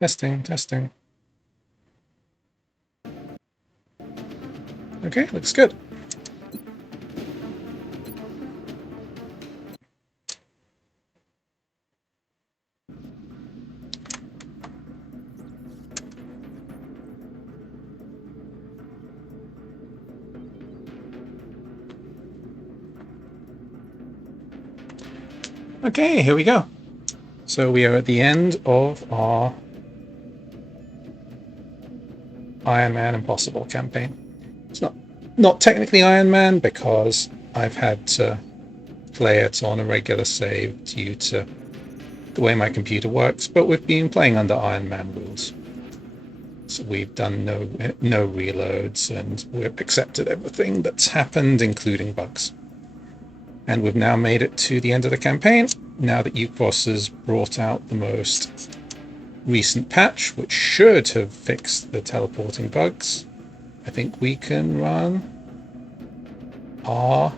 Testing, testing. Okay, looks good. Okay, here we go. So we are at the end of our Iron Man Impossible campaign. It's not technically Iron Man because I've had to play it on a regular save due to the way my computer works, but we've been playing under Iron Man rules. So we've done no reloads, and we've accepted everything that's happened, including bugs. And we've now made it to the end of the campaign. Now that UCross has brought out the most recent patch, which should have fixed the teleporting bugs, I think we can run our...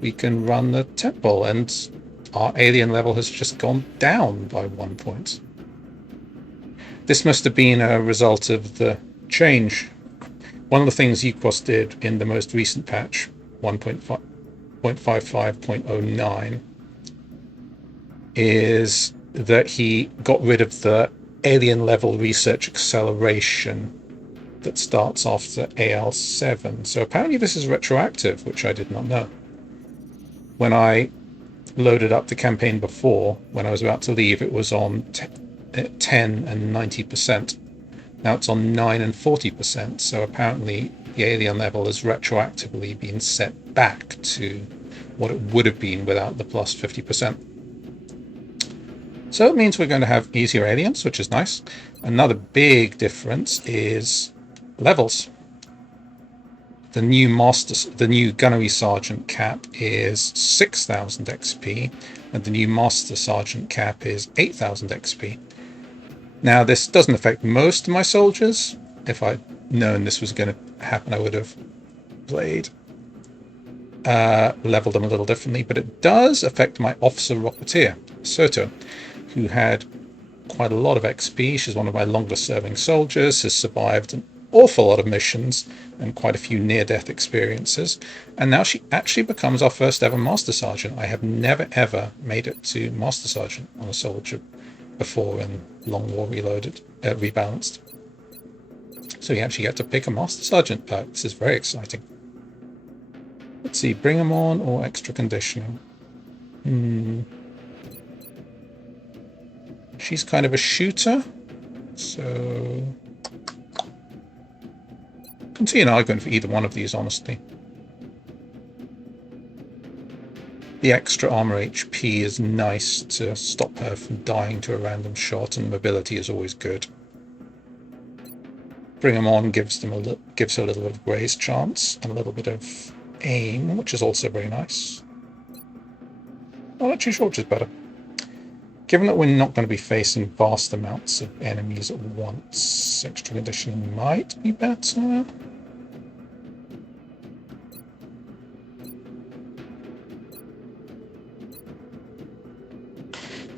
We can run the temple, and our alien level has just gone down by 1 point. This must have been a result of the change. One of the things UCross did in the most recent patch, 1.55.09, is that he got rid of the alien level research acceleration that starts after AL7. So apparently this is retroactive, which I did not know. When I loaded up the campaign before, when I was about to leave, it was on 10 and 90%. Now it's on 9 and 40%, so apparently the alien level has retroactively been set back to what it would have been without the plus 50%. So it means we're going to have easier aliens, which is nice. Another big difference is levels. The new Gunnery Sergeant cap is 6,000 XP, and the new Master Sergeant cap is 8,000 XP. Now, this doesn't affect most of my soldiers. If I'd known this was going to happen, I would have leveled them a little differently, but it does affect my Officer Rocketeer, Soto, who had quite a lot of XP. She's one of my longest serving soldiers, has survived an awful lot of missions and quite a few near-death experiences, and now she actually becomes our first ever Master Sergeant. I have never ever made it to Master Sergeant on a soldier before in Long War Rebalanced. So you actually get to pick a Master Sergeant perk. This is very exciting. Let's see, bring them on or extra conditioning. She's kind of a shooter, so I can see an argument for either one of these, honestly. The extra armor HP is nice to stop her from dying to a random shot, and mobility is always good. Bring them on gives her a little bit of graze chance and a little bit of aim, which is also very nice. Well, actually, short is better. Given that we're not going to be facing vast amounts of enemies at once, extra conditioning might be better.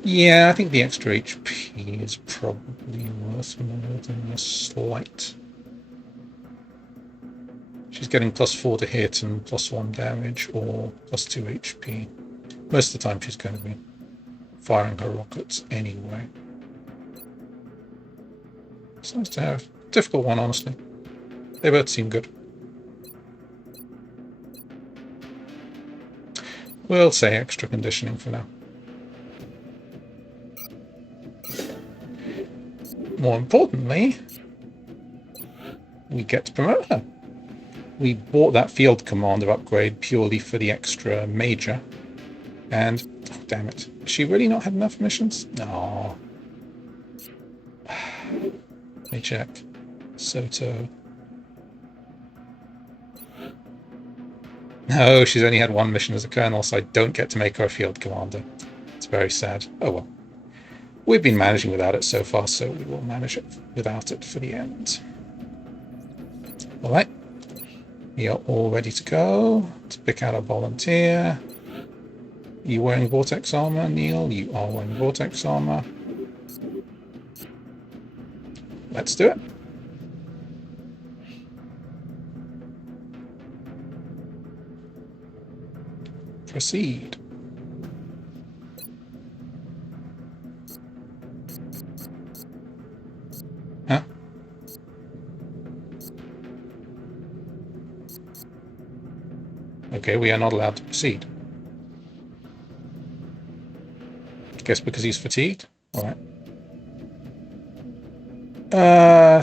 Yeah, I think the extra HP is probably worth more than a slight. She's getting +4 to hit and +1 damage, or +2 HP. Most of the time she's going to be firing her rockets anyway. It's nice to have. Difficult one, honestly. They both seem good. We'll say extra conditioning for now. More importantly, we get to promote her. We bought that field commander upgrade purely for the extra major. And, oh, damn it. Has she really not had enough missions? No. Let me check. Soto. No, she's only had one mission as a colonel, so I don't get to make her a field commander. It's very sad. Oh well. We've been managing without it so far, so we will manage it without it for the end. Alright. We are all ready to go. To pick out a volunteer. You wearing Vortex armor, Neil? You are wearing Vortex armor. Let's do it. Proceed. Huh? Okay, we are not allowed to proceed. I guess because he's fatigued? Alright.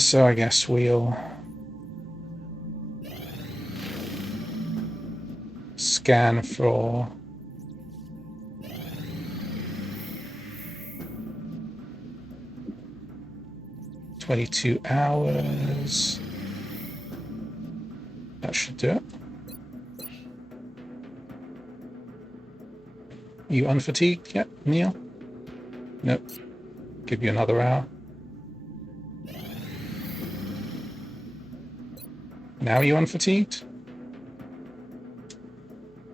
So I guess we'll scan for $22 hours. That should do it. You unfatigued yet, Neil? Nope. Give you another hour. Now you unfatigued?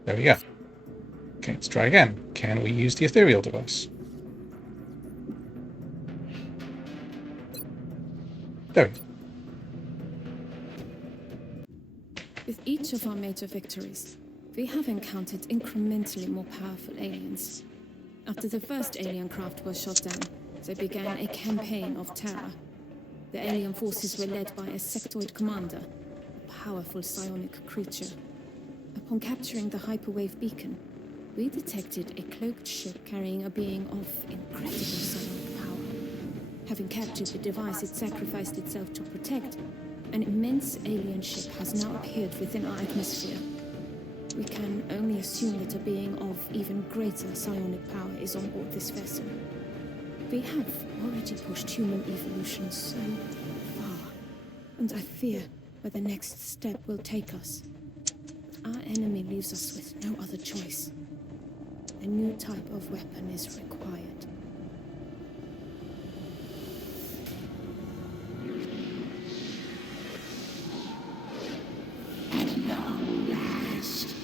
There we go. Okay, let's try again. Can we use the ethereal device? There we go. With each of our major victories, we have encountered incrementally more powerful aliens. After the first alien craft was shot down, there began a campaign of terror. The alien forces were led by a sectoid commander, a powerful psionic creature. Upon capturing the hyperwave beacon, we detected a cloaked ship carrying a being of incredible psionic power. Having captured the device it sacrificed itself to protect, an immense alien ship has now appeared within our atmosphere. We can only assume that a being of even greater psionic power is on board this vessel. We have already pushed human evolution so far, and I fear where the next step will take us. Our enemy leaves us with no other choice. A new type of weapon is required. At long last,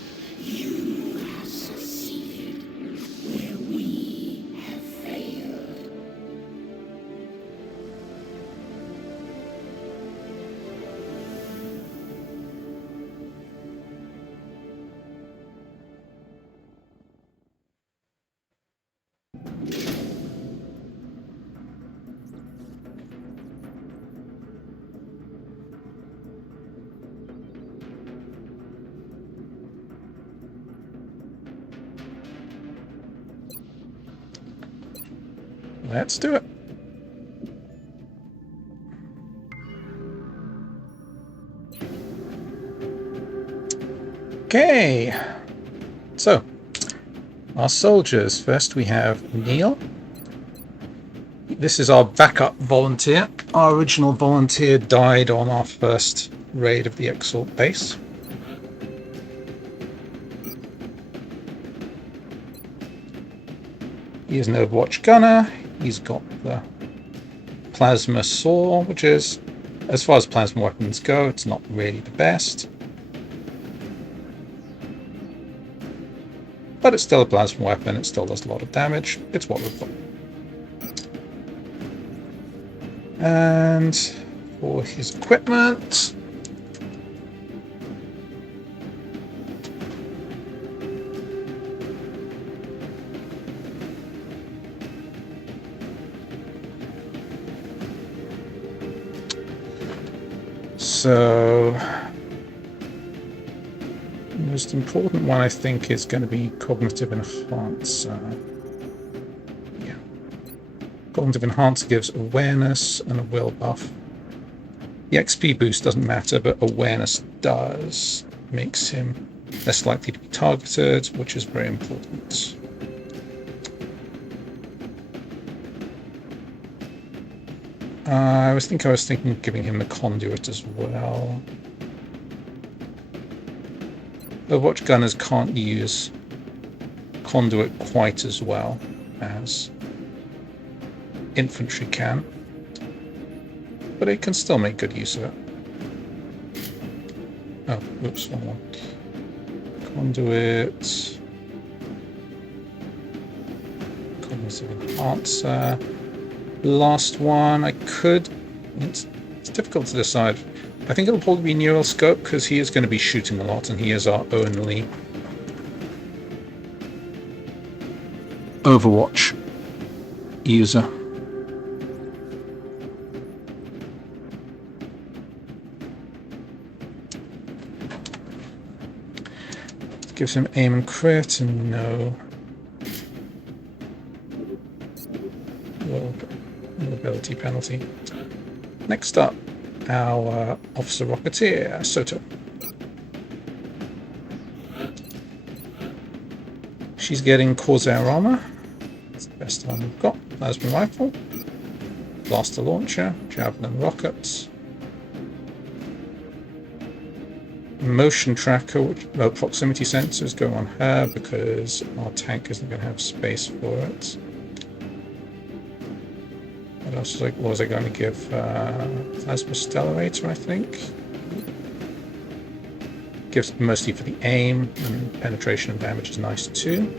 you have succeeded where we have failed. Let's do it. Okay. So, our soldiers. First we have Neil. This is our backup volunteer. Our original volunteer died on our first raid of the Exalt base. He is an Overwatch gunner. He's got the plasma saw, which is, as far as plasma weapons go, it's not really the best. But it's still a plasma weapon, it still does a lot of damage. It's what we've got. And for his equipment, so the most important one I think is going to be Cognitive Enhancer. Yeah. Cognitive Enhancer gives awareness and a will buff. The XP boost doesn't matter, but awareness does. Makes him less likely to be targeted, which is very important. I was thinking of giving him the conduit as well. Overwatch gunners can't use conduit quite as well as infantry can, but it can still make good use of it. Oh, oops, wrong one. Conduit. Cognitive Enhancer. Last one, I could... It's difficult to decide. I think it'll probably be Neural Scope, because he is going to be shooting a lot, and he is our only Overwatch user. Gives him aim and crit, and no ability penalty. Next up, our Officer Rocketeer, Soto. She's getting Corsair armor. That's the best one we've got. Plasma rifle, blaster launcher, javelin rockets, motion tracker, proximity sensors go on her because our tank isn't going to have space for it. What else was I going to give? Plasma Stellarator, I think. Gives mostly for the aim, and penetration and damage is nice too.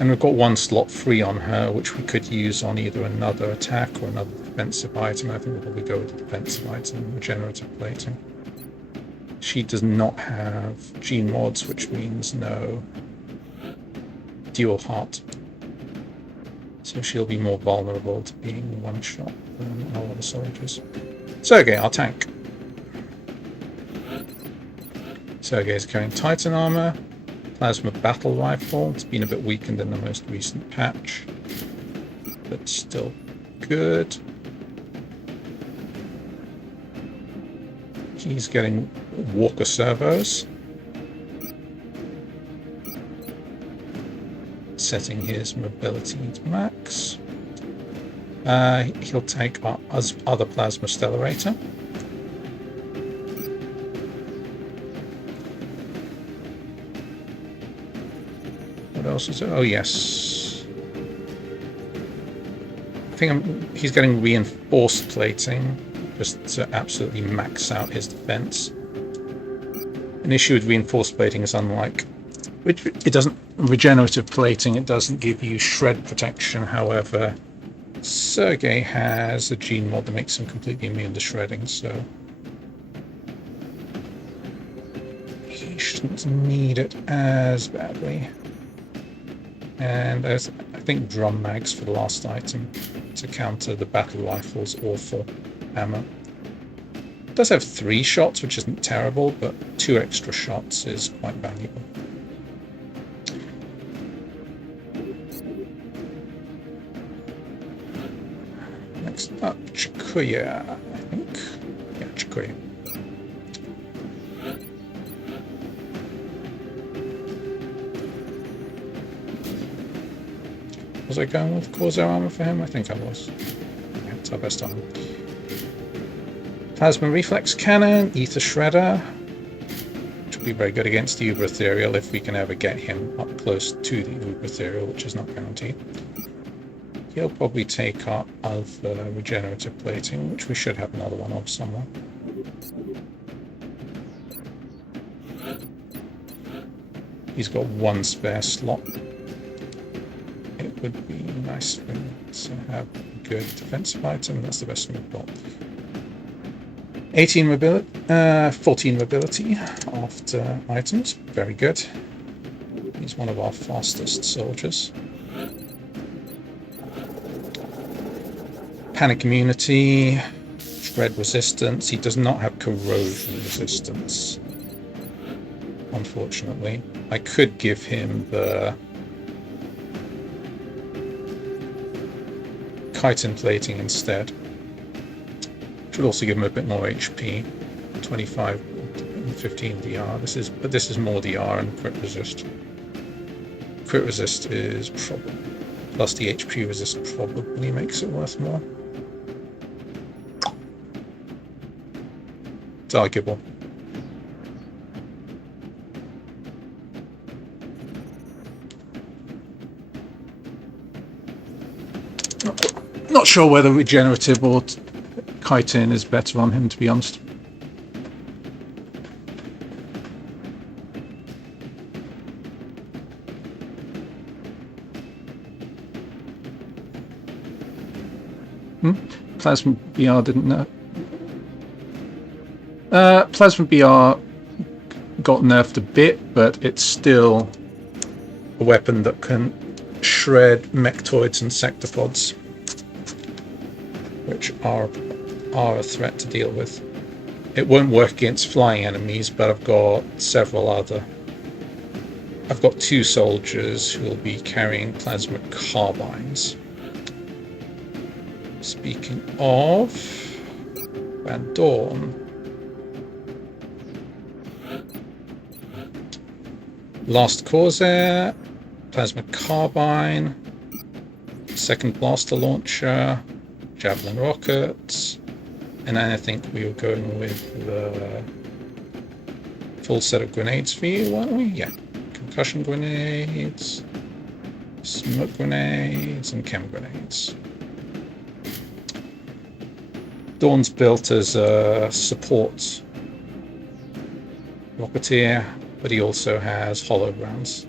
And we've got one slot free on her, which we could use on either another attack or another defensive item. I think we'll probably go with the defensive item, regenerative plating. She does not have gene mods, which means no dual heart. So she'll be more vulnerable to being one shot than our other soldiers. Sergei, our tank. Sergei's carrying Titan armor, plasma battle rifle. It's been a bit weakened in the most recent patch, but still good. He's getting Walker servos, setting his mobility to max. He'll take our other plasma stellarator. What else is it? Oh yes, I think he's getting reinforced plating just to absolutely max out his defense. An issue with reinforced plating is unlike it doesn't regenerative plating, it doesn't give you shred protection. However, Sergei has a gene mod that makes him completely immune to shredding, so he shouldn't need it as badly. And I think drum mags for the last item to counter the battle rifle's awful ammo. It does have 3 shots, which isn't terrible, but 2 extra shots is quite valuable. Next up, Chikuya, I think. Yeah, Chikuya. Was I going with Corsair armor for him? I think I was. Yeah, it's our best armor. Plasma Reflex Cannon, Ether Shredder, which will be very good against the Uber Ethereal if we can ever get him up close to the Uber Ethereal, which is not guaranteed. He'll probably take our other regenerative plating, which we should have another one of somewhere. He's got one spare slot. It would be nice for him to have a good defensive item. That's the best we've got. 18 mobility, 14 mobility after items. Very good. He's one of our fastest soldiers. Panic immunity, shred resistance. He does not have corrosion resistance, unfortunately. I could give him the chitin plating instead, which would also give him a bit more HP. 25 and 15 DR. This is more DR and crit resist. Crit resist is probably plus the HP resist probably makes it worth more. It's arguable. Not sure whether regenerative or chitin is better on him, to be honest. Plasma BR didn't know. Plasma BR got nerfed a bit, but it's still a weapon that can shred mechtoids and sectopods, which are a threat to deal with. It won't work against flying enemies, but I've got several other. I've got 2 soldiers who will be carrying plasma carbines. Speaking of, Van Dorn. Last Corsair, plasma carbine, second blaster launcher, javelin rockets, and then I think we were going with the full set of grenades for you, weren't we? Yeah. Concussion grenades, smoke grenades, and chem grenades. Dawn's built as a support rocketeer, but he also has hollow rounds.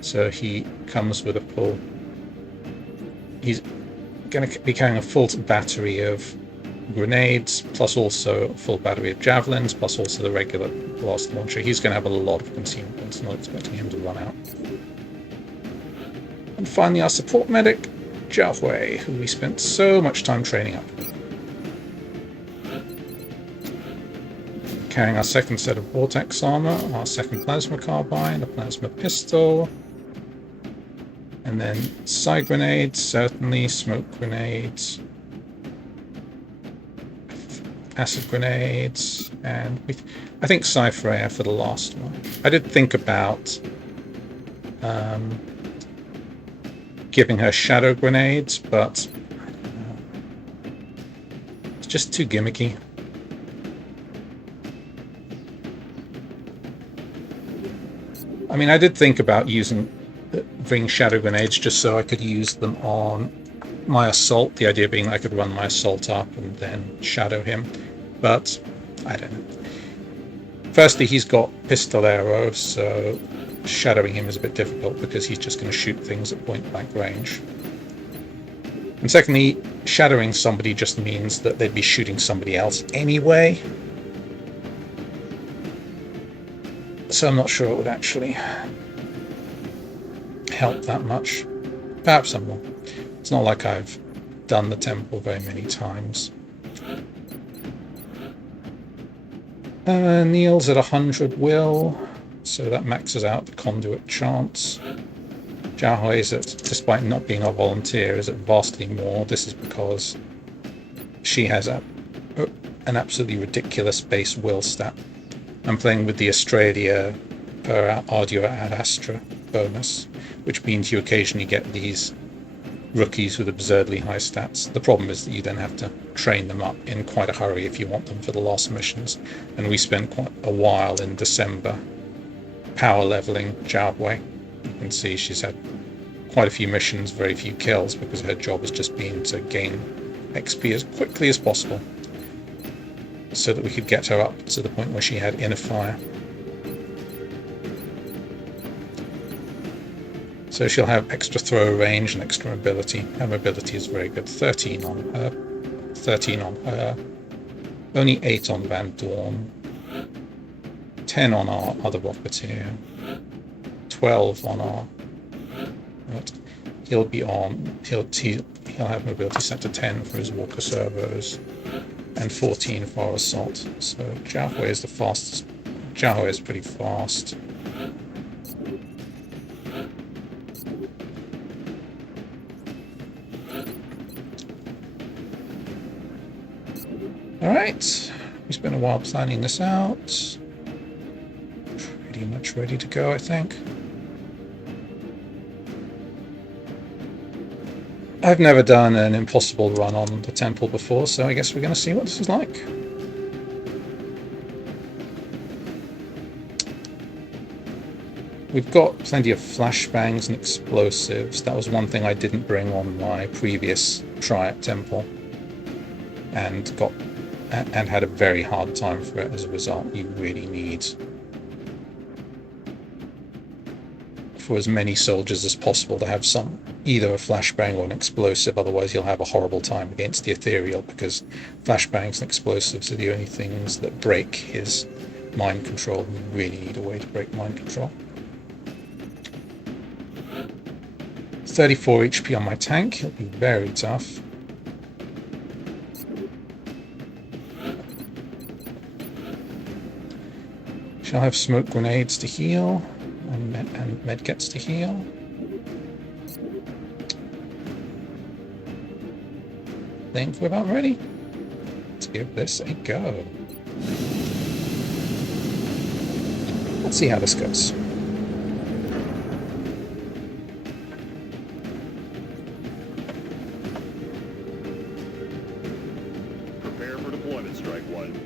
So he comes with a full... He's going to be carrying a full battery of grenades, plus also a full battery of javelins, plus also the regular blast launcher. He's going to have a lot of consumables, not expecting him to run out. And finally our support medic, Jiahui, who we spent so much time training up. Carrying our second set of vortex armor, our second plasma carbine, a plasma pistol, and then side grenades, certainly, smoke grenades, acid grenades, and I think Cypher for the last one. I did think about giving her shadow grenades, but it's just too gimmicky. I mean, I did think about bringing shadow grenades just so I could use them on my assault. The idea being I could run my assault up and then shadow him, but I don't know. Firstly, he's got pistol arrow, so shadowing him is a bit difficult because he's just going to shoot things at point blank range. And secondly, shadowing somebody just means that they'd be shooting somebody else anyway. So I'm not sure it would actually help that much. Perhaps I'm wrong. It's not like I've done the temple very many times. Neil's at 100 will, so that maxes out the conduit chance. Jiahui is at, despite not being a volunteer, is at vastly more. This is because she has an absolutely ridiculous base will stat. I'm playing with the Australia per Ardua ad Astra bonus, which means you occasionally get these rookies with absurdly high stats. The problem is that you then have to train them up in quite a hurry if you want them for the last missions, and we spent quite a while in December power leveling Jiahui. You can see she's had quite a few missions, very few kills, because her job has just been to gain XP as quickly as possible so that we could get her up to the point where she had inner fire. So she'll have extra throw range and extra mobility. Her mobility is very good. 13 on her. 13 on her. Only 8 on Van Dorn. 10 on our other rocketeer. 12 on our... Right. He'll be on... He'll have mobility set to 10 for his walker servos. And 14 for our assault. So Jiahui is the fastest. Jiahui is pretty fast. Alright, we spent a while planning this out. Pretty much ready to go, I think. I've never done an impossible run on the temple before, so I guess we're going to see what this is like. We've got plenty of flashbangs and explosives. That was one thing I didn't bring on my previous try at temple, and had a very hard time for it as a result. You really need for as many soldiers as possible to have either a flashbang or an explosive, otherwise you'll have a horrible time against the ethereal, because flashbangs and explosives are the only things that break his mind control. You really need a way to break mind control. 34 HP on my tank, he'll be very tough. She'll have smoke grenades to heal, and medkits to heal. I think we're about ready. Let's give this a go. Let's see how this goes. Prepare for deployment, Strike One.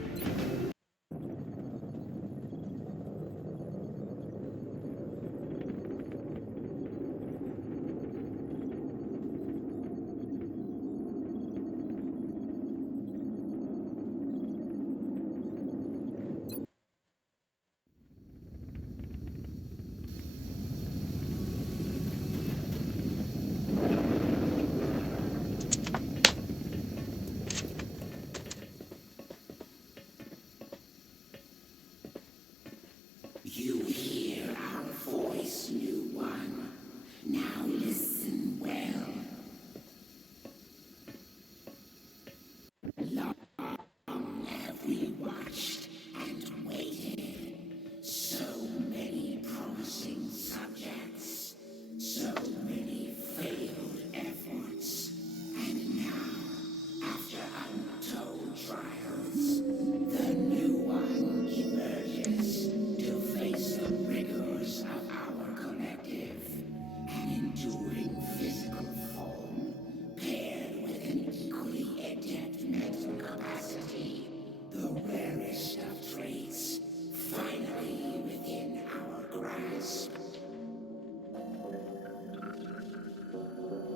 You hear our voice, new one. Now listen well. Long have we watched and waited. So many promising subjects, so many failed efforts, and now, after untold trials, the new one emerges to face the rigors of our collective, an enduring physical form, paired with an equally adept mental capacity, the rarest of traits, finally within our grasp.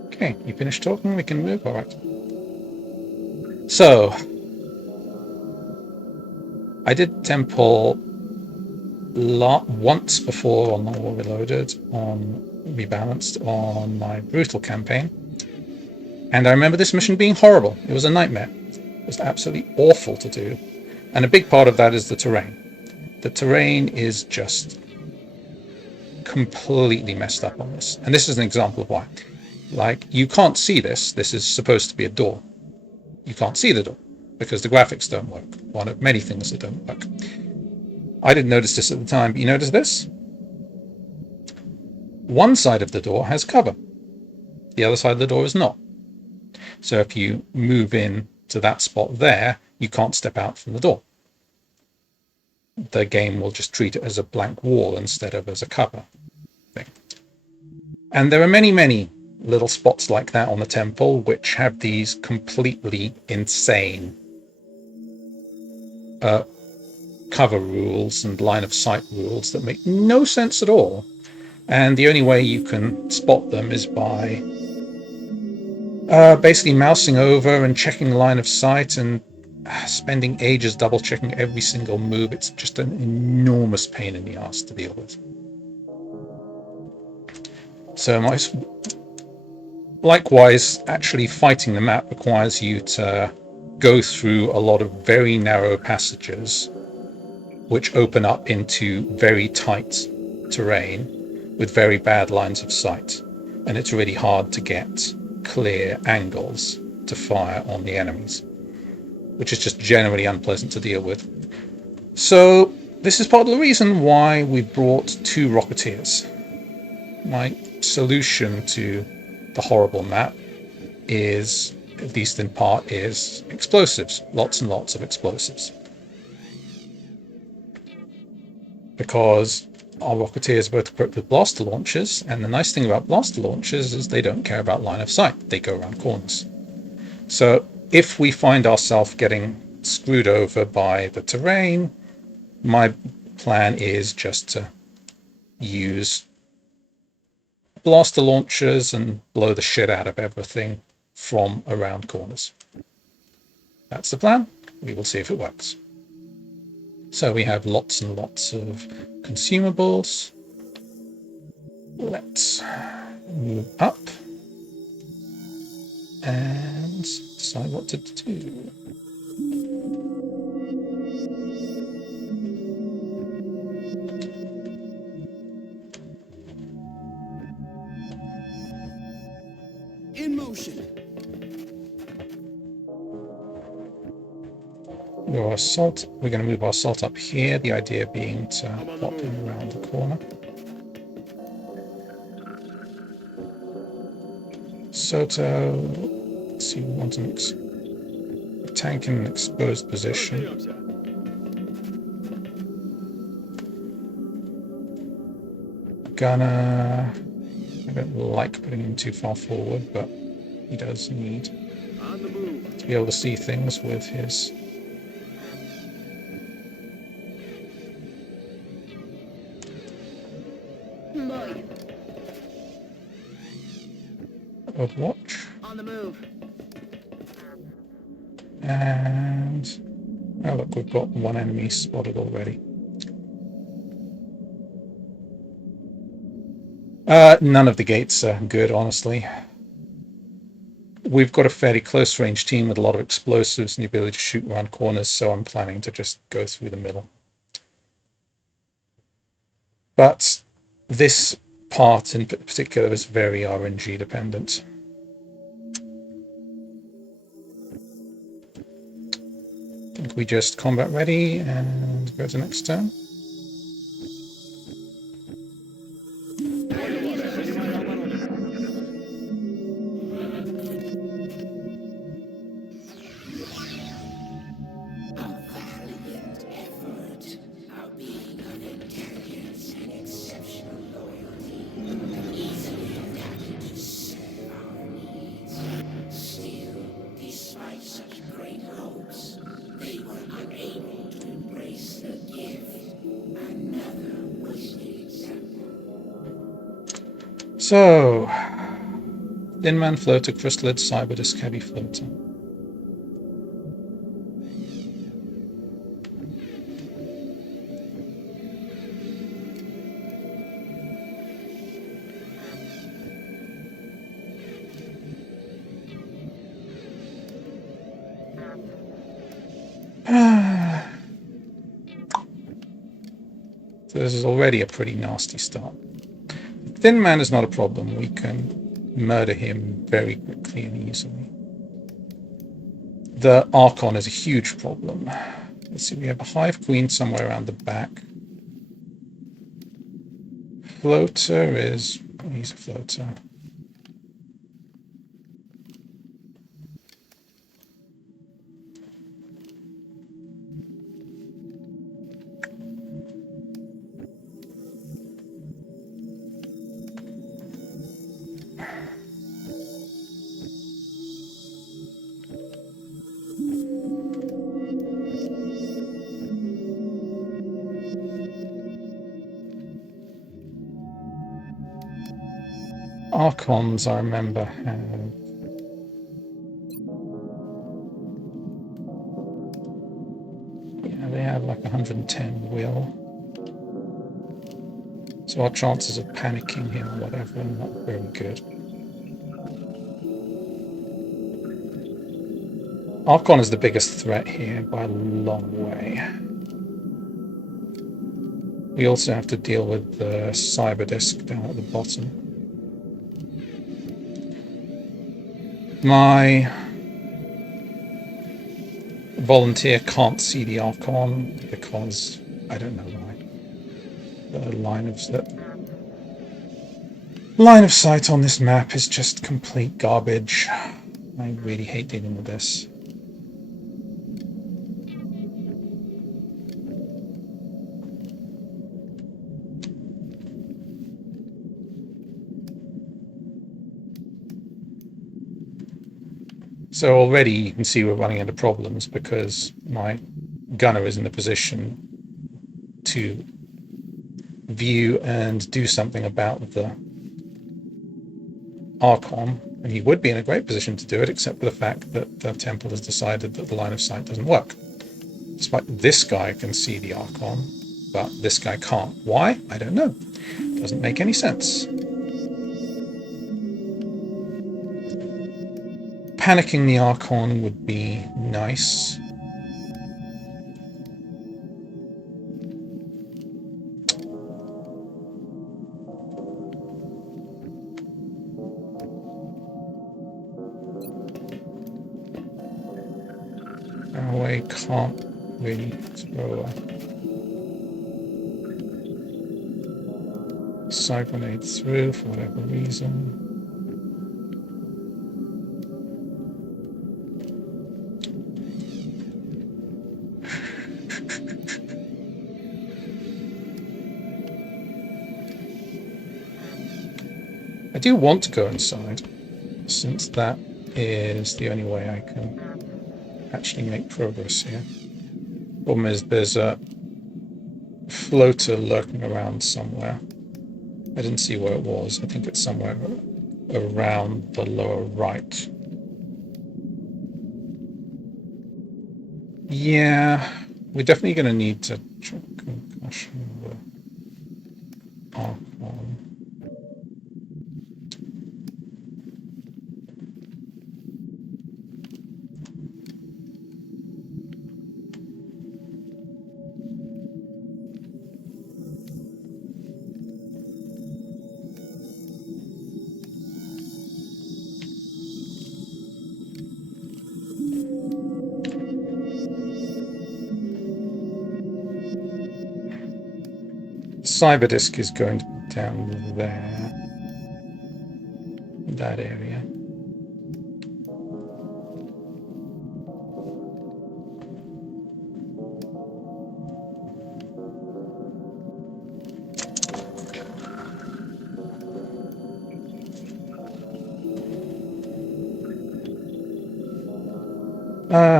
Okay, you finished talking, we can move? Alright. So, I did temple once before on War Reloaded, on Rebalanced, on my Brutal campaign. And I remember this mission being horrible. It was a nightmare. It was absolutely awful to do. And a big part of that is the terrain. The terrain is just completely messed up on this. And this is an example of why. Like, you can't see this. This is supposed to be a door. You can't see the door because the graphics don't work. One of many things that don't work. I didn't notice this at the time, but you notice this? One side of the door has cover. The other side of the door is not. So if you move in to that spot there, you can't step out from the door. The game will just treat it as a blank wall instead of as a cover thing. And there are many, many little spots like that on the temple which have these completely insane cover rules and line of sight rules that make no sense at all. And the only way you can spot them is by basically mousing over and checking the line of sight and spending ages double checking every single move. It's just an enormous pain in the ass to deal with. So likewise, actually fighting the map requires you to go through a lot of very narrow passages which open up into very tight terrain with very bad lines of sight, and it's really hard to get clear angles to fire on the enemies, which is just generally unpleasant to deal with. So this is part of the reason why we brought 2 Rocketeers. My solution to the horrible map is, at least in part, is explosives. Lots and lots of explosives. Because our Rocketeers are both equipped with blaster launchers, and the nice thing about blaster launchers is they don't care about line of sight. They go around corners. So if we find ourselves getting screwed over by the terrain, my plan is just to use blaster launchers and blow the shit out of everything from around corners. That's the plan. We will see if it works. So we have lots and lots of consumables. Let's move up and decide what to do. In motion. We're going to move our assault up here, the idea being to pop him around the corner. Soto, let's see, we want a tank in an exposed position. Gunner, I don't like putting him too far forward, but he does need to be able to see things with his Overwatch. On the move. And oh look, we've got one enemy spotted already. None of the gates are good, honestly. We've got a fairly close range team with a lot of explosives and the ability to shoot around corners, so I'm planning to just go through the middle. But this part in particular is very RNG dependent. I think we just combat ready and go to the next turn. So, Thin Man Floater, Chrysalid, Cyberdisc, Heavy Floater. So this is already a pretty nasty start. Thin Man is not a problem. We can murder him very quickly and easily. The Archon is a huge problem. Let's see, we have a Hive Queen somewhere around the back. Floater is... he's a floater. Archons, I remember, have... Yeah, they have like 110 will. So our chances of panicking him or whatever are not very good. Archon is the biggest threat here by a long way. We also have to deal with the cyber disk down at the bottom. My volunteer can't see the Archon because I don't know why. The line of sight on this map is just complete garbage. I really hate dealing with this. So already you can see we're running into problems because my gunner is in a position to view and do something about the Archon, and he would be in a great position to do it, except for the fact that the temple has decided that the line of sight doesn't work. Despite this guy can see the Archon, but this guy can't. Why? I don't know. Doesn't make any sense. Panicking the Archon would be nice. Faraway can't really throw a side grenade through for whatever reason. I do want to go inside, since that is the only way I can actually make progress here. Problem is there's a floater lurking around somewhere. I didn't see where it was. I think it's somewhere around the lower right. Yeah, we're definitely going to need to check concussion the Archon. Cyber disk is going to be down there, in that area.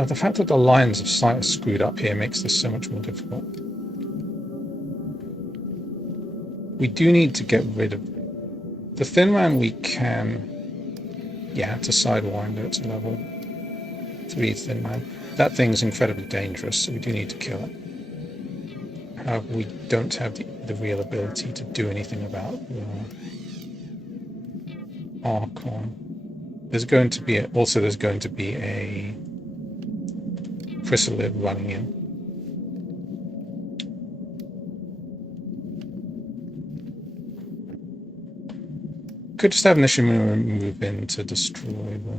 The fact that the lines of sight are screwed up here makes this so much more difficult. We do need to get rid of the thin man. We can, yeah, to sidewinder it to level 3 thin man. That thing's incredibly dangerous, so we do need to kill it. However, we don't have the real ability to do anything about the Archon. There's going to be there's going to be a chrysalid running in. Could just have Nishimura move in to destroy the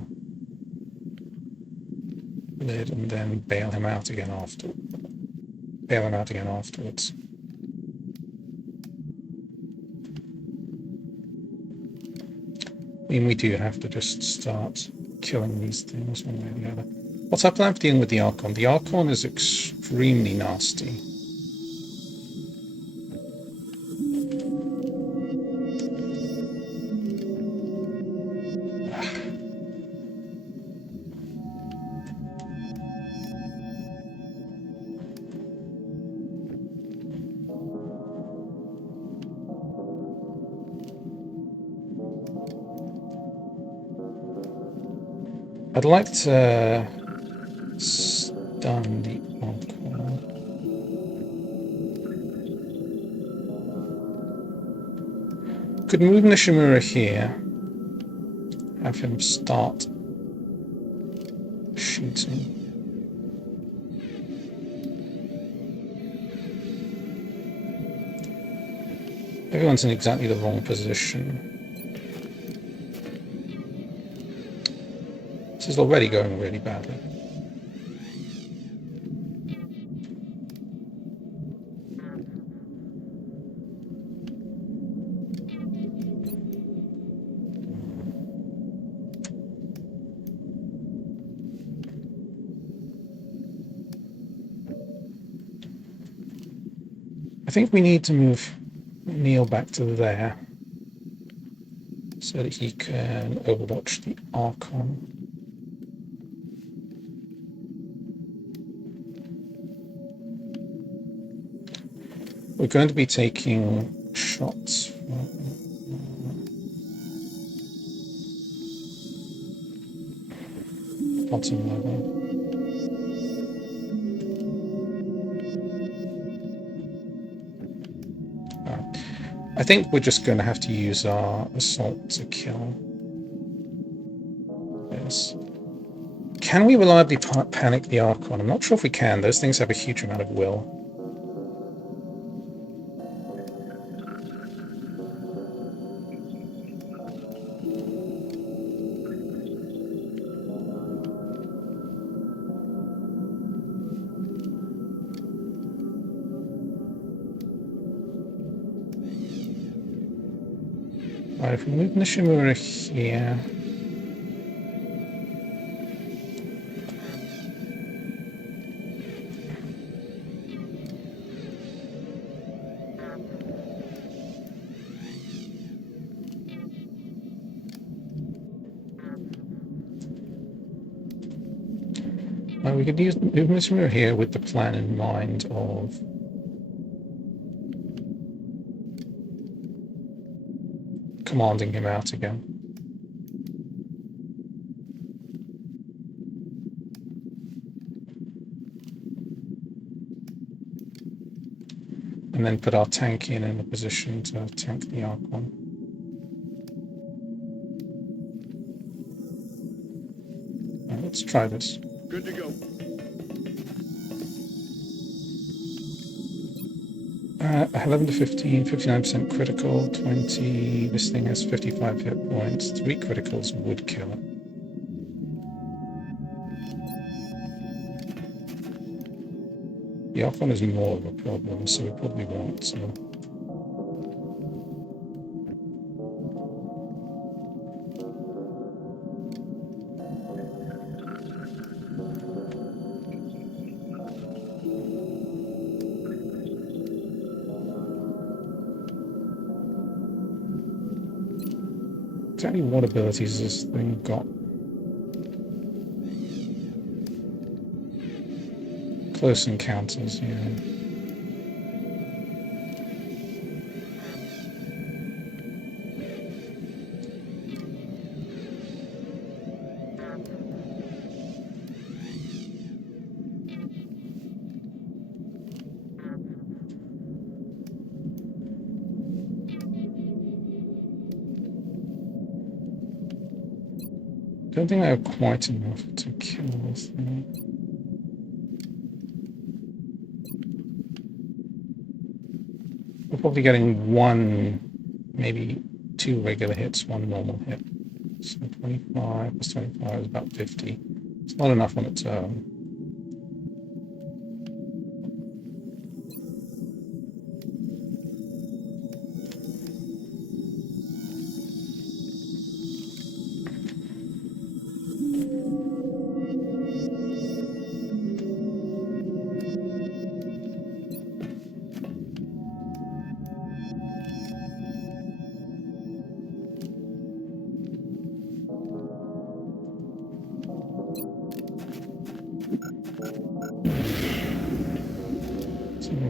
lid and then bail him out again afterwards. I mean, we do have to just start killing these things one way or the other. What's our plan for dealing with the Archon? The Archon is extremely nasty. I'd like to stun the Archon. Could move Nishimura here. Have him start shooting. Everyone's in exactly the wrong position. This is already going really badly. I think we need to move Neil back to there so that he can overwatch the Archon. We're going to be taking shots from bottom level. I think we're just going to have to use our assault to kill this. Can we reliably panic the Archon? I'm not sure if we can. Those things have a huge amount of will. Right, if we move Nishimura here. We could move Nishimura here with the plan in mind of commanding him out again. And then put our tank in a position to tank the Archon. Right, let's try this. Good to go. 11 to 15, 59% critical, 20. This thing has 55 hit points. 3 criticals would kill it. The Archon is more of a problem, so we probably want to. Exactly what abilities has this thing got? Close encounters, yeah. Don't think I have quite enough to kill this thing. We're probably getting 1, maybe 2 regular hits, 1 normal hit. So 25 plus 25 is about 50. It's not enough on its own.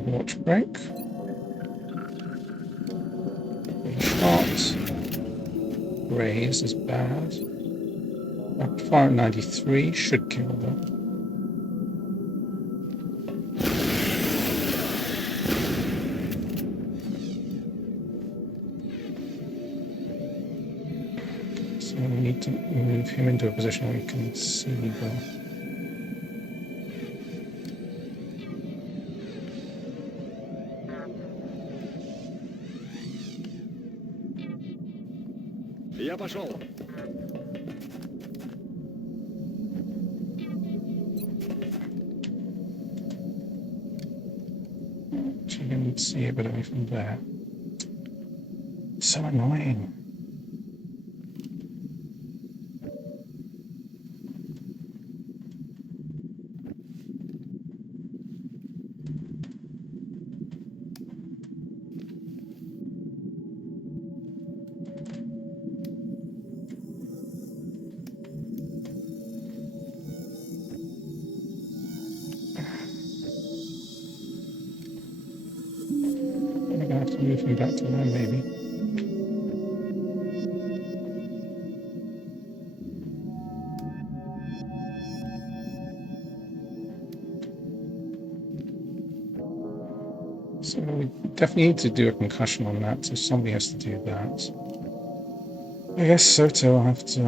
Watch break. Shot. Raise is bad. Fire at 93 should kill them. So we need to move him into a position where we can see the... Я пошел. So you can see a bit of me from there. So annoying. I'm gonna have to move him back to there, maybe. So we definitely need to do a concussion on that, so somebody has to do that. I guess Soto will have to...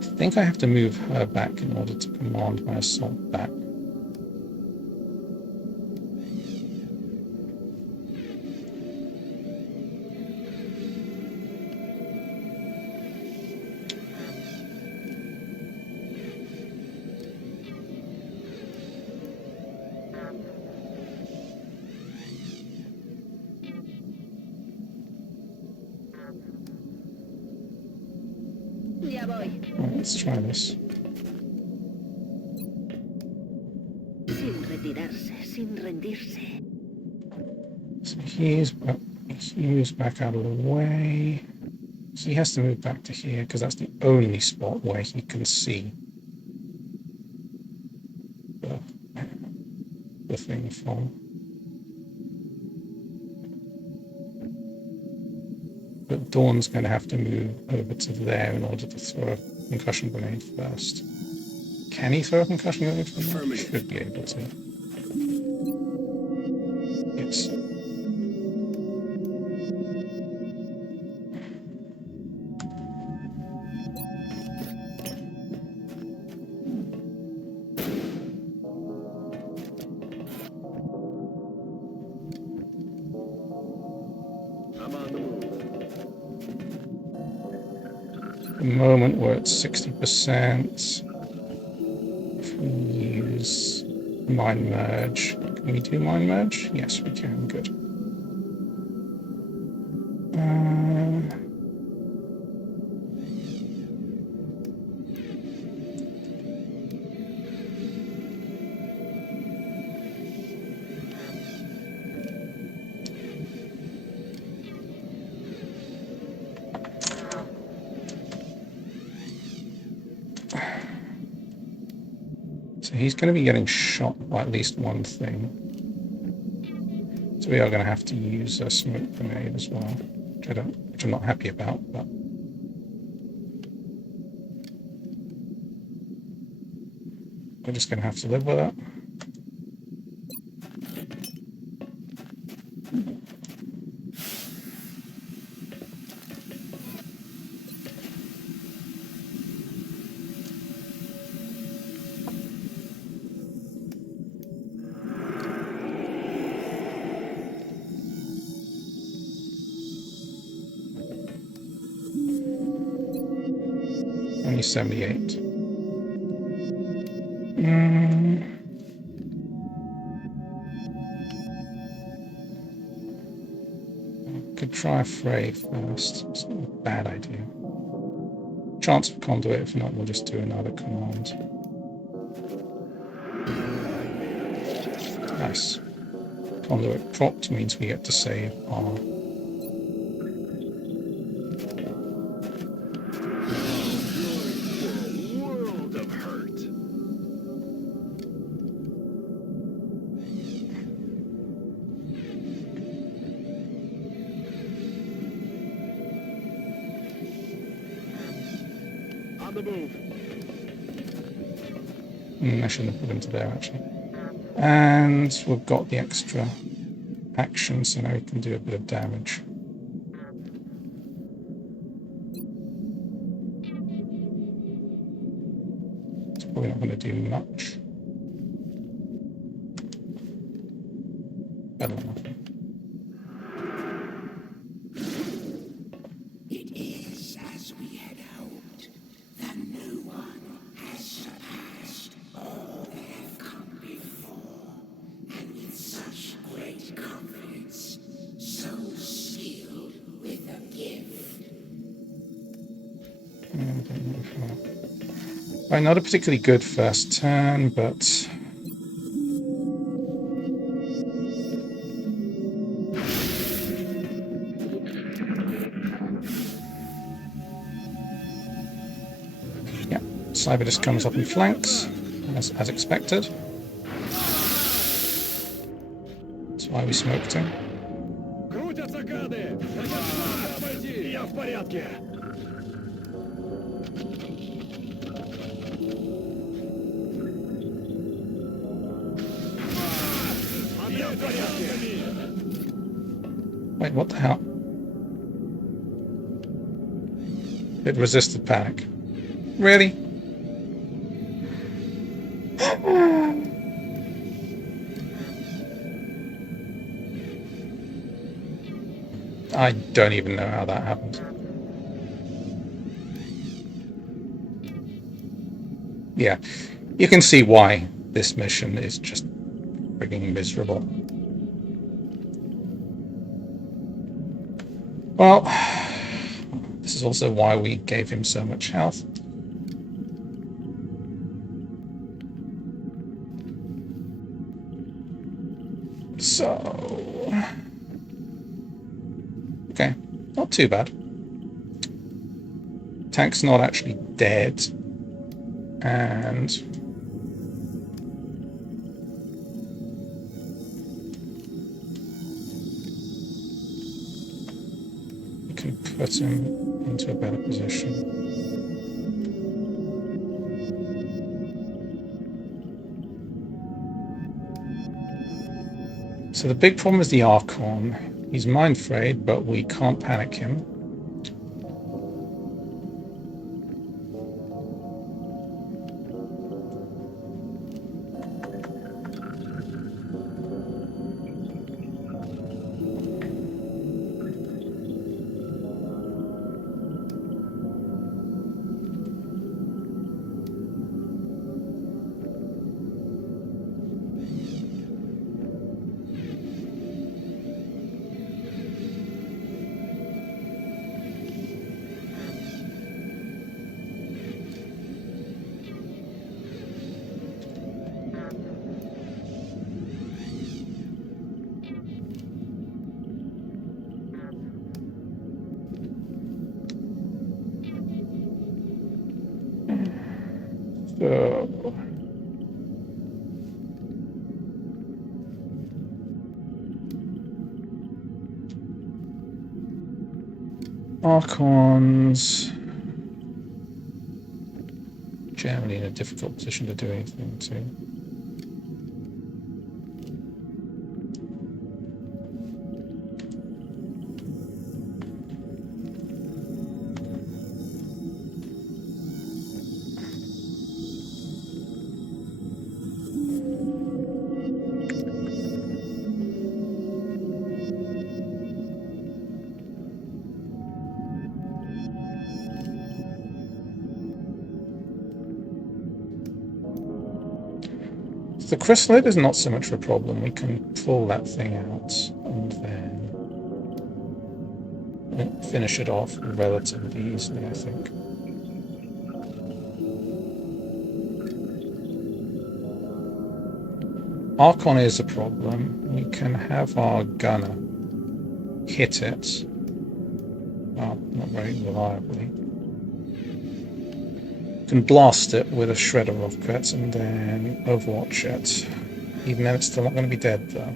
I think I have to move her back in order to command my assault back. Ya voy. Right, let's try this. Sin retirarse, sin rendirse. So he moves back out of the way. So he has to move back to here because that's the only spot where he can see the thing from. But Dawn's going to have to move over to there in order to throw a concussion grenade first. Can he throw a concussion grenade from there? Should be able to. Yes. I'm on the move. At the moment we're at 60%. If we use Mind Merge, can we do Mind Merge? Yes, we can. Good. So he's going to be getting shot by at least one thing. So we are going to have to use a smoke grenade as well, which I'm not happy about, but we're just going to have to live with it. Only 78. Could try a fray first. It's not a bad idea. Chance of conduit, if not, we'll just do another command. Nice. Conduit propped means we get to save our... On the move. I shouldn't have put him to there, actually. And we've got the extra action, so now we can do a bit of damage. It's probably not going to do much. Better than nothing. It is as we had hoped. The new one has surpassed all that have come before, and with such great confidence, so skilled with a gift. Right, not a particularly good first turn, but yeah, Cyber just comes up and flanks, as expected. That's why we smoked him. Крутятся гады! Это надо обойти! Я в порядке! Я в порядке! Wait, what the hell? It resisted panic. Really? I don't even know how that happened. Yeah, you can see why this mission is just frigging miserable. Well, this is also why we gave him so much health. So, okay, not too bad. Tank's not actually dead, and we can put him into a better position. So the big problem is the Archon. He's mind frayed, but we can't panic him. So Archons generally in a difficult position to do anything to. The chrysalid is not so much of a problem. We can pull that thing out and then finish it off relatively easily, I think. Archon is a problem. We can have our gunner hit it. Well, not very reliably. Can blast it with a shredder rocket and then overwatch it. Even then, it's still not going to be dead, though.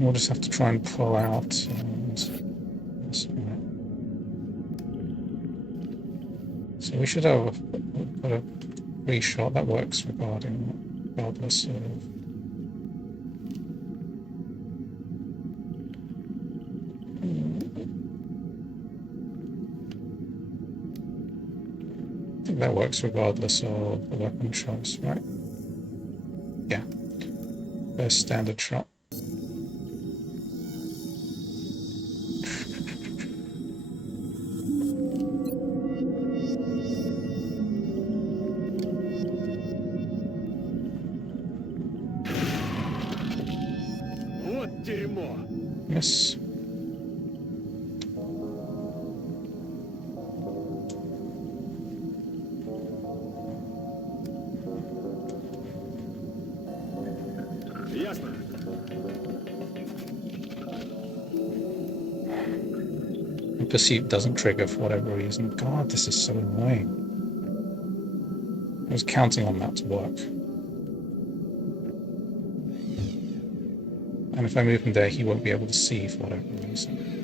We'll just have to try and pull out and... So we should have got a free shot that works regardless of... I think that works regardless of the weapon choice, right? Yeah. First standard shot. Вот дерьмо! Yes. Ясно. Pursuit doesn't trigger for whatever reason. God, this is so annoying. I was counting on that to work. And if I move him there, he won't be able to see for whatever reason.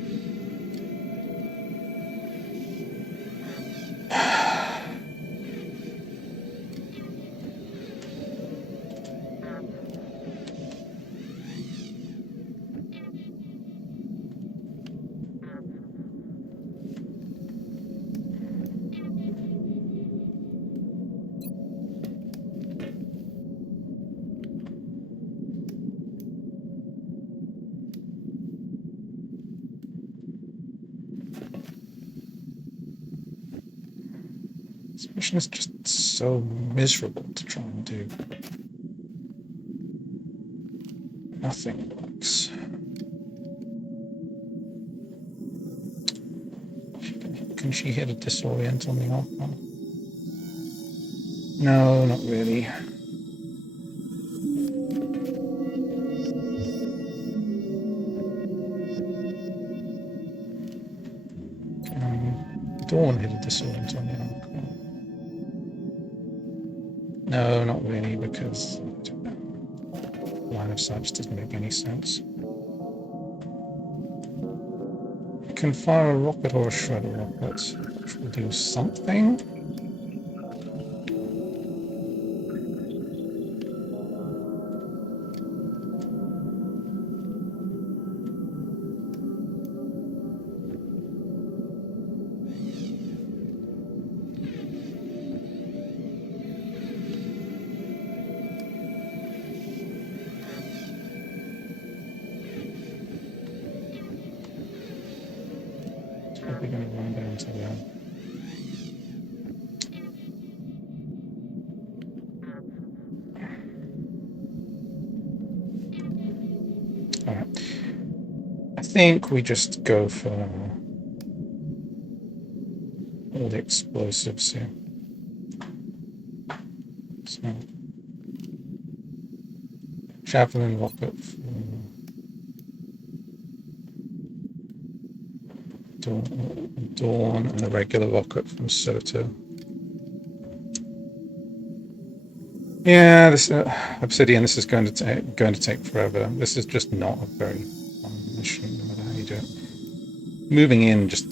This mission is just so miserable to try and do. Nothing works. Can she hit a disorient on the alpha? No, not really. Dawn hit a disorient on the alpha. No, not really, because line of sight just doesn't make any sense. You can fire a rocket or a shredder rocket, which will do something. Probably going to run down to there. Alright. I think we just go for all the explosives here. So, javelin rocket for Dawn and a regular rocket from Soto. Yeah, this Obsidian. This is going to take forever. This is just not a very fun mission, no matter how you do it. Moving in just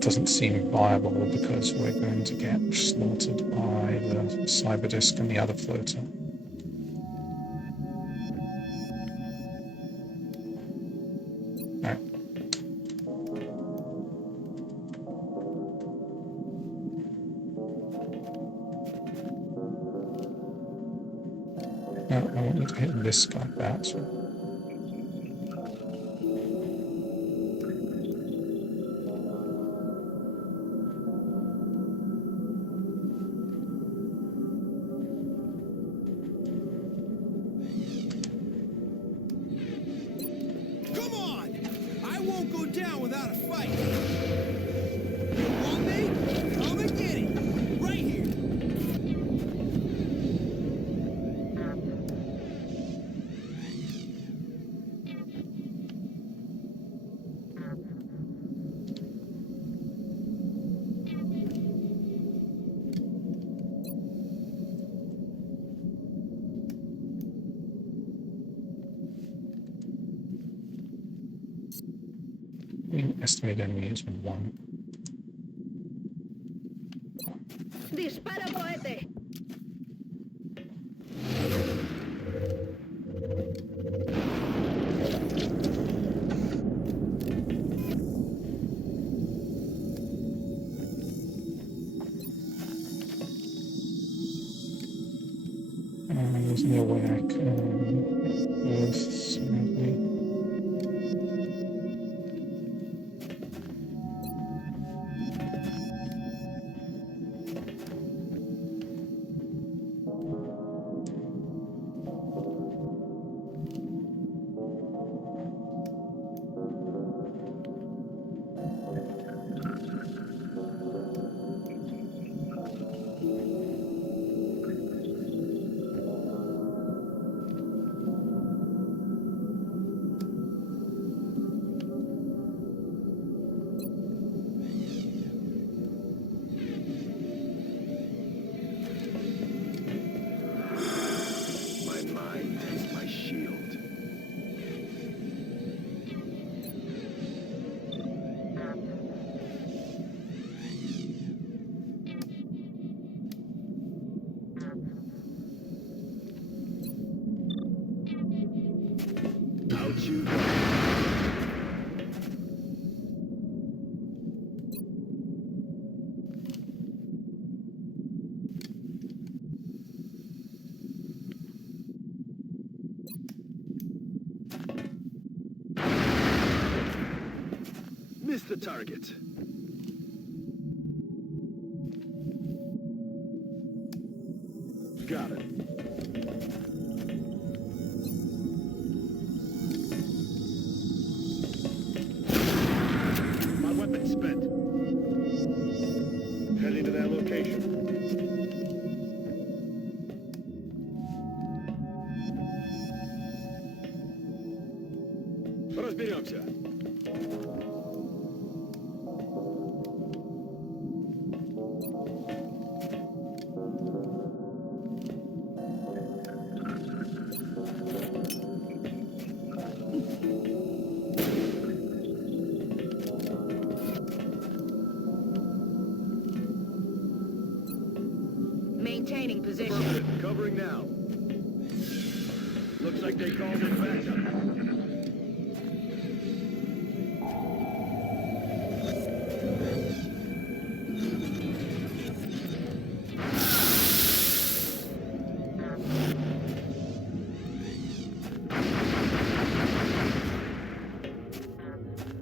doesn't seem viable because we're going to get slaughtered by the cyber disc and the other floater. Alright. No, I want you to hit this guy back. So. Come on! I won't go down without a fight. You want me? Come and get it. Right here. Estimated enemy is 1. ¡Disparo cohete! There's no way I can move, sadly. My mind is my shield. Out you go. Missed the target. Got it. My weapon's spent. Heading to that location. Разберемся. Maintaining position. Affirmative. Covering now. Looks like they called in backup.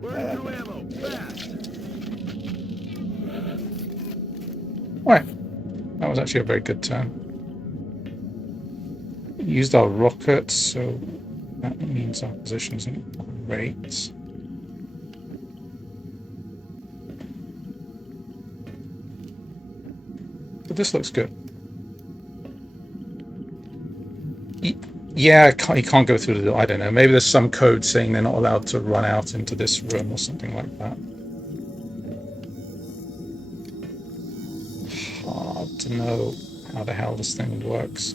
Burn through ammo. Fast. Right. That was actually a very good turn. Used our rockets, so that means our position isn't great. But this looks good. Yeah, you can't go through the door. I don't know. Maybe there's some code saying they're not allowed to run out into this room or something like that. Hard to know how the hell this thing works.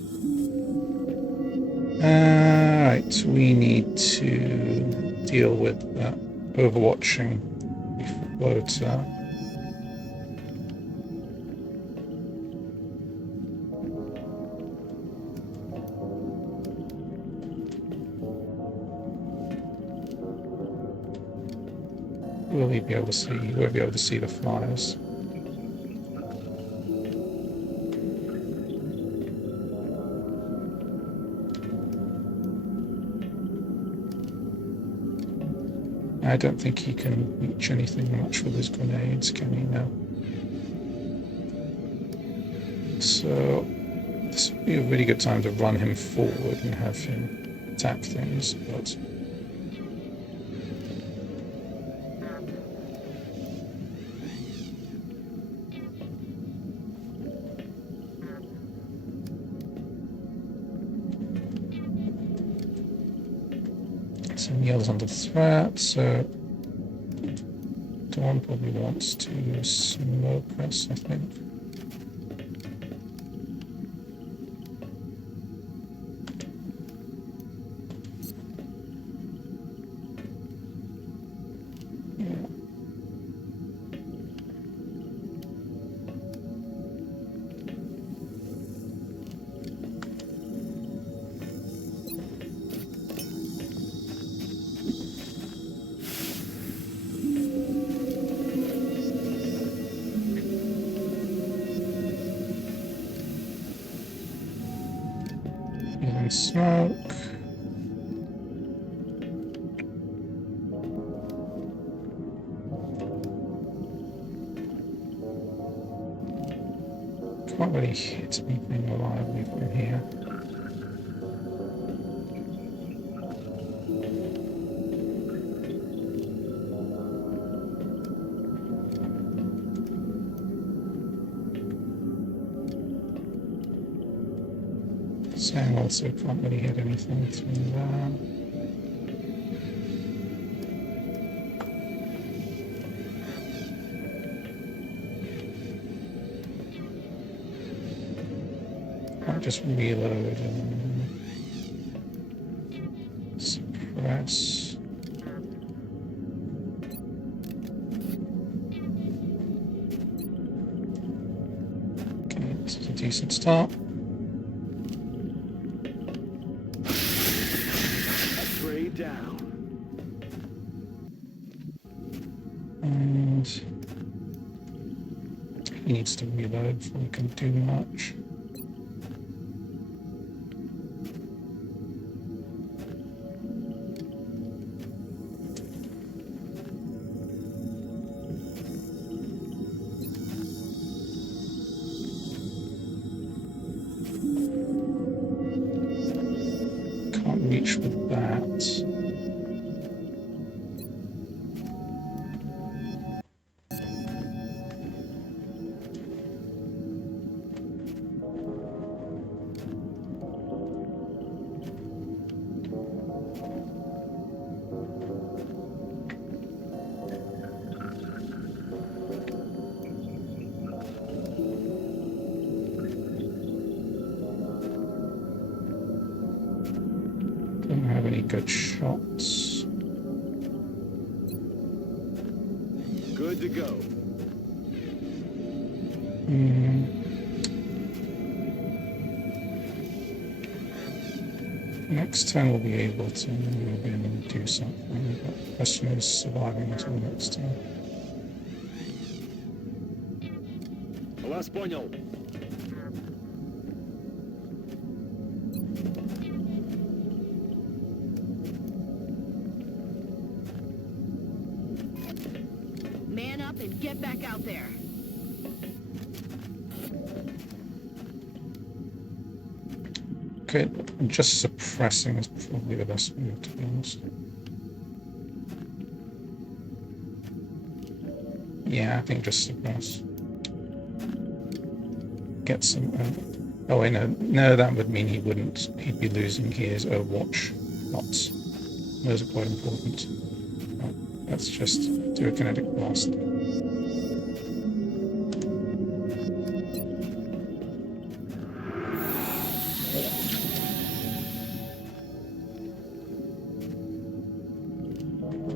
Right, we need to deal with that overwatching floater. Will he be able to see? He won't be able to see the flyers. I don't think he can reach anything much with his grenades, can he now? So this would be a really good time to run him forward and have him attack things, but some yells under threat, so Dawn probably wants to smoke us, I think. Yeah. smoke. Can't really hit anything reliably from here. Same also can't really hit anything through there. Might just reload and suppress. Okay, this is a decent start. Upgrade down. And he needs to reload before we can do much. Can't reach with that. Don't have any good shots. Good to go. Next turn we'll be able to move in and do something, but the question is surviving until next turn. Вас понял. Man up and get back out there. Okay, just suppressing is probably the best move, to be honest. Yeah, I think just suppress. Get some. Oh wait, no, that would mean he'd be losing his Overwatch lots. Those are quite important. Right, let's just do a kinetic blast.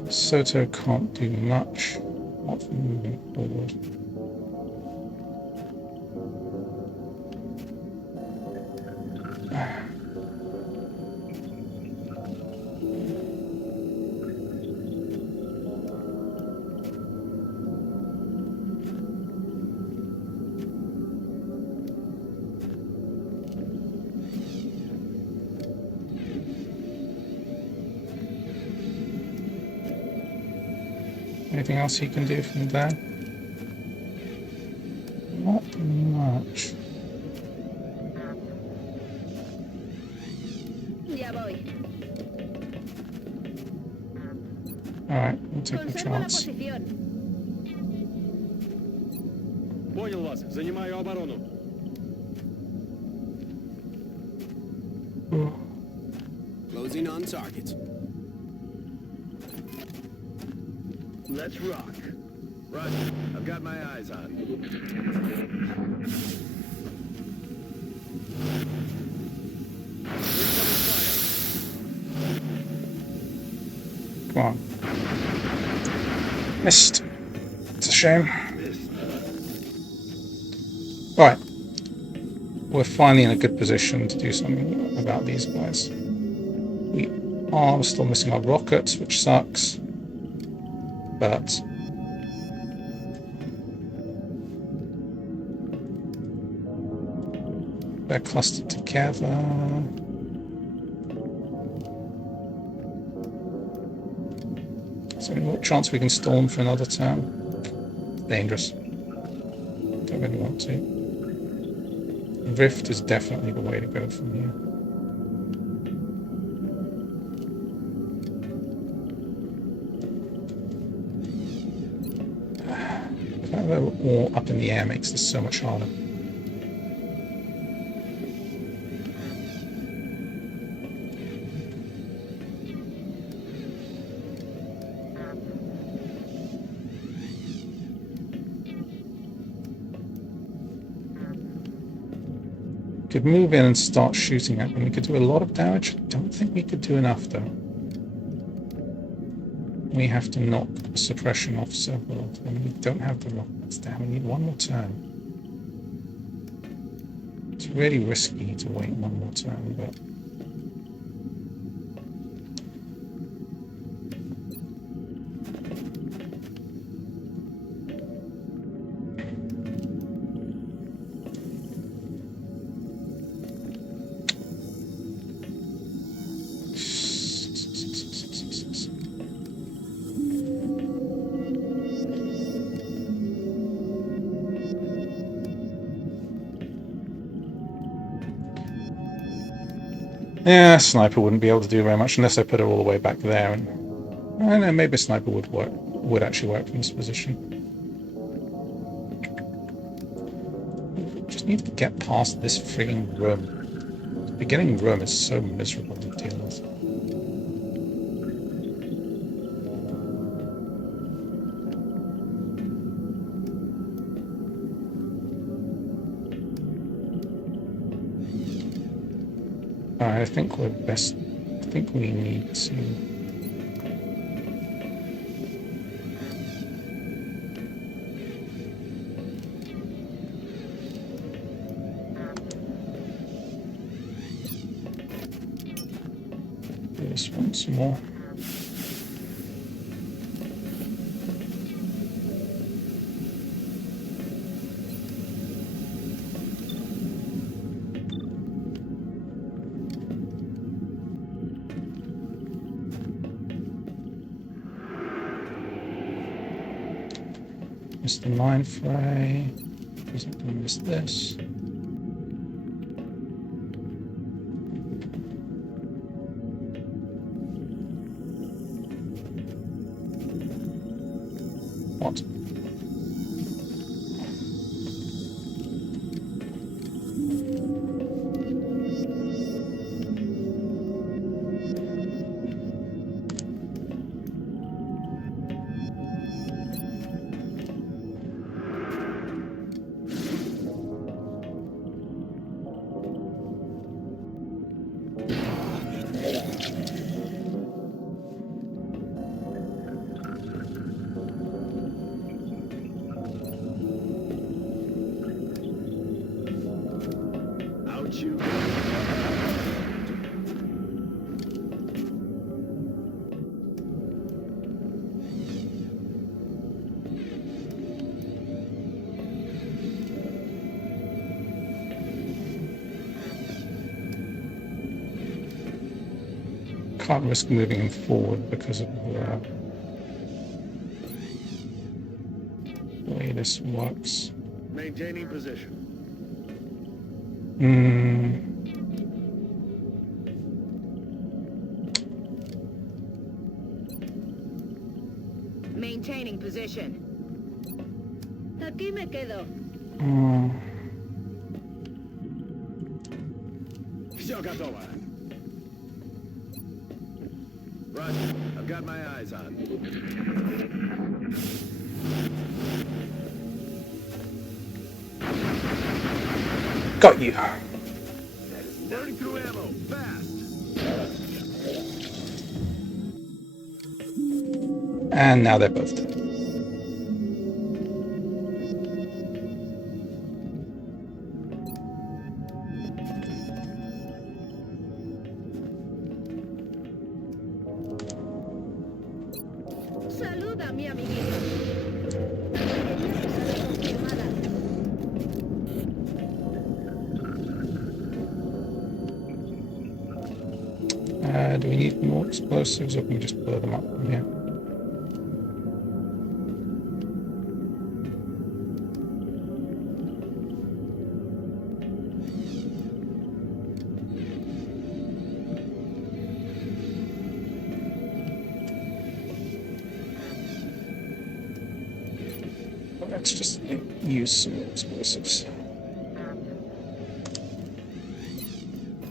Soto can't do much, not for moving forward. Anything else he can do from there? Not much. Ya voy. Alright, we'll take a Conservo la chance. posición. Понял вас. Занимаю оборону. Closing on target. Let's rock. Roger. I've got my eyes on. Come on. Missed. It's a shame. Right. We're finally in a good position to do something about these guys. We are still missing our rockets, which sucks. But they're clustered together. there any chance we can stall them for another turn? Dangerous. Don't really want to. Rift is definitely the way to go from here. The fact that they're all up in the air makes this so much harder. Could move in and start shooting at them. We could do a lot of damage. Don't think we could do enough though. We have to knock suppression off several of them. We don't have the rockets down. We need one more turn. It's really risky to wait one more turn, but yeah, sniper wouldn't be able to do very much unless I put her all the way back there. And I don't know, maybe a sniper would work. Would actually work from this position. Just need to get past this frigging room. The beginning room is so miserable to deal with. Alright, I think we're best. I think we need to. Do this once more. Miss the line fray. Isn't going to miss this. What? You. Can't risk moving him forward because of the way this works. Maintaining position. Maintaining position. Aquí me quedo. Все готово. Roger. I've got my eyes on. Got you. Burning through ammo. Fast. And now they're both dead. Saluda, mi amiguito. Do we need more explosives or can we just blow them up from here? let's just use some explosives.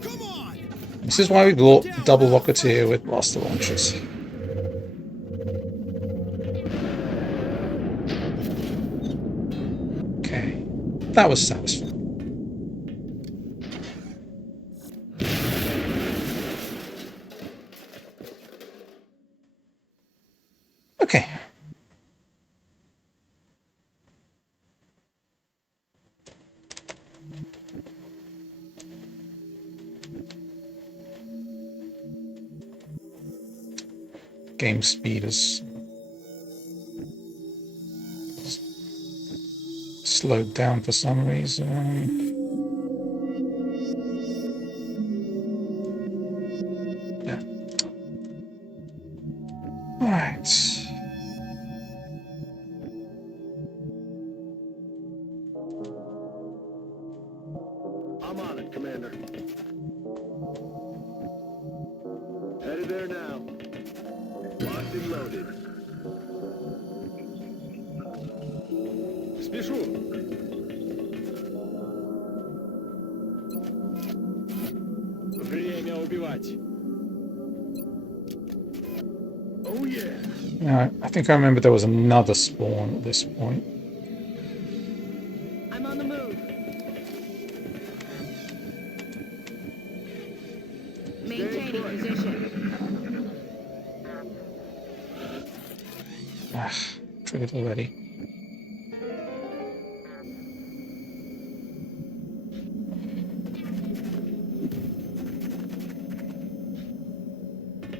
Come on! This is why we bought double rocketeer with blaster launchers. Okay, that was satisfying. Okay. Game speed is slowed down for some reason. Yeah. Alright. I'm on it, Commander. Headed there now. Locked and loaded. Спешу. Время убивать. Oh yeah. Now, I think I remember there was another spawn at this point. I'm on the move. Maintaining position. Ah, triggered already.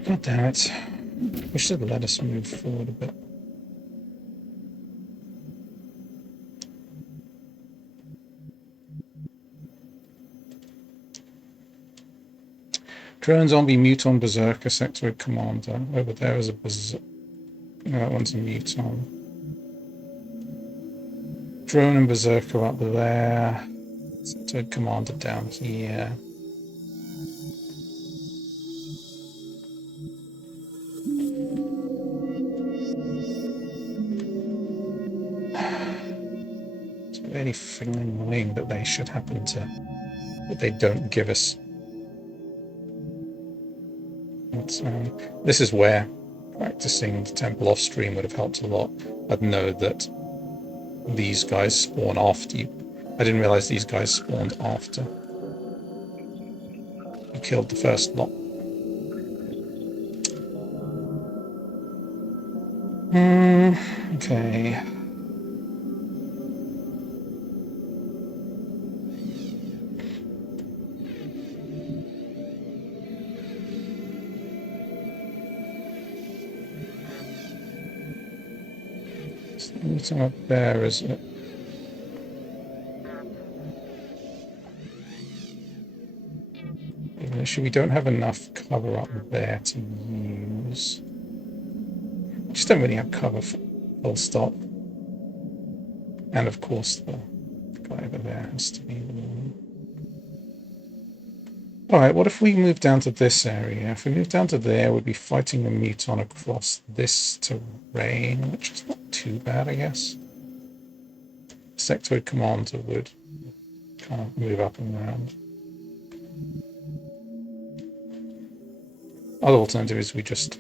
God damn it. Wish they'd let us move forward a bit. Drone zombie muton berserker sectoid commander. Over there is a berserker. No, that one's a muton. Drone and berserker up there. Sectoid commander down here. It's really freaking annoying that they should happen to, that they don't give us. This is where practicing the temple off stream would have helped a lot. I'd know that these guys spawn after you. I didn't realize these guys spawned after you killed the first lot. Okay. Anything up there, is it? Actually, we don't have enough cover up there to use. We just don't really have cover for full stop. And of course, the guy over there has to be the one. Alright, what if we move down to this area? If we move down to there, we'd be fighting the muton across this terrain, which is not too bad, I guess. Sectoid commander would kind of move up and around. Other alternative is we just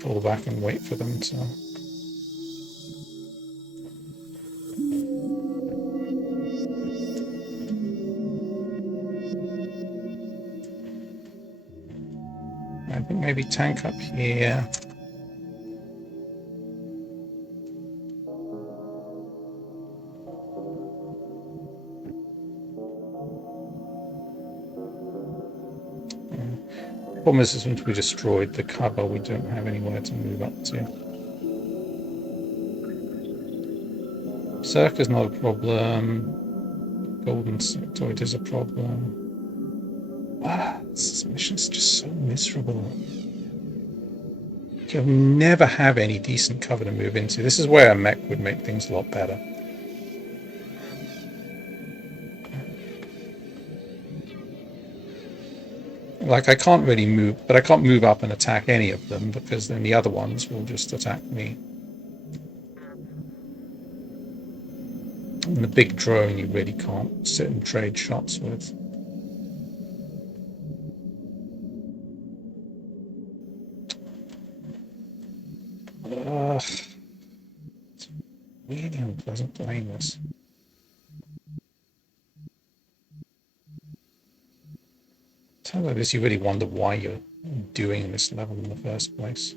pull back and wait for them to... I think maybe tank up here. The problem is, since we destroyed the cover, we don't have anywhere to move up to. Circa's not a problem. Golden sectoid is a problem. This mission's just so miserable. You'll never have any decent cover to move into. This is where a mech would make things a lot better. Like, I can't really move, but I can't move up and attack any of them, because then the other ones will just attack me. And the big drone you really can't sit and trade shots with. It's really unpleasant playing this. Turns out this, you really wonder why you're doing this level in the first place.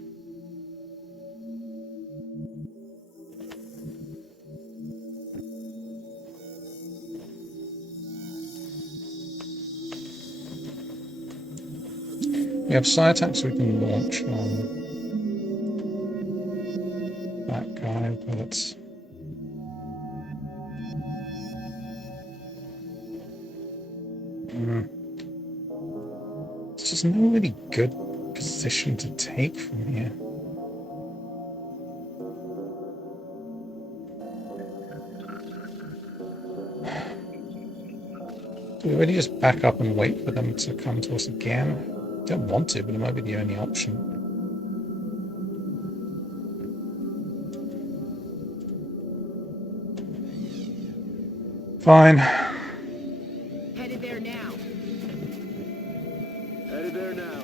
We have side attacks we can launch on that guy, but it's just no really good position to take from here. Do we really just back up and wait for them to come to us again? Don't want to, but it might be the only option. Fine. Headed there now. Headed there now.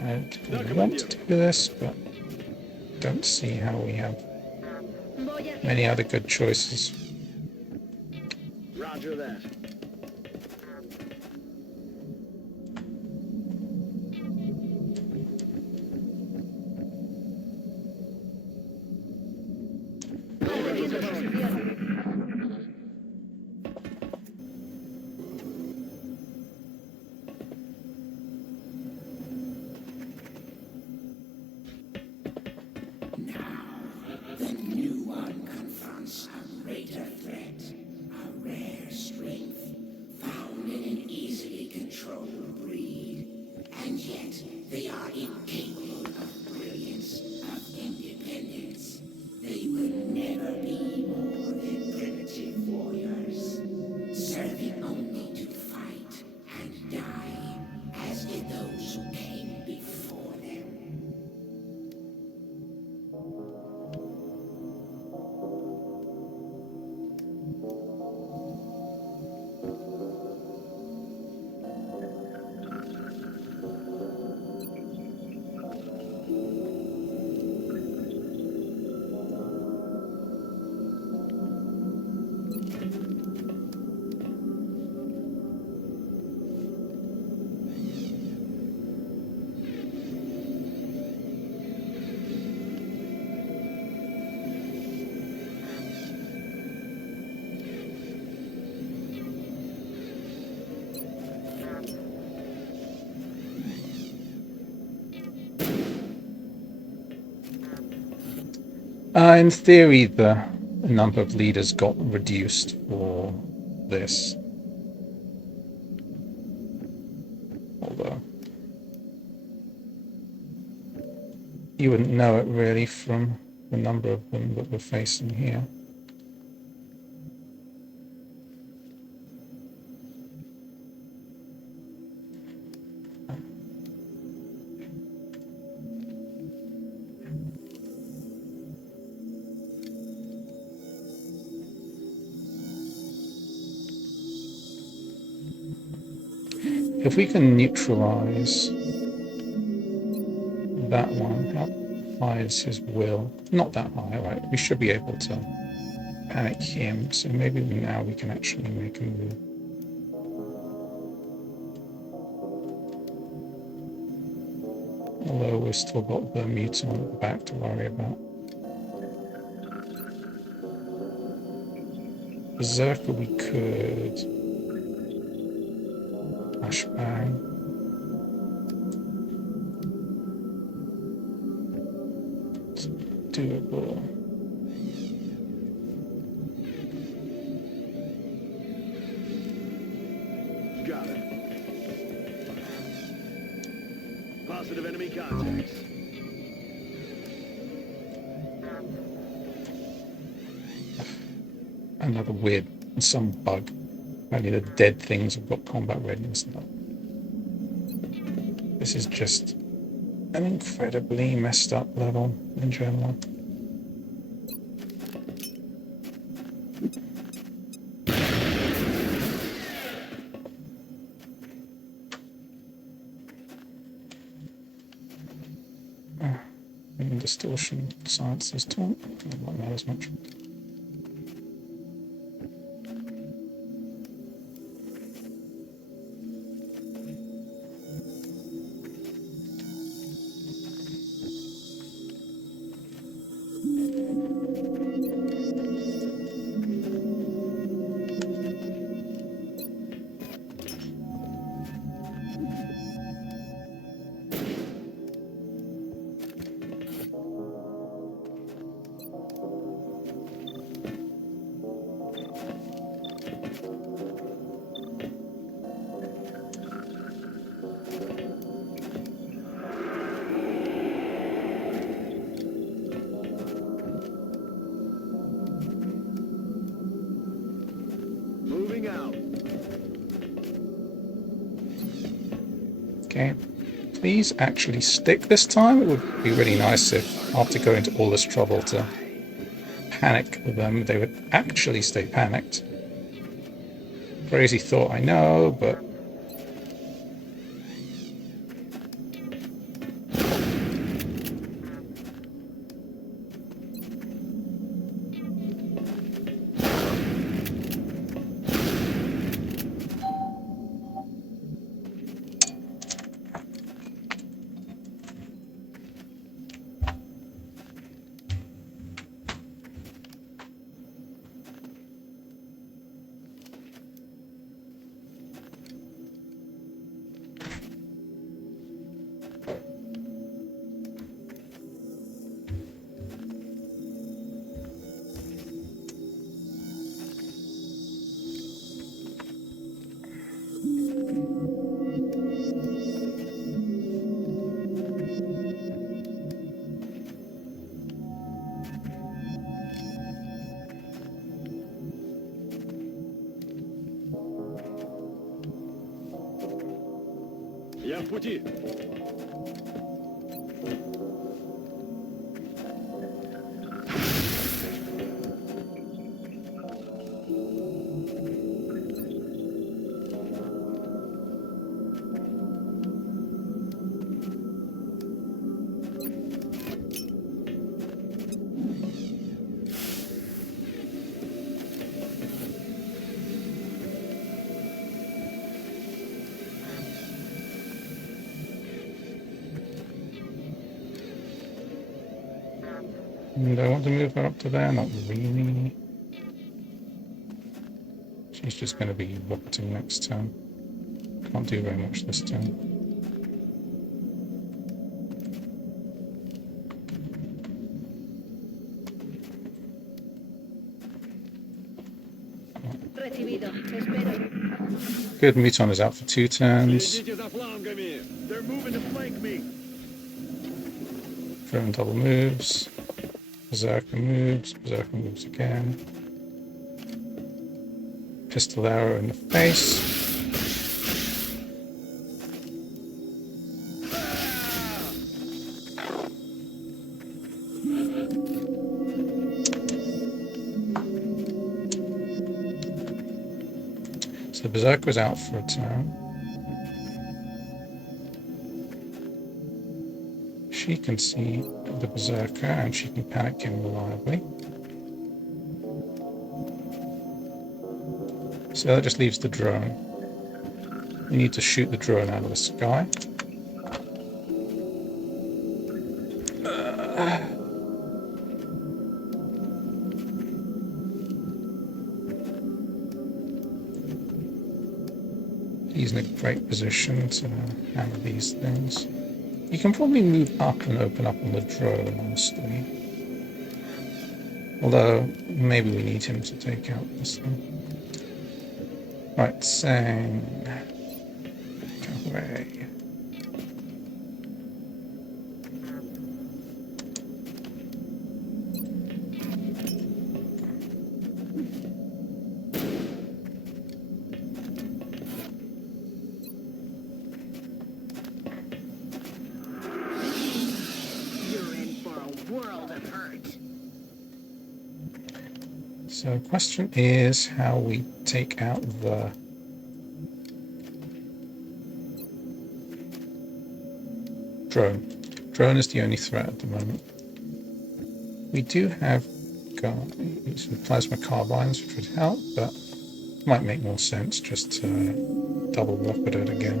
I want to do this, but don't see how we have many other good choices. Roger that. The new one confronts a greater threat, a rare strength, found in an easily controlled breed. And yet, they are incapable of brilliance, of independence. They will never be more than primitive warriors, serving only to fight and die, as did those who came before them. In theory, the number of leaders got reduced for this. Although you wouldn't know it really from the number of them that we're facing here. If we can neutralize that one, how high is his will? Not that high, right? We should be able to panic him, so maybe now we can actually make a move. Although we've still got the mutant at the back to worry about. Berserker we could. Flashbang. It's doable. Got it. Positive enemy contacts. Another weird, some bug. Only the dead things have got combat readiness now. This is just an incredibly messed up level in general. distortion sciences taunt. Not that as much. Moving out. Okay. Please actually stick this time. It would be really nice if, after going to all this trouble to panic them, they would actually stay panicked. Crazy thought, I know, but Я в пути. and I want to move her up to there. Not really. She's just going to be rocketing next turn. Can't do very much this turn. Recibido. Espero. Good, Muton is out for 2 turns. Следите за флангами. They're moving to flank me. Drone double moves. Berserker moves. Berserker moves again. Pistol arrow in the face. So the Berserker was out for a turn. She can see the Berserker and she can panic him reliably. So that just leaves the drone. We need to shoot the drone out of the sky. He's in a great position to hammer these things. You can probably move up and open up on the drone, honestly. Although, maybe we need him to take out this thing. Right, Sang. Cabaret. You're in for a world of hurt. So the question is how we take out the drone. Drone is the only threat at the moment. We do have got some plasma carbines, which would help, but might make more sense just to double rocket it again.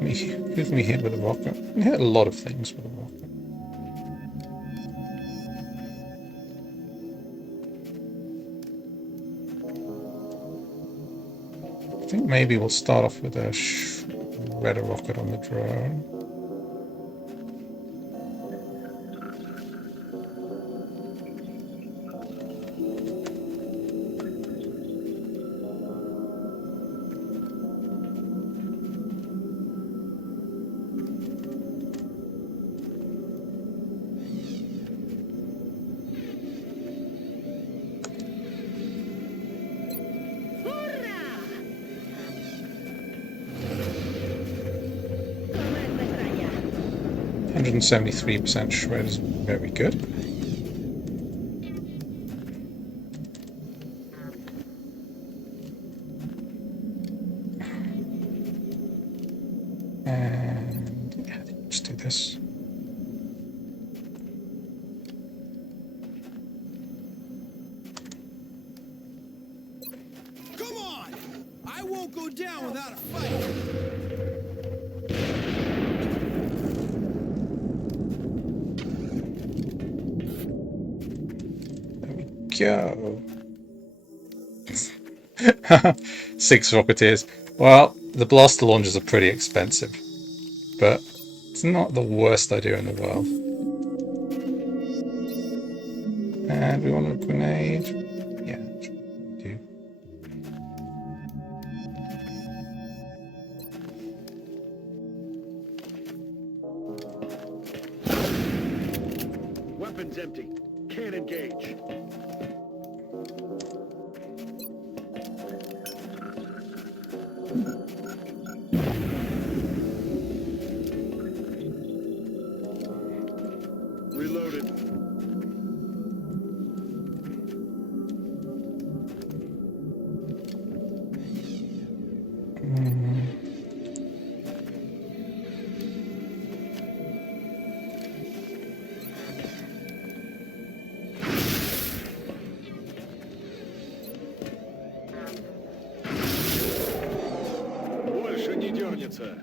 Who can we hit with a rocket? We hit a lot of things with a rocket. I think maybe we'll start off with a shredder rocket on the drone. ¡Hurra! Toma el metralla. 173% shred is very good. And yeah, let's do this. Come on! I won't go down without a fight. Go. 6 Rocketeers. Well, the blaster launchers are pretty expensive, but it's not the worst idea in the world. And we want a grenade. Yeah, we do. Weapons empty. Can't engage. Reloaded. Больше не дернется.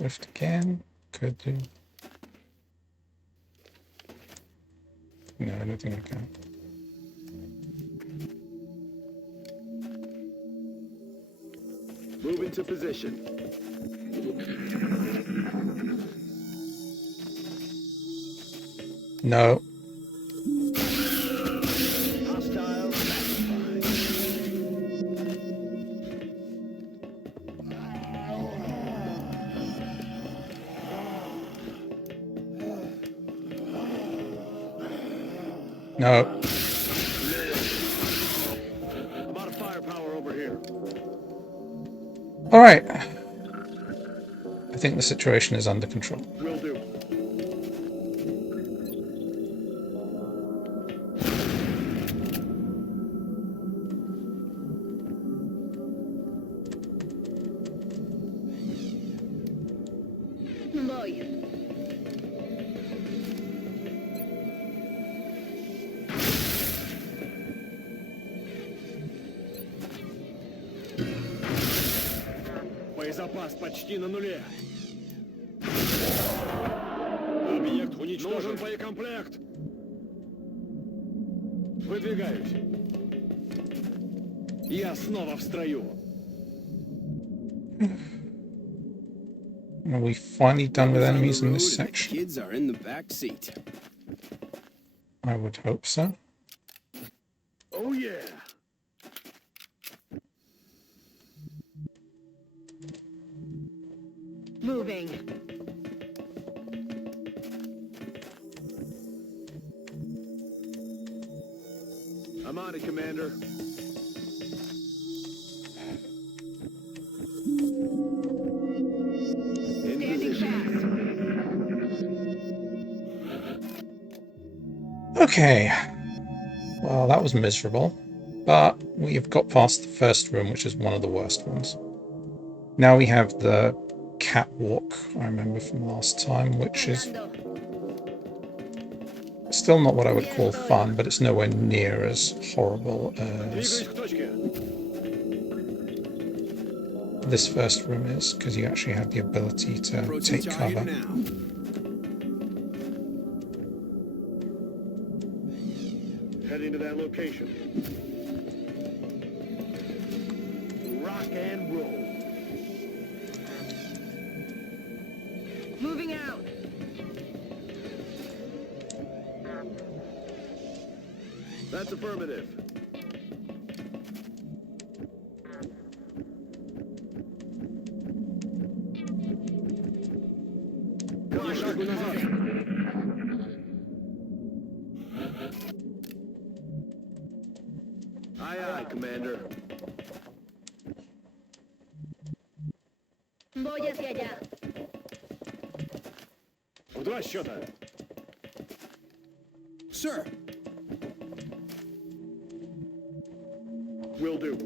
Lift again. Could do. No, I don't think I can. Move into position. No. Hostile satisfied. No. I'm out of firepower over here. All right. I think the situation is under control. Will do. Voy. Боезапас почти на нуле. Объект уничтожен. Нужен боекомплект. Выдвигаюсь. Я снова в строю. Are we finally done with enemies in this section? Kids are in the back seat. I would hope so. Oh yeah. Moving. I'm on it, Commander. Stand Okay. Well, that was miserable. But we've got past the first room, which is one of the worst ones. Now we have the catwalk, I remember from last time, which is still not what I would call fun, but it's nowhere near as horrible as Двигаюсь к точке. this first room is, because you actually have the ability to Approaching take target cover. now. Heading to that location. Rock and roll. Moving out. That's affirmative. Ни шагу назад. Aye, aye, Commander. Voy hacia allá. В два счета. Sir, Will do.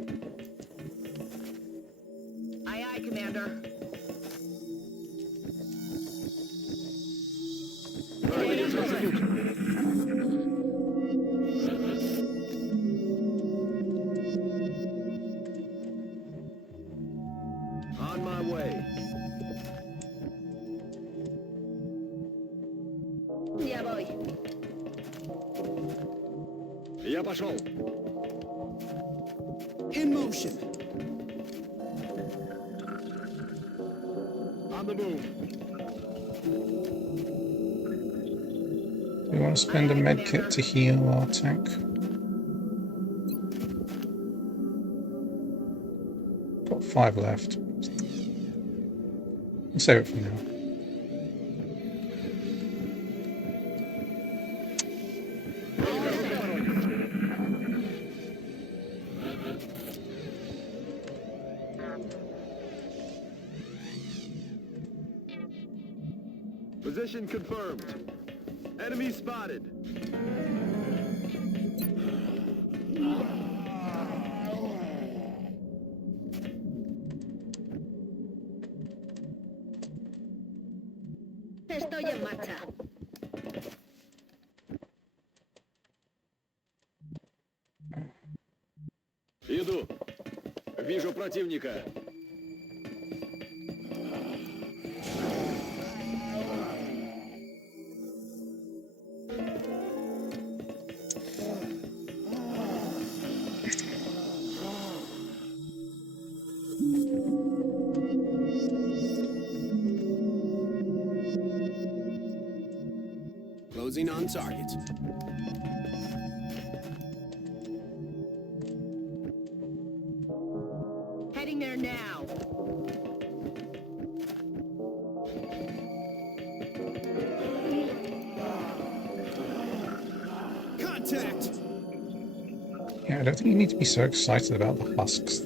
Aye, aye, Commander. On my way. Ya voy. Я пошел. in motion. On the move. We want to spend a med kit to heal our tank. Got 5 left. We'll save it for now. Position confirmed. Enemy spotted. Estoy en marcha. Иду. Вижу противника. Closing on target. Heading there now. Contact! Yeah, I don't think you need to be so excited about the husks.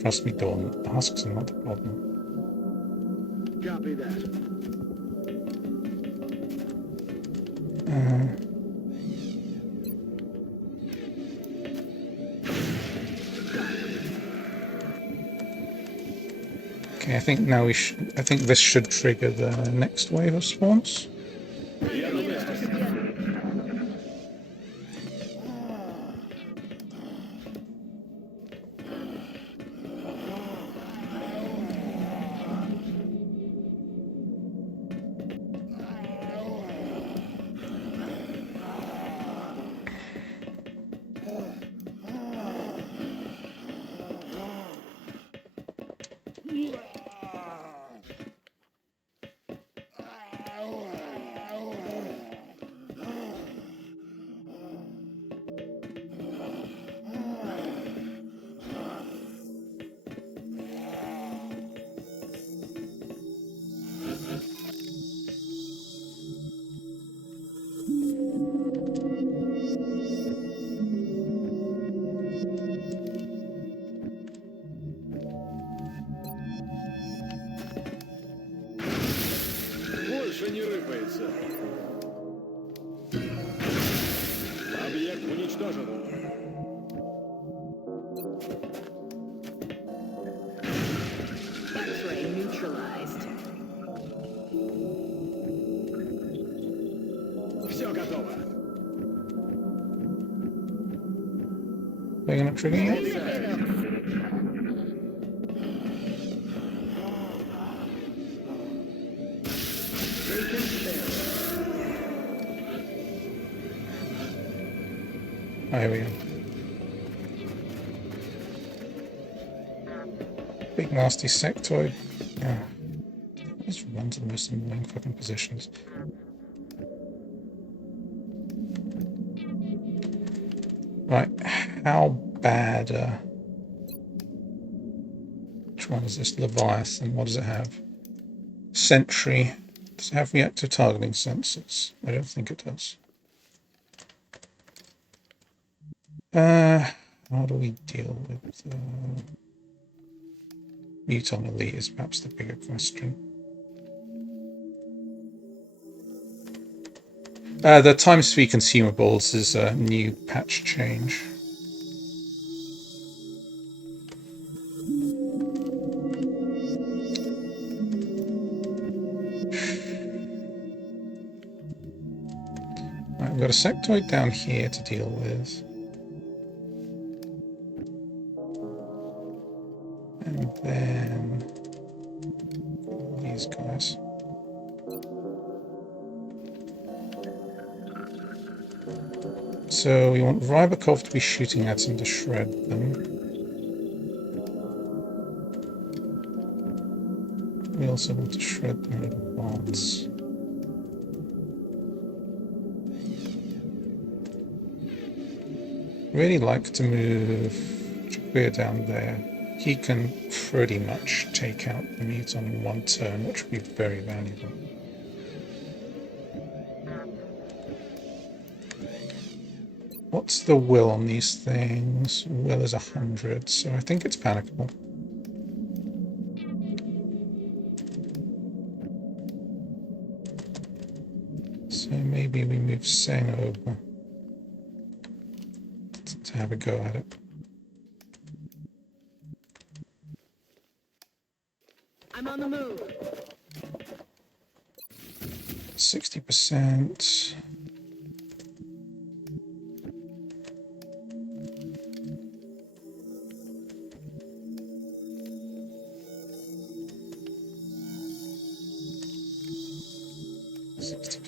Trust me, Dawn, the husks are not the problem. Copy that. Okay, I think now we should. I think this should trigger the next wave of spawns. Я на месте. Больше не рыпается. уничтожен. X-ray neutralized. Все готово. They're gonna trigger you? Oh, here we go. Big nasty sectoid. Yeah. Let's run to the most annoying fucking positions. Right, how bad which one is this? Leviathan, what does it have? Sentry. Does it have reactive targeting sensors? I don't think it does. How do we deal with Muton Elite is perhaps the bigger question. The times 3 consumables is a new patch change. Right, we've got a sectoid down here to deal with. And then these guys. So we want Rybakov to be shooting at them to shred them. We also want to shred them in advance. Really like to move Jaquir down there. He can pretty much take out the Muton in one turn, which would be very valuable. What's the will on these things? Will is 100, so I think it's panicable. So maybe we move Sen over to have a go at it. I'm on the move. 60%.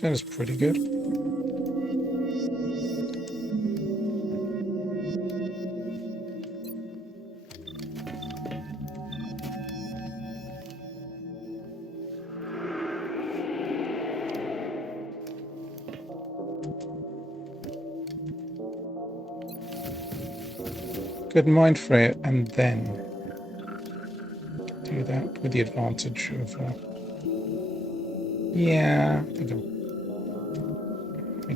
That is pretty good. Good mind fray it and then do that with the advantage of yeah, I think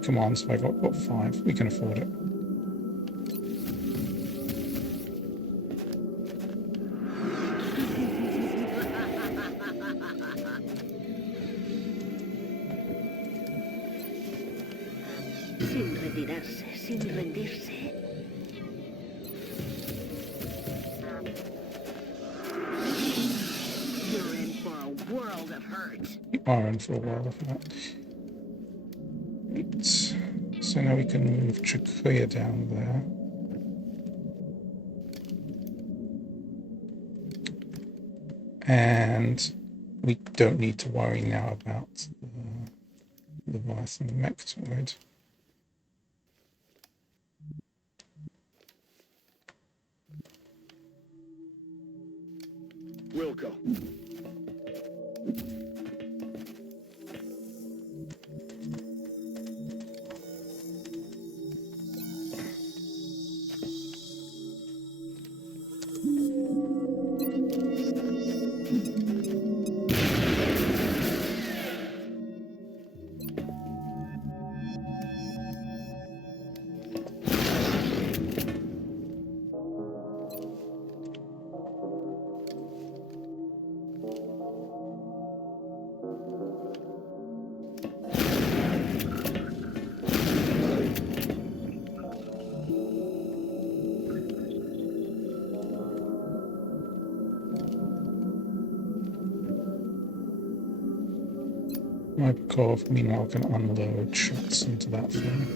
come on, so I got what, 5. We can afford it. Sin retirarse, sin rendirse. You're in for a world of hurt. We are in for a while of that. Right. So now we can move Chakuya down there. And we don't need to worry now about the Leviathan Mectoid. Wilco. Microkov, meanwhile, can unload shots into that thing.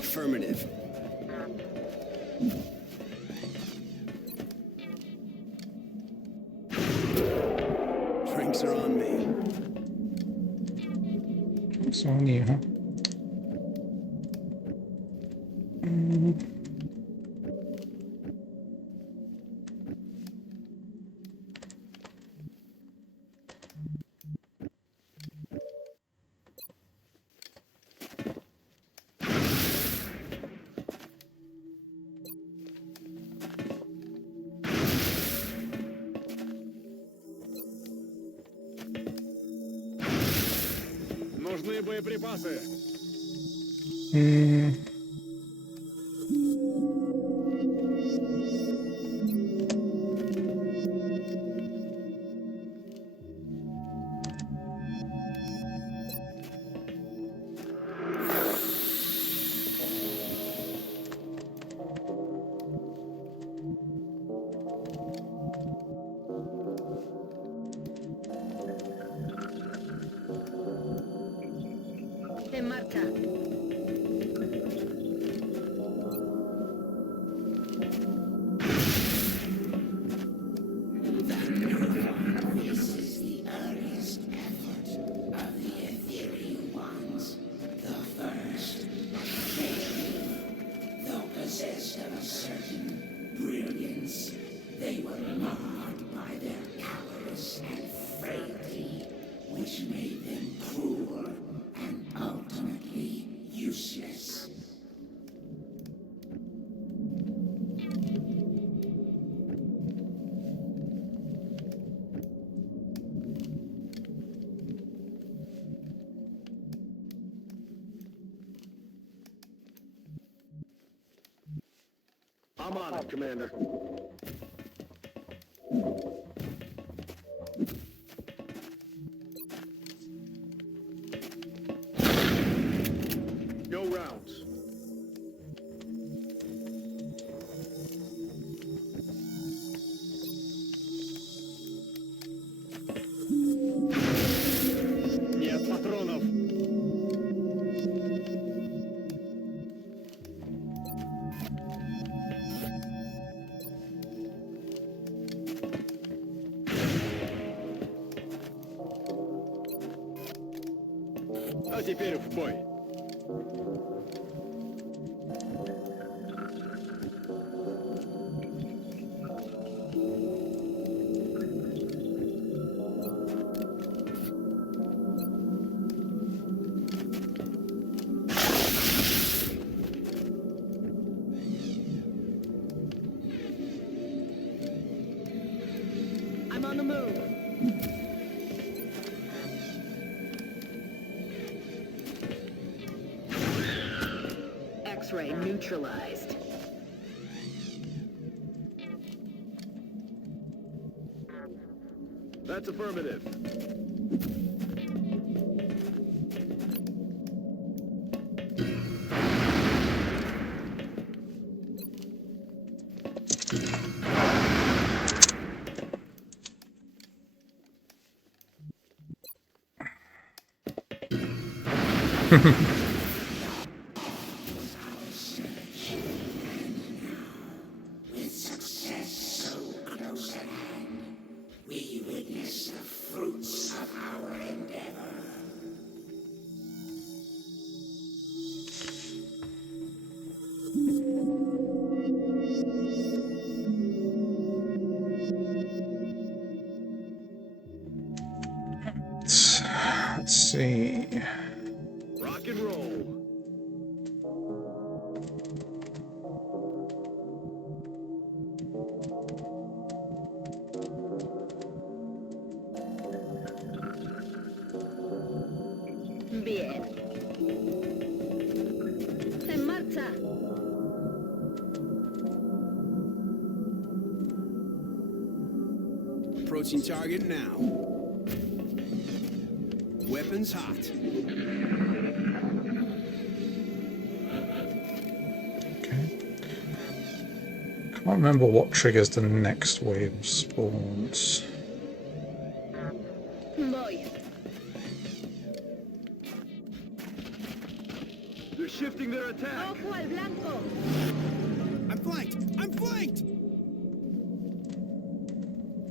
Affirmative. Drinks are on me. It's on you, huh? Нужны боеприпасы. En marcha. This is the earliest effort of the ethereal ones. The first, though possessed of a certain brilliance, they were marred by their cowardice and frailty, which made them cruel and ultimately useless. I'm on it, Commander. No rounds. Нет патронов. А теперь в бой. I'm on the move. X-ray neutralized. That's affirmative. With success so close at hand, we witness the fruits of our endeavor. Let's see. Rock and roll. Bien. En marcha. Approaching target now. Weapons hot. can't remember what triggers the next wave of spawns. Voy. They're shifting their attack. Ojo al blanco. I'm flanked! I'm flanked!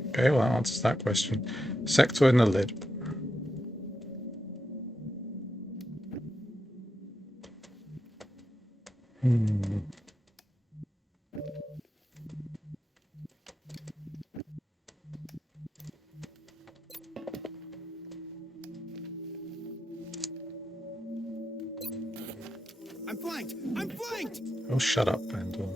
Okay, well that answers that question. Sector in the lid. I'm flanked! I'm flanked! Oh, shut up, Vandal.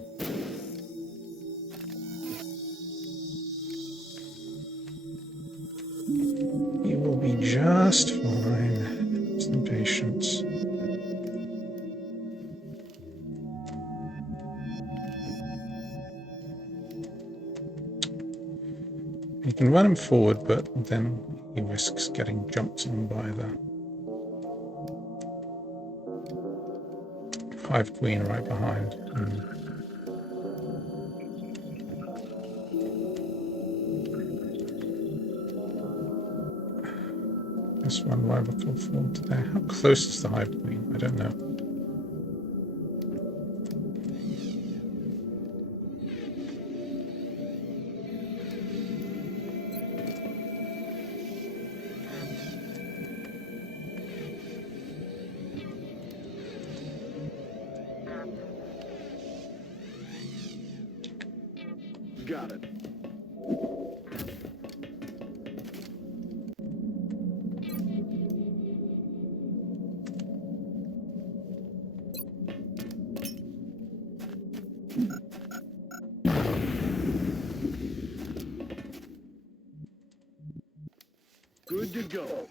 You will be just fine. Some patience. You can run him forward, but then he risks getting jumped on by the 5 queen right behind. This one rival call forward to there. How close is the Hive Queen? I don't know. Got it. Good to go.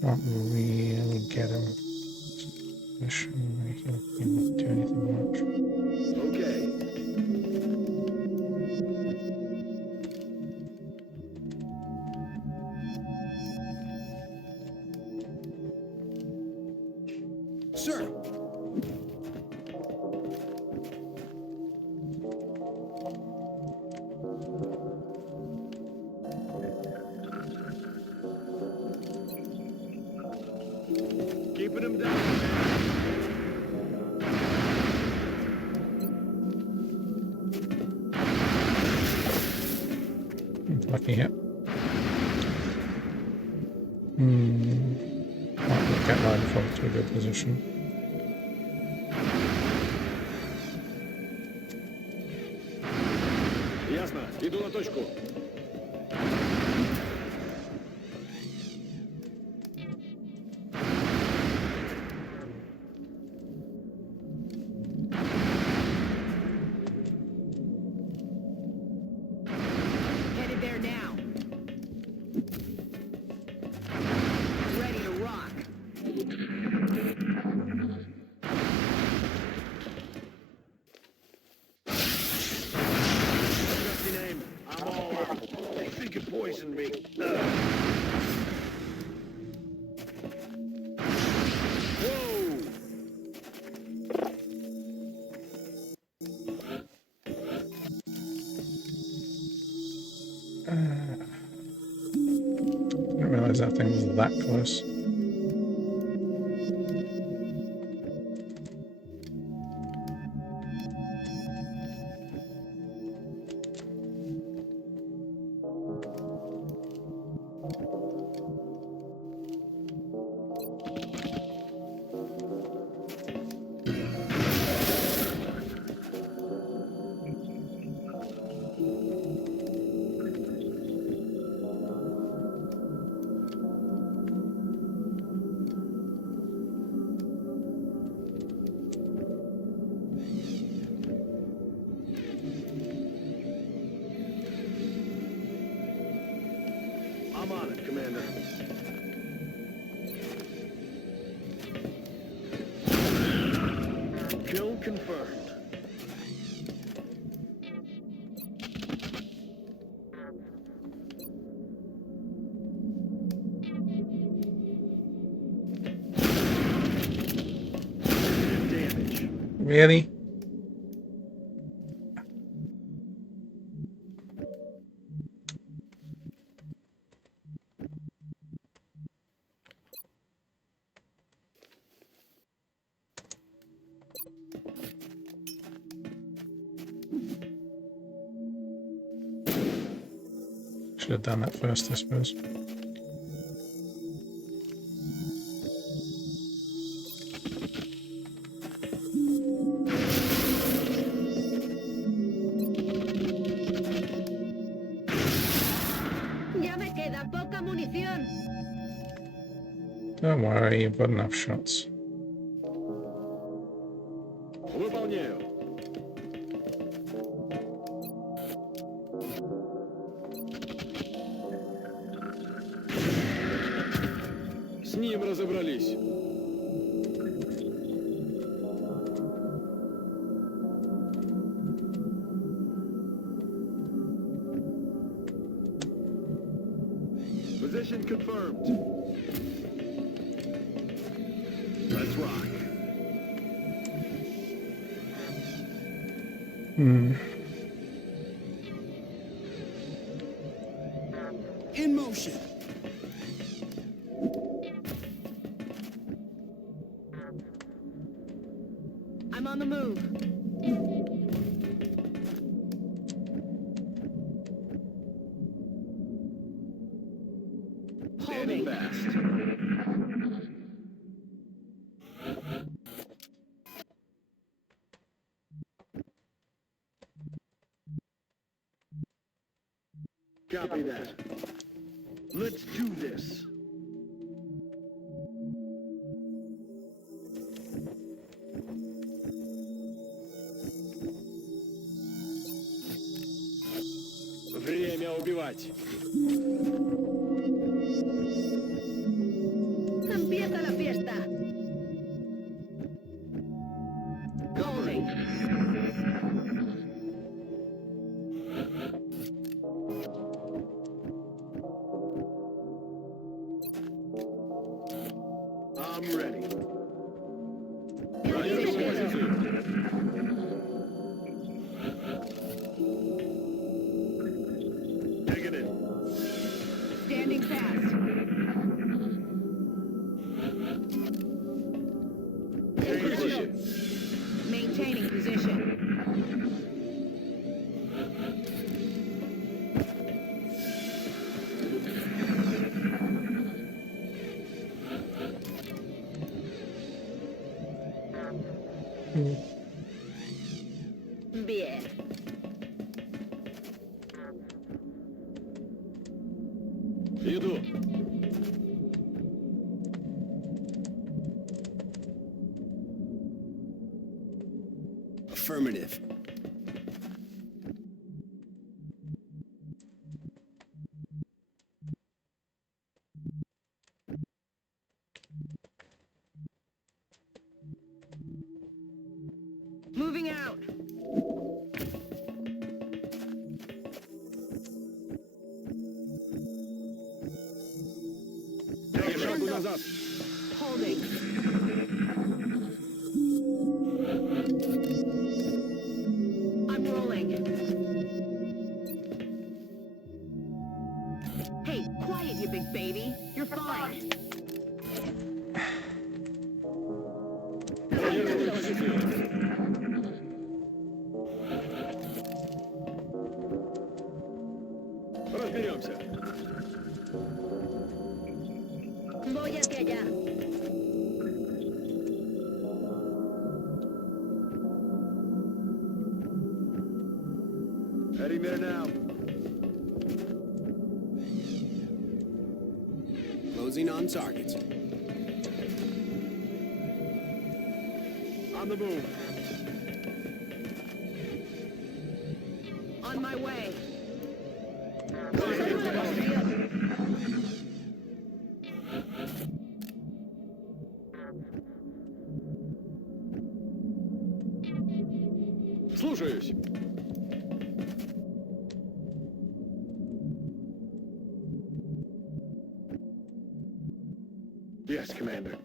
Can't really get him. Position where he'll be able to do anything much. Okay. Sir! Keeping him down. Lucky hit. Might get right before to a good position. Ясно. Иду на точку. Headed there now. Ready to rock. What's your name? I'm all out. They think you poisoned me. Whoa! Didn't realize that thing was that close. I'm on it, Commander. Kill confirmed. Really? Should have done that first, I suppose. Ya me queda poca munición. Don't worry, you've got enough shots. Выполняю. С ним разобрались. Position confirmed. Let's rock. In motion. I'm on the move. Standing Holding. fast. Copy that. Let's do this. Время убивать. Empieza la fiesta. Holding. I'm ready. Take it in. Standing fast. Take position. Maintaining position. Bien. Иду. Affirmative. Moving out. Take шагу назад. Holding. I'm rolling. Hey, quiet, you big baby. You're fine. Держу позицию. Разберемся. Voy hacia allá. Heading there now. Closing on target. On the move. On my way. Слушаюсь. Yes, Commander.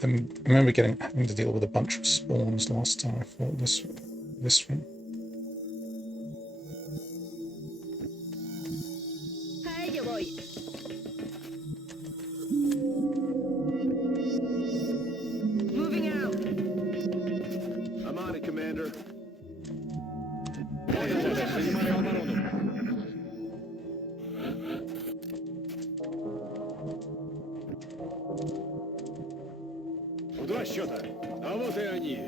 I remember having to deal with a bunch of spawns last time I fought this one. A ello voy. Moving out. I'm on it, Commander. В два счета. А вот и они.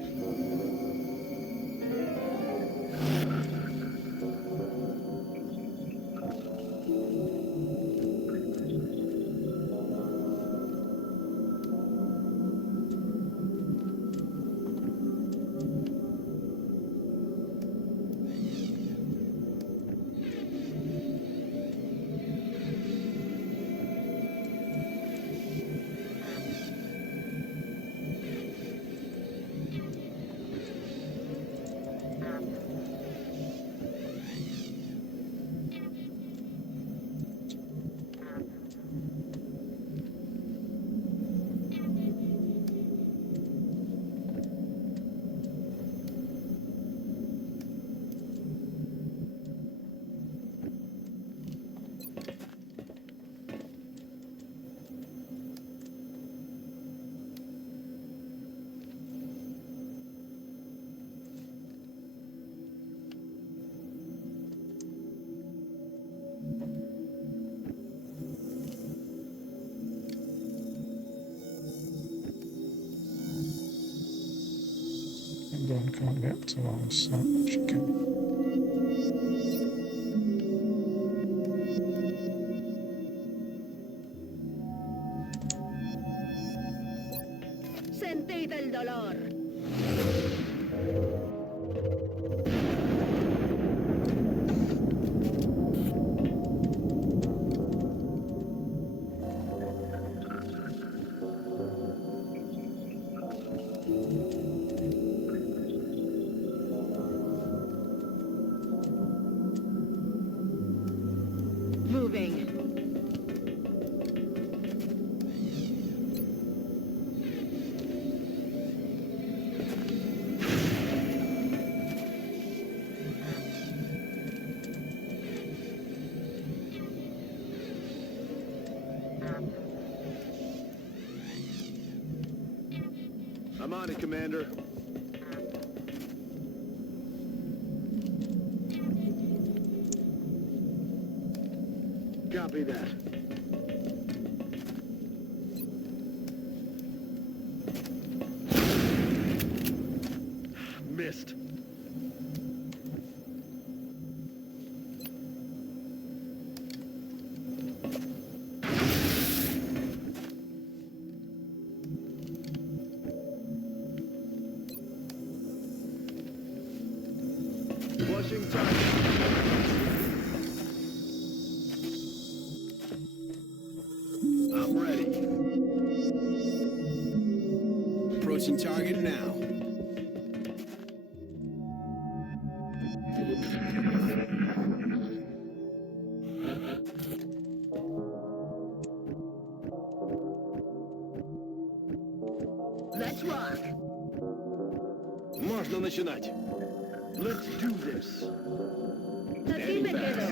Everyone can't get to our site. You can. Sentid el dolor. Moving. I'm on it, Commander. Copy that. Missed. Flushing target. I'm ready. Approaching target now. Let's rock. Можно начинать. Let's do this. Aquí me quedo.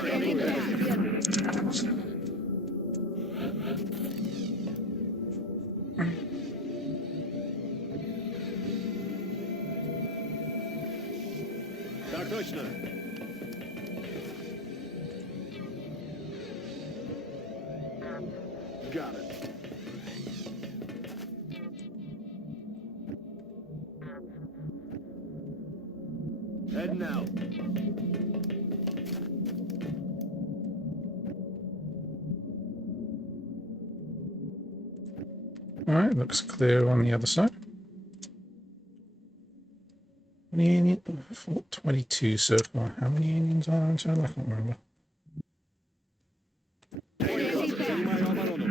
Standing back. Так точно. Got it. Heading out. Alright, looks clear on the other side. 22 so far. How many Indians are there in total? I can't remember. Занимаю оборону.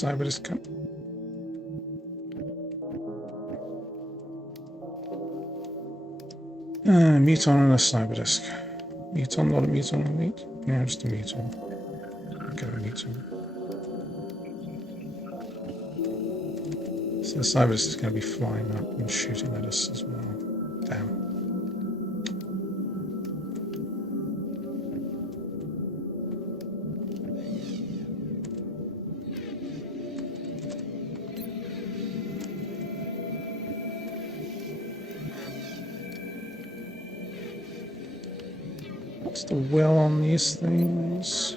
cyber disk. Muton and a cyber disk. Muton, not a muton, elite. Yeah, just a muton. Go muton. So the cyber disk is going to be flying up and shooting at us as well. Damn. What's the will on these things?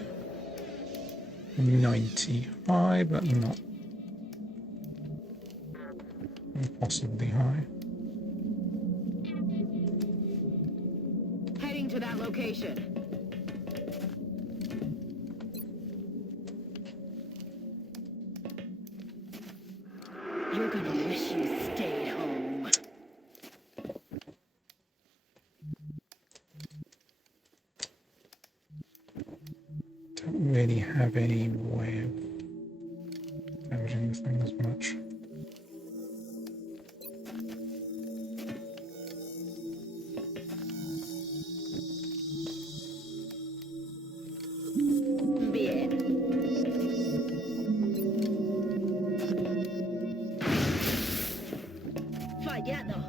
90. High, but not impossibly high. Heading to that location. You're gonna wish you stayed home. Don't really have any way of damaging this thing as much. Bien. Fallado.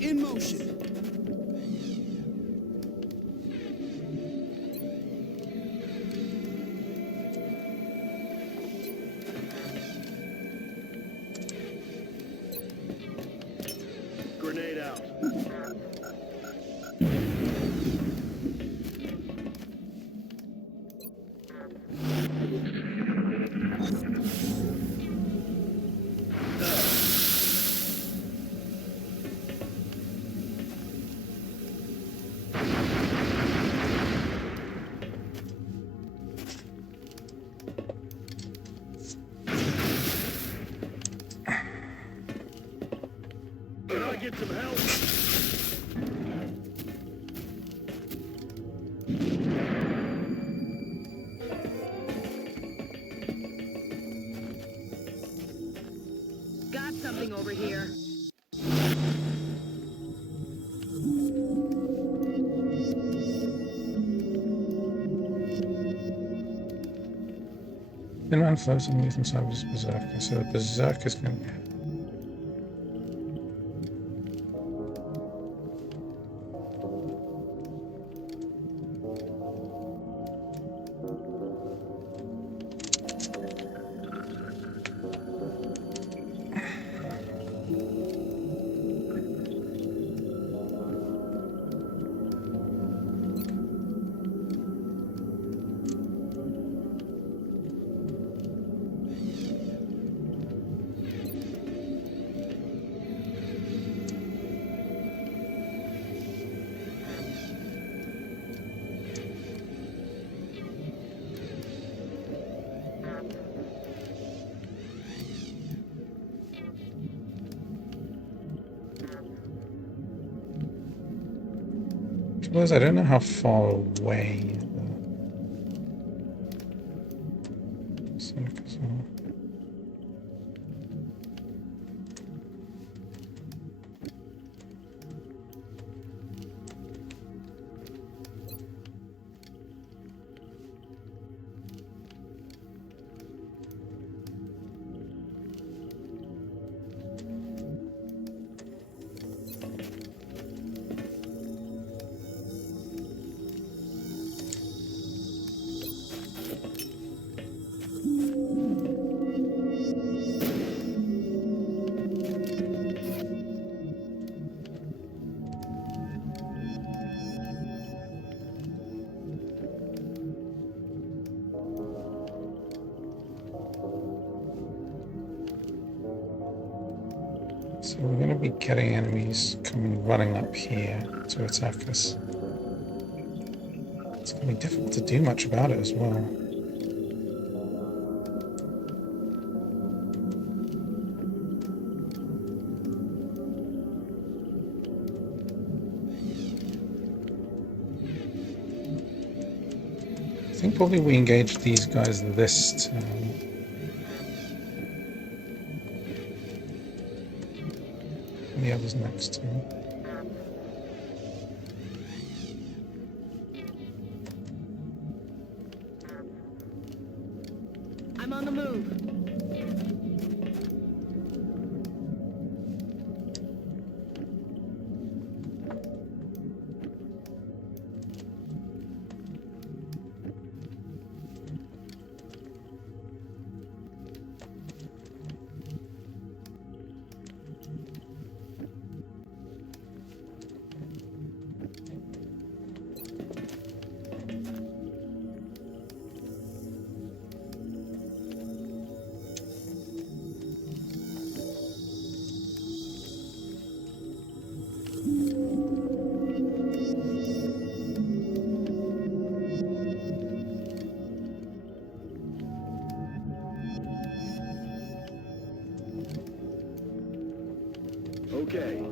In motion. Grenade out. Can I get some help? Got something over here. Inland floating youth and cyber is berserker. So the berserker is going to. Suppose I don't know how far away the circus are. So we're going to be getting enemies coming running up here to attack us. It's going to be difficult to do much about it as well. I think probably we engage these guys this turn. And the others next turn. I'm on the move. Okay.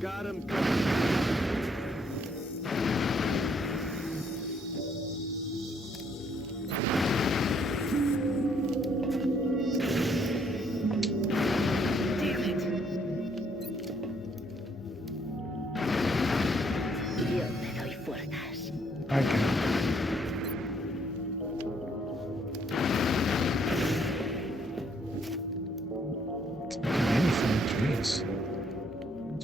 Got him. Damn it. Yo te doy fuerzas. Okay. Anything, jeez.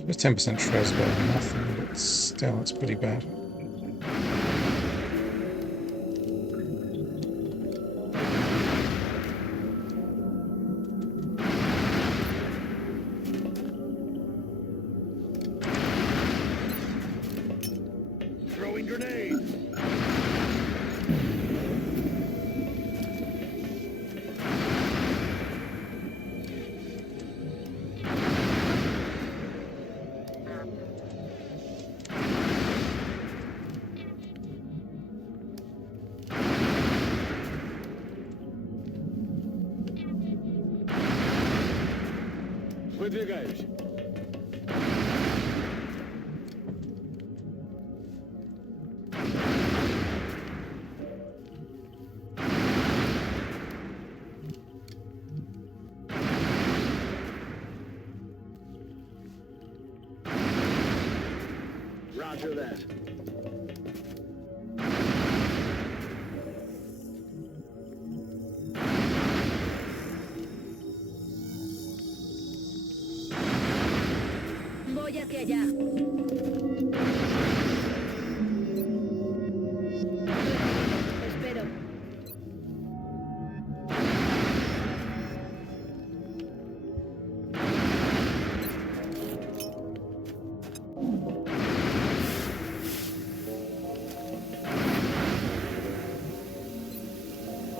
It's 10% Shrez better than nothing, but still, it's pretty bad. Throwing grenades. Выдвигаюсь. Roger that. Voy hacia allá. Espero.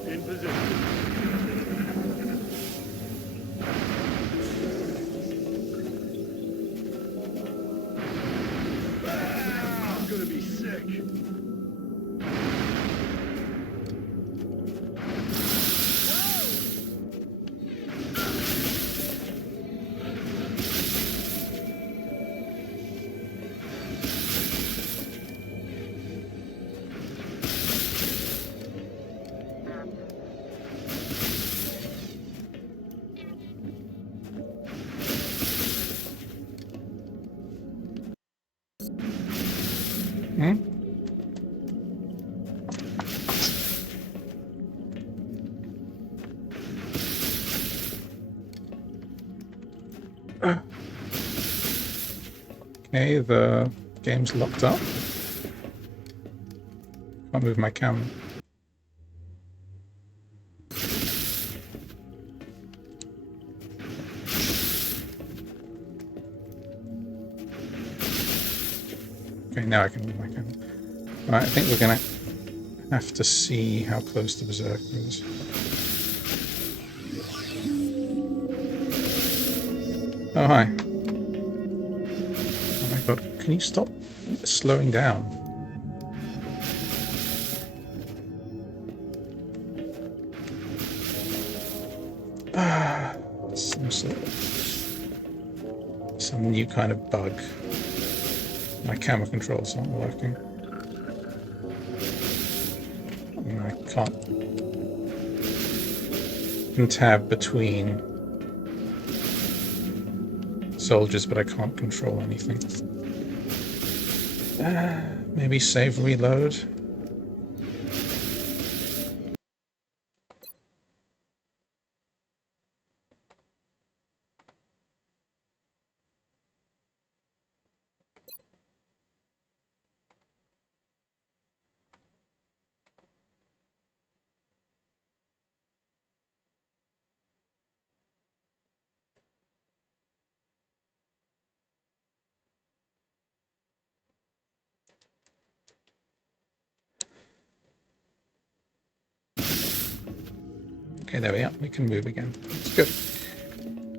In position. Hmm? Okay, the game's locked up. Can't move my camera. Okay, now I can move my camera. Alright, I think we're gonna have to see how close the Berserker is. Oh, hi. Oh my god, can you stop slowing down? Some new kind of bug. My camera controls aren't working. And I can tab between soldiers, but I can't control anything. Maybe save reload. Okay, there we are. We can move again. It's good.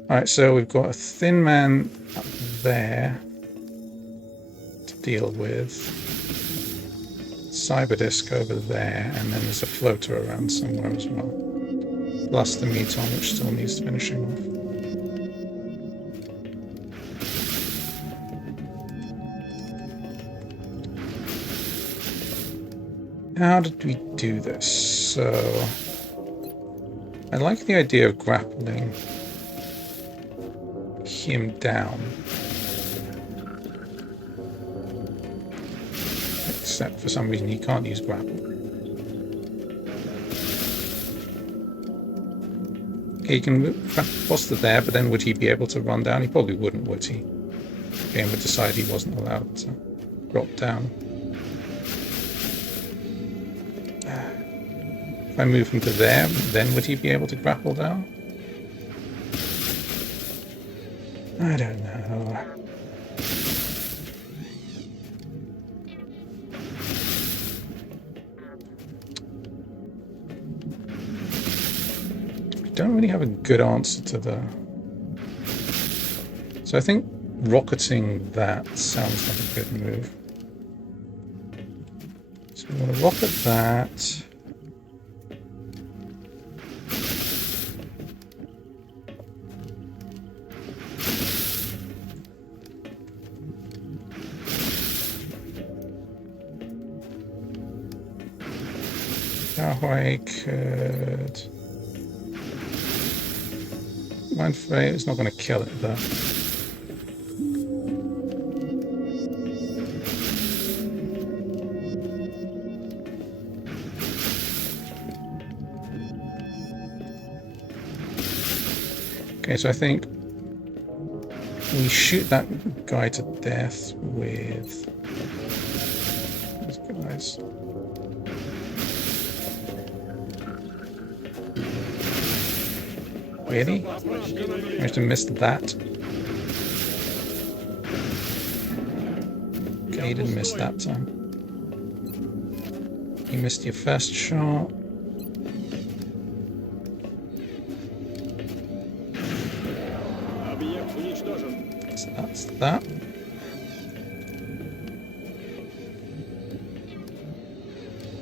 Alright, so we've got a thin man up there to deal with. Cyberdisk over there, and then there's a floater around somewhere as well. Plus the Meton, which still needs finishing off. How did we do this? So I like the idea of grappling him down. Except for some reason he can't use grapple. Okay, he can move Foster there, but then would he be able to run down? He probably wouldn't, would he? The game would decide he wasn't allowed to drop down. If I move him to there, then would he be able to grapple down? I don't know. I don't really have a good answer to the... So I think rocketing that sounds like a good move. So I'm going to rocket that. How I could... Mind Fray is not going to kill it though. Okay, so I think we shoot that guy to death with these guys. Really? I have to miss that. Okay, you didn't miss that time. You missed your first shot. So that's that.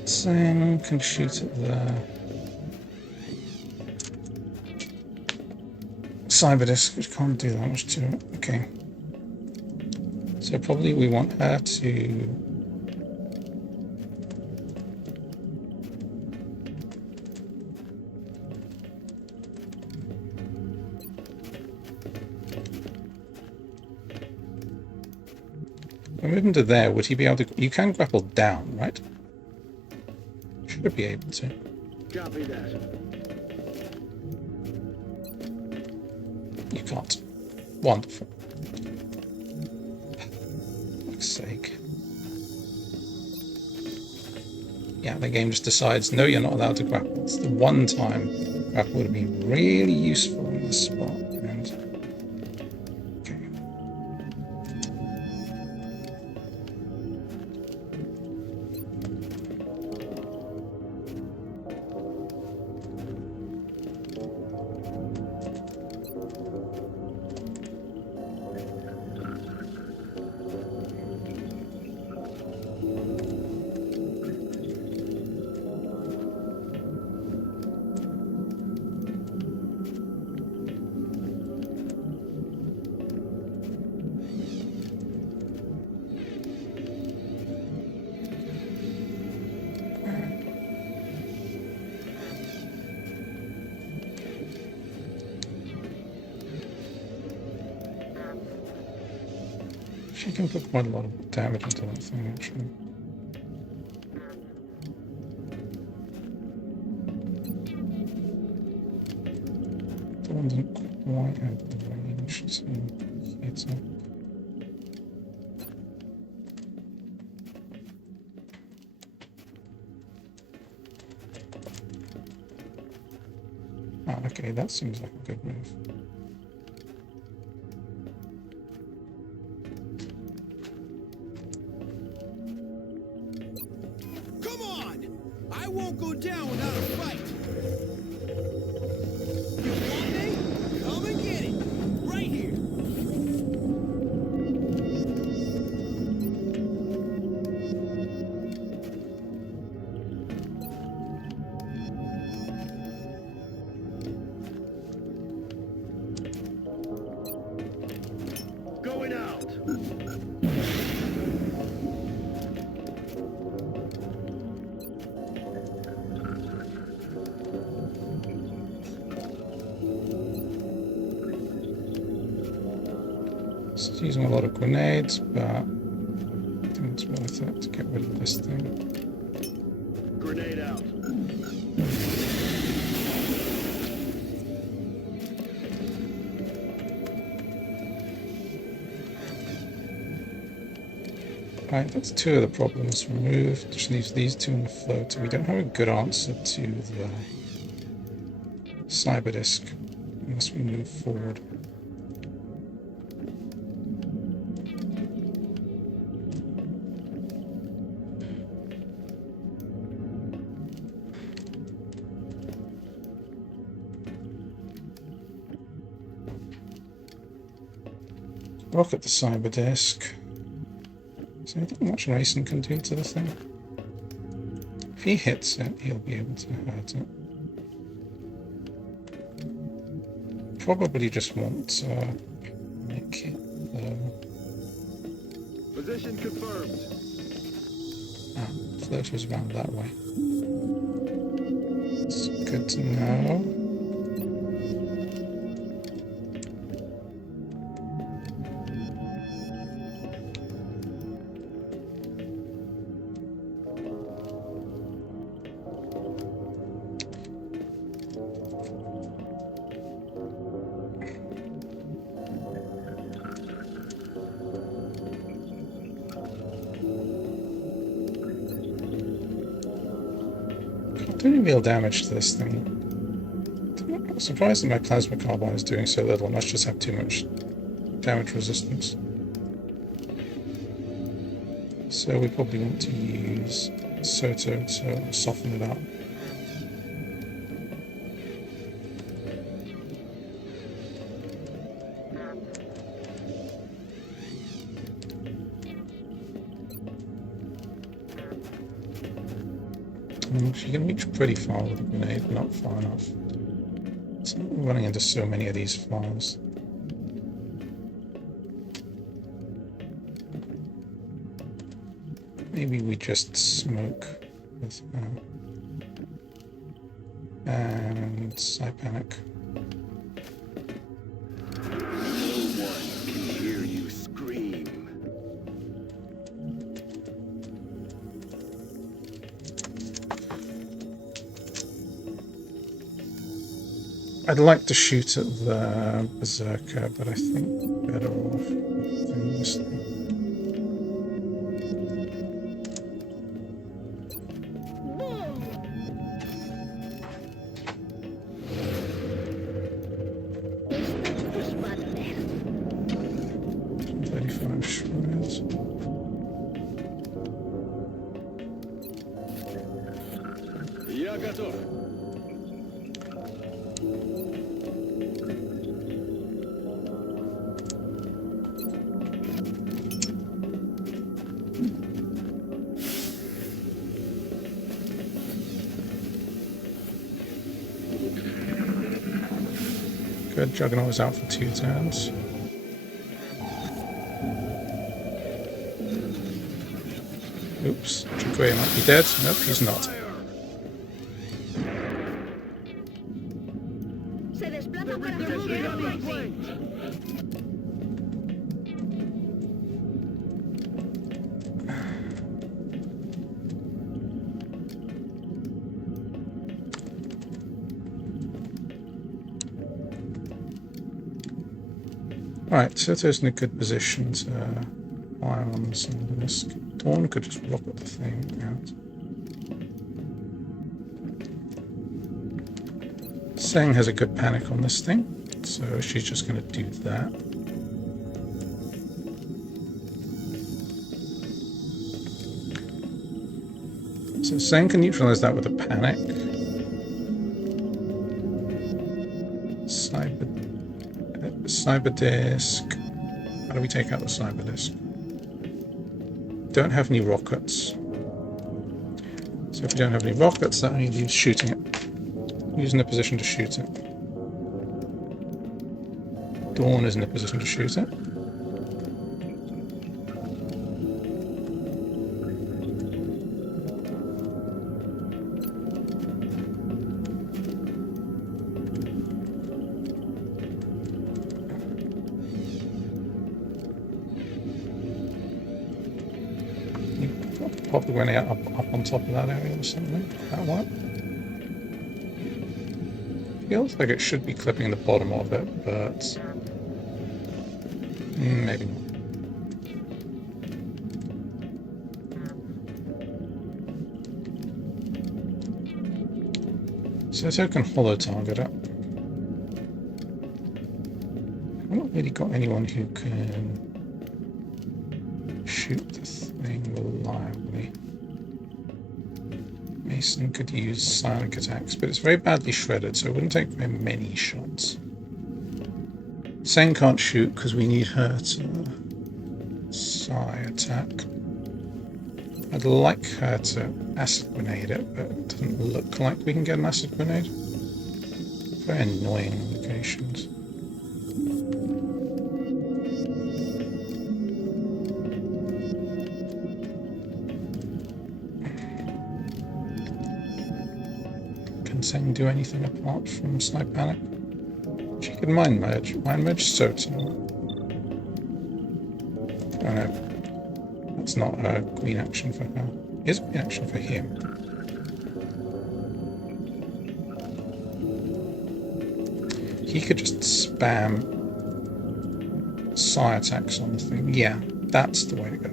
Same, can shoot it there. Cyberdisk, which can't do that much to it. Okay. So probably we want her to... I move him to there, would he be able to... You can grapple down, right? Should be able to. Copy that. You can't. Wonderful. For fuck's sake. Yeah, the game just decides, no, you're not allowed to grapple. It's the one time grapple would have been really useful in this spot. And okay. She can put quite a lot of damage into that thing, actually. The one doesn't quite have the range, so it's up. Ah, okay, that seems like a good move. Come on! I won't go down without a fight! You want me? Come and get it! Right here! Going out. It's using a lot of grenades, but I think it's worth it to get rid of this thing. Grenade out. Right, that's two of the problems removed. Just leaves these two in the floater. We don't have a good answer to the cyber disk unless we move forward. Rocket the cyber disk. Is there anything much Racing can do to the thing? If he hits it, he'll be able to hurt it. Probably just want to make it low. Position confirmed. Ah, floater's around that way. It's good to know. Doing real damage to this thing. I'm surprised that my plasma carbine is doing so little. It must just have too much damage resistance. So we probably want to use Soto to soften it up. She can reach pretty far with a grenade, but not far enough. So I'm running into so many of these flies. Maybe we just smoke with her. And Psypanic. No one can hear you scream. I'd like to shoot at the Berserker, but I think better off doing this thing. Esto os va a doler. 35 shreds. Я готов. Good, Juggernaut was out for 2 turns. Oops, Chikwe might be dead. Nope, he's not. Se desplaza para protegerme. Right, Soto's in a good position to fire on some disc. Dawn could just rocket the thing out. Seng has a good panic on this thing, so she's just going to do that. So Seng can neutralize that with a panic. Cyber disc. How do we take out the cyber disc? Don't have any rockets. So if we don't have any rockets, that only leaves shooting it. Who's in a position to shoot it? Dawn is in a position to shoot it. Pop the grenade up on top of that area or something. That one. Feels like it should be clipping the bottom of it, but maybe not. So can hollow target it. I've not really got anyone who can shoot the thing reliably. Mason could use psionic attacks, but it's very badly shredded, so it wouldn't take very many shots. Seng can't shoot because we need her to psi attack. I'd like her to acid grenade it, but it doesn't look like we can get an acid grenade. Very annoying on occasions. Can Seng do anything apart from Snipe Panic? She could Mind Merge. Mind Merge Soto. Oh no. That's not a green action for her. Here's a green action for him. He could just spam psi attacks on the thing. Yeah, that's the way to go.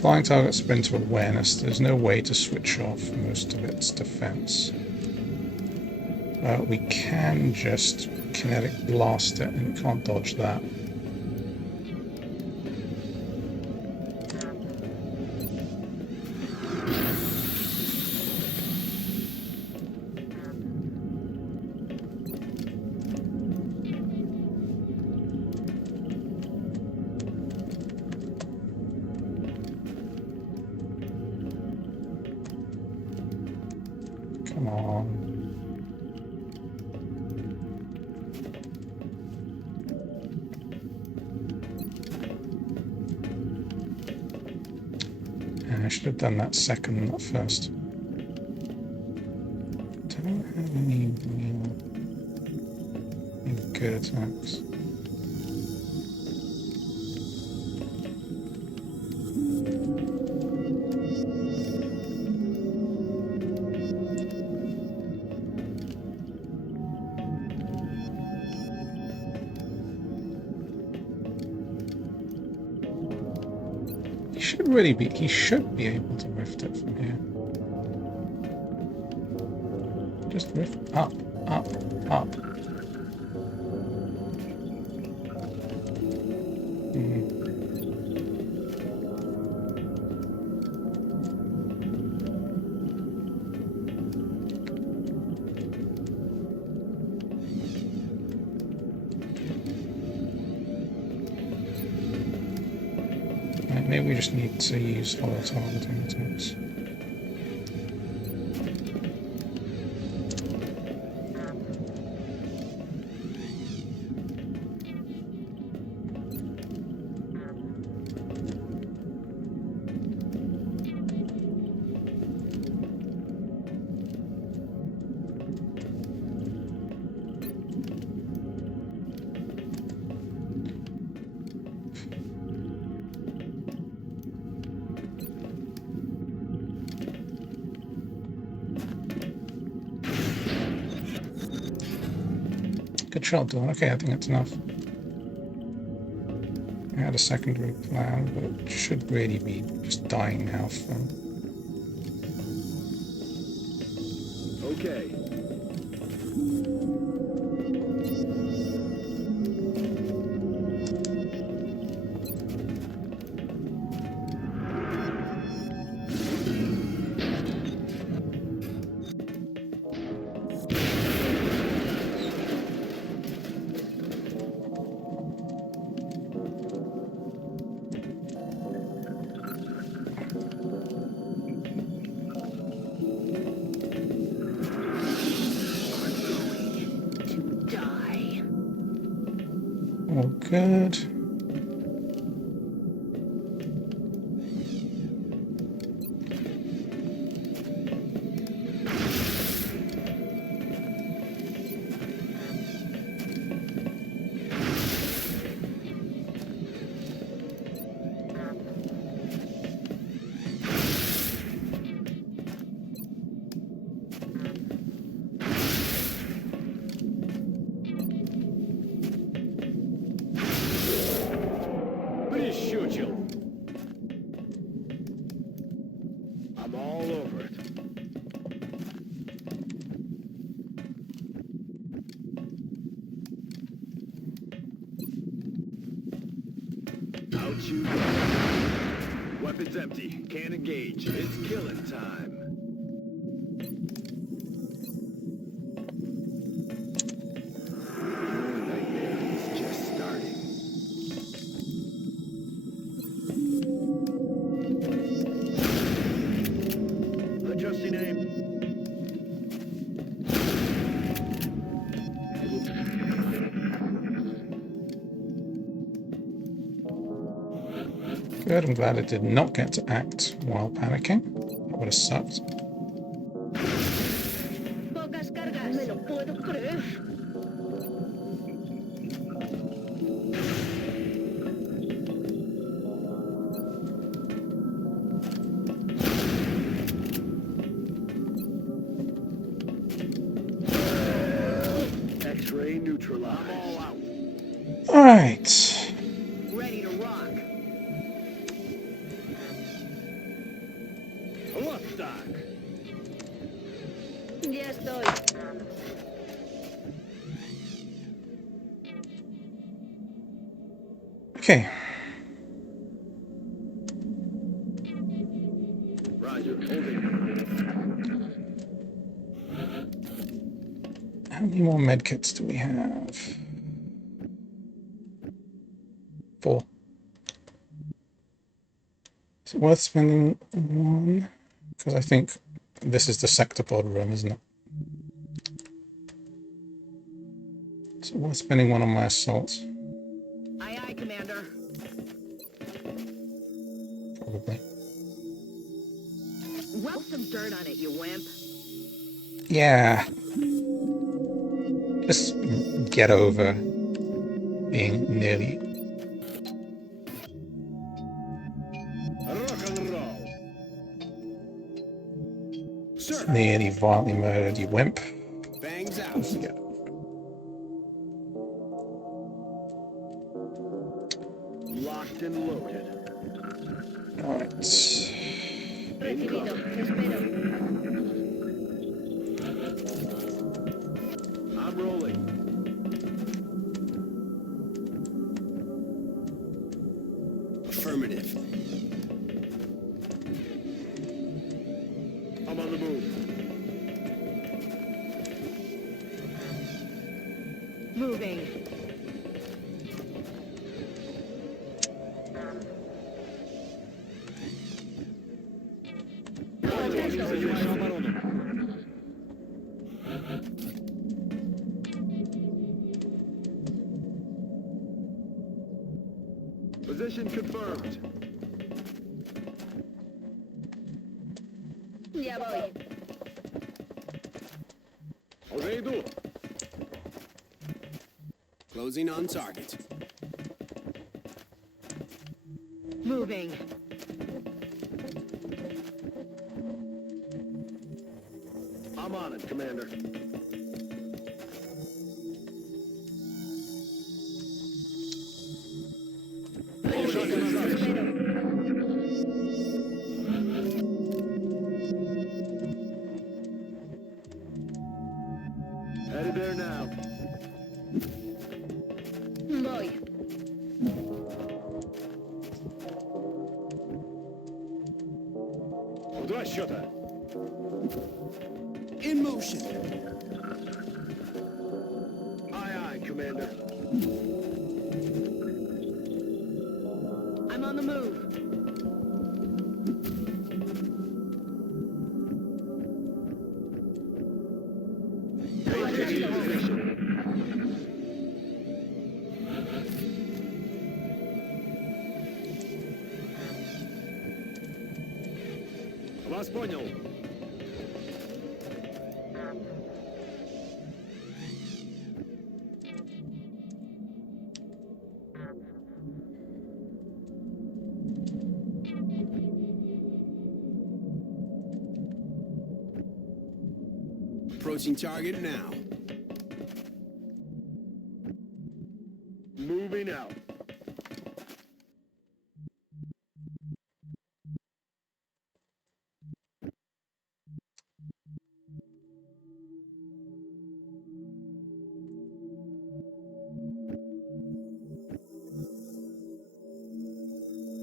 Flying target sprinter awareness. There's no way to switch off most of its defense. We can just kinetic blast it, and it can't dodge that. Come on. And I should have done that second, not first. Don't have any good attacks. He should be able to rift it from here. Just rift up, up, up. Maybe we just need to use hollow targeting attacks. Good shot, Dawn. Okay, I think that's enough. I had a secondary plan, but it should really be just dying now from... Okay. All good. Прищучил. I'm all over it. Out you go. Weapons empty. Can't engage. It's killing time. Nightmare is just starting. Adjusting aim. Good, I'm glad I did not get to act while panicking. That would have sucked. Pocas cargas. Me lo puedo creer. X-ray neutralized. I'm all out. Alright. Ready to rock. Lock stock. Ya estoy. Okay. Roger. Holding. How many more medkits do we have? 4. Is it worth spending one? Because I think this is the sectopod room, isn't it? Is it worth spending one on my assaults? Aye, aye, Commander. Probably. Rub some dirt on it, you wimp. Yeah. Just get over being nearly Rock and roll. Sir, violently murdered, you wimp. bangs out. Get over Locked and loaded. Alright. Recibido. Espero. I'm rolling. Affirmative. I'm on the move. Moving. Занимаю оборону. Position confirmed. Ya voy. Уже иду. Closing on target. Moving. I'm on it, Commander. Шаг назад. Headed there now. Voy. В два счета. In motion. Aye, aye, Commander. I'm on the move. Maintain position. Вас понял. Approaching target now. Moving out.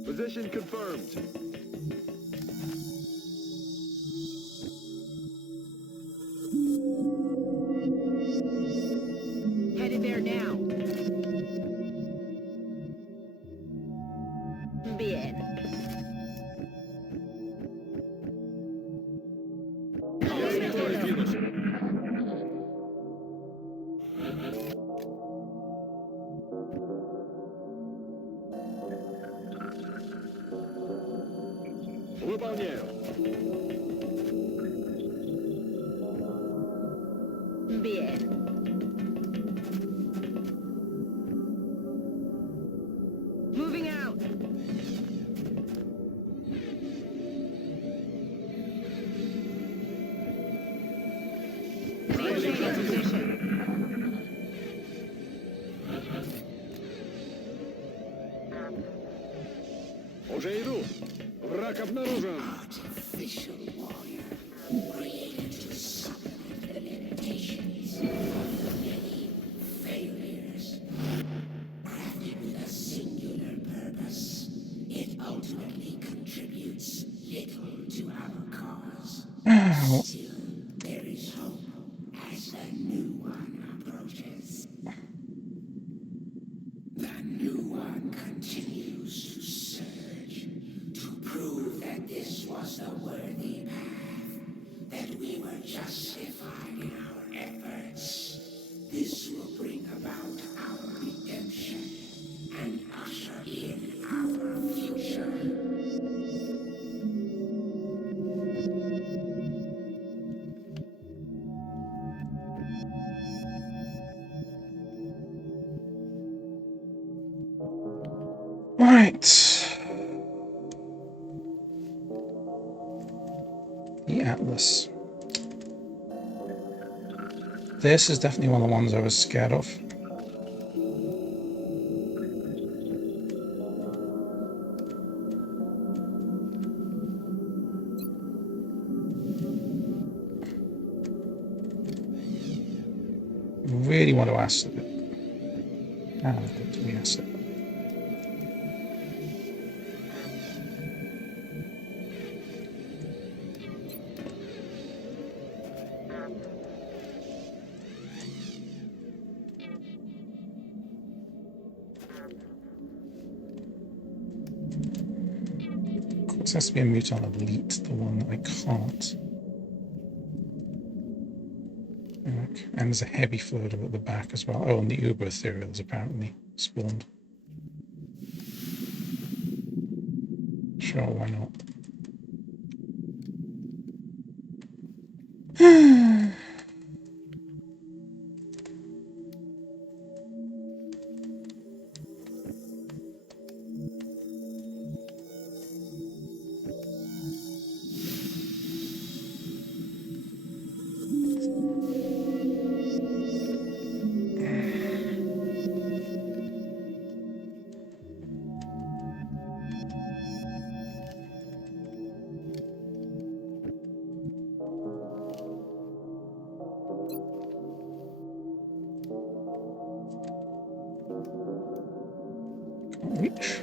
Position confirmed. Headed there now. Bien. Я готов двинусь. Выполняю. Bien. Moving out. Maintaining position. Уже иду. Враг обнаружен. Artificial warrior, created to supplement the limitations of many failures. Crafted with a singular purpose, it ultimately contributes little to our cause. Still, there is hope as the new one approaches. The new one continues to surge, to prove that this was the worthy path, that we were justified in our efforts. This will bring about our redemption and usher in our future. Right. The Atlas. This is definitely one of the ones I was scared of. really want to acid it. How do we acid? This has to be a Muton Elite, the one that I can't. Okay. And there's a heavy floater at the back as well. Oh, and the Uber Ethereal is apparently spawned. Sure, why not? Reach.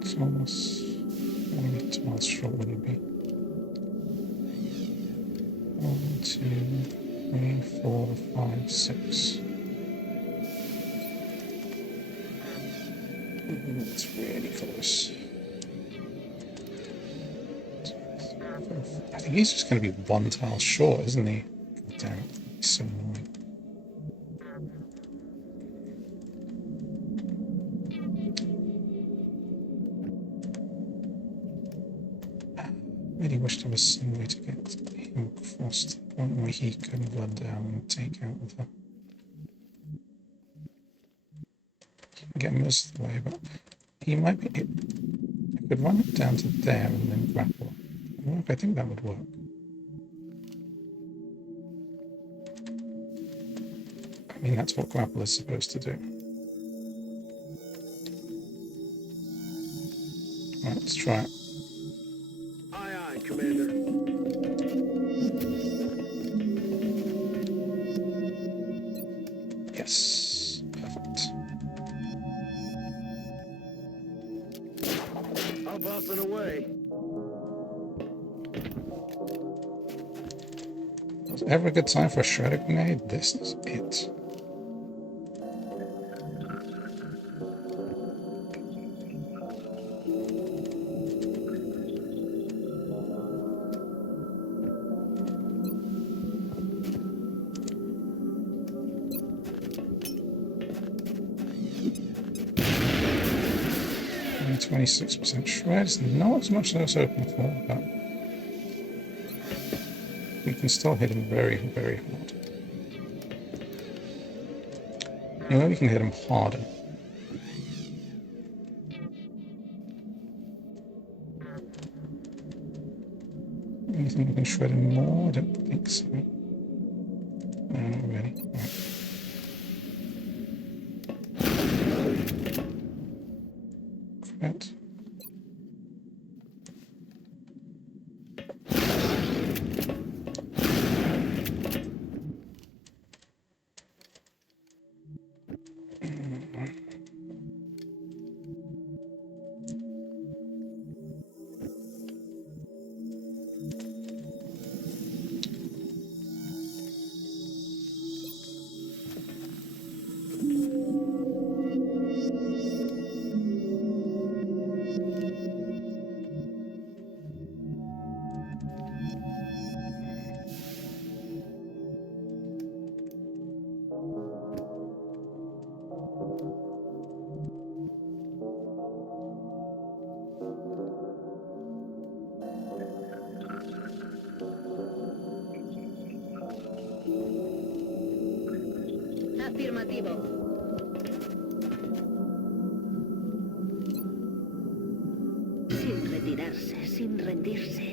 It's almost 1 miles short, would it be? 1, 2, 3, 4, 5, 6. It's really close. I think he's just going to be 1 tile short, isn't he? God damn it. He's so annoying. I really wish there was some way to get him across to the point where he could blood down and take out the... Get most of the way, but he might be... I could run it down to there and then grapple. I think that would work. I mean, that's what grapple is supposed to do. Alright, let's try it. Aye, aye, Commander. Yes. Perfect. Up and away. If there's ever a good time for a shredder grenade, this is it. Only 26% shreds, not as much as I was hoping for, but we can still hit him very, very hard. You know, we can hit him harder. Anything we can shred him more? I don't think so. No, not really. Right. Crit. Afirmativo. Sin retirarse, sin rendirse.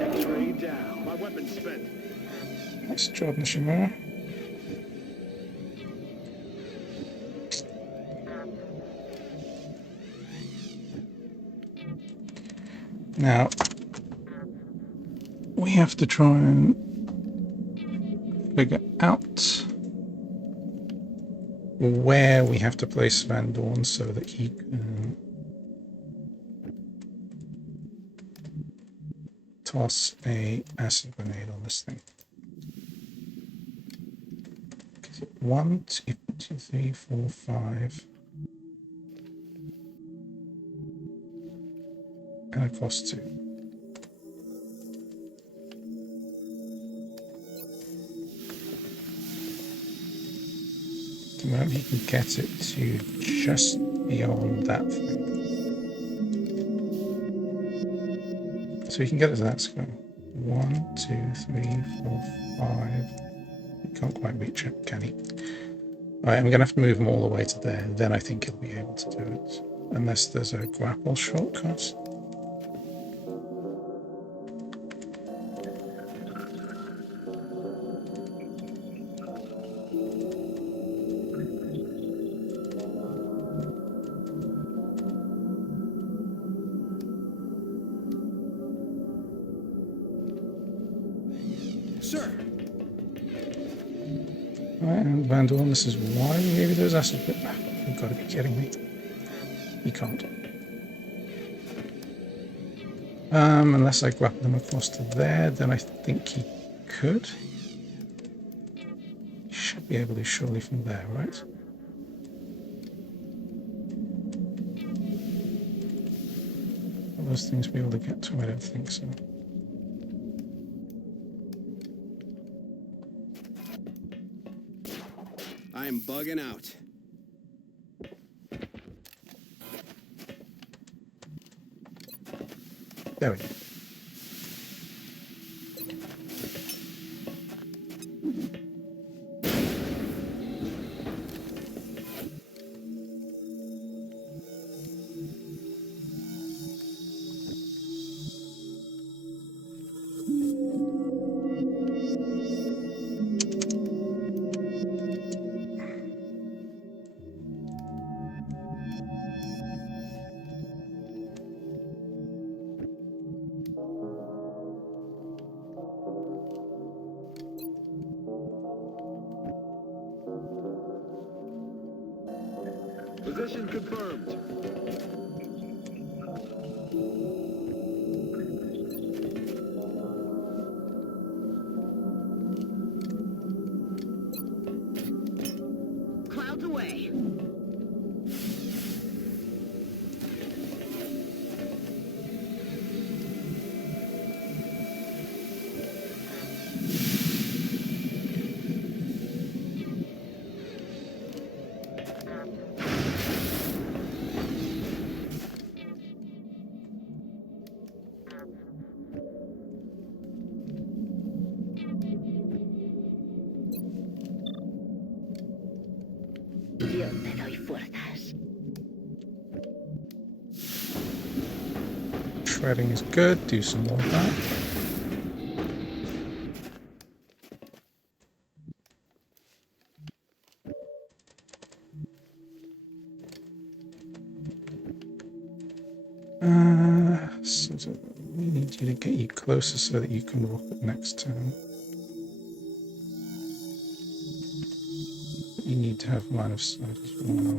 X-ray down. My weapon's spent. Nice job, Nishimura. Now, we have to try and figure out where we have to place Van Dorn so that he can toss a acid grenade on this thing. 1, 2, 3, 4, 5. And across 2. The moment he can get it to just beyond that thing. So he can get it to that square. 1, 2, 3, 4, 5. He can't quite reach it, can he? Alright, I'm going to have to move him all the way to there. Then I think he'll be able to do it. Unless there's a grapple shortcut. Sir, Right, and Van Dorn, this is why we gave you those acid. You've got to be kidding me. You can't. Unless I grapple them across to there, then I think he could. He should be able to surely from there, right? Will those things be able to get to him? I don't think so. I'm bugging out. There we go. Position confirmed. Clouds away. Yo te doy fuerzas. Shredding is good. Do some more of that. So we need you to get you closer so that you can walk up next turn. You need to have line of sight as well.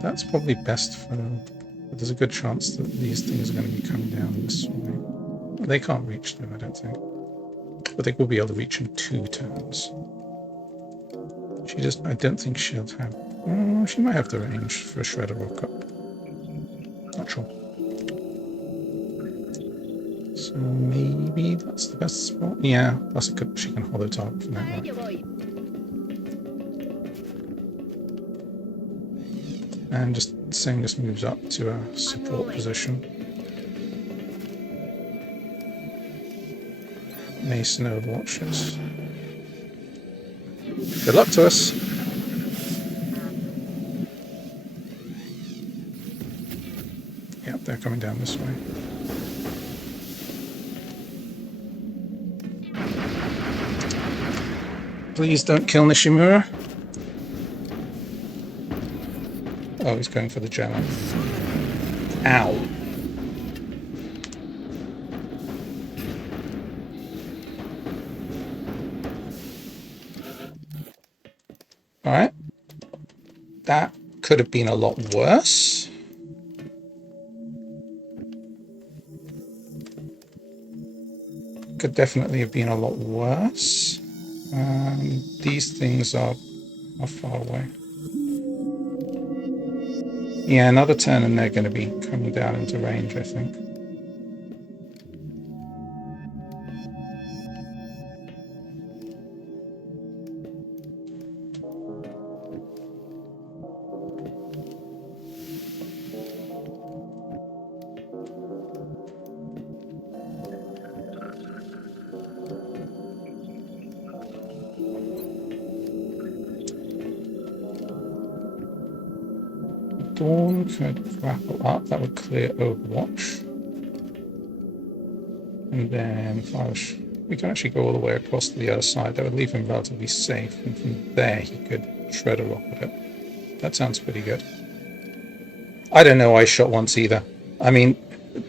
That's probably best for... But there's a good chance that these things are going to be coming down this way. They can't reach them, I don't think. But they will be able to reach in 2 turns. She just... I don't think she'll have... Oh, she might have the range for a shredder or cup. Not sure. So maybe that's the best spot. Yeah, plus she can hollow target from that way. And just saying this moves up to a support position. Mason overwatches. Good luck to us. Yep, they're coming down this way. Please don't kill Nishimura. Oh, he's going for the Gemma. Ow. Alright. That could have been a lot worse. Could definitely have been a lot worse. These things are far away. Yeah, another turn and they're going to be coming down into range, I think. Dawn could grapple up. That would clear Overwatch. And then we can actually go all the way across to the other side. That would leave him relatively safe. And from there, he could shred a rocket it. That sounds pretty good. I don't know. I shot once either. I mean,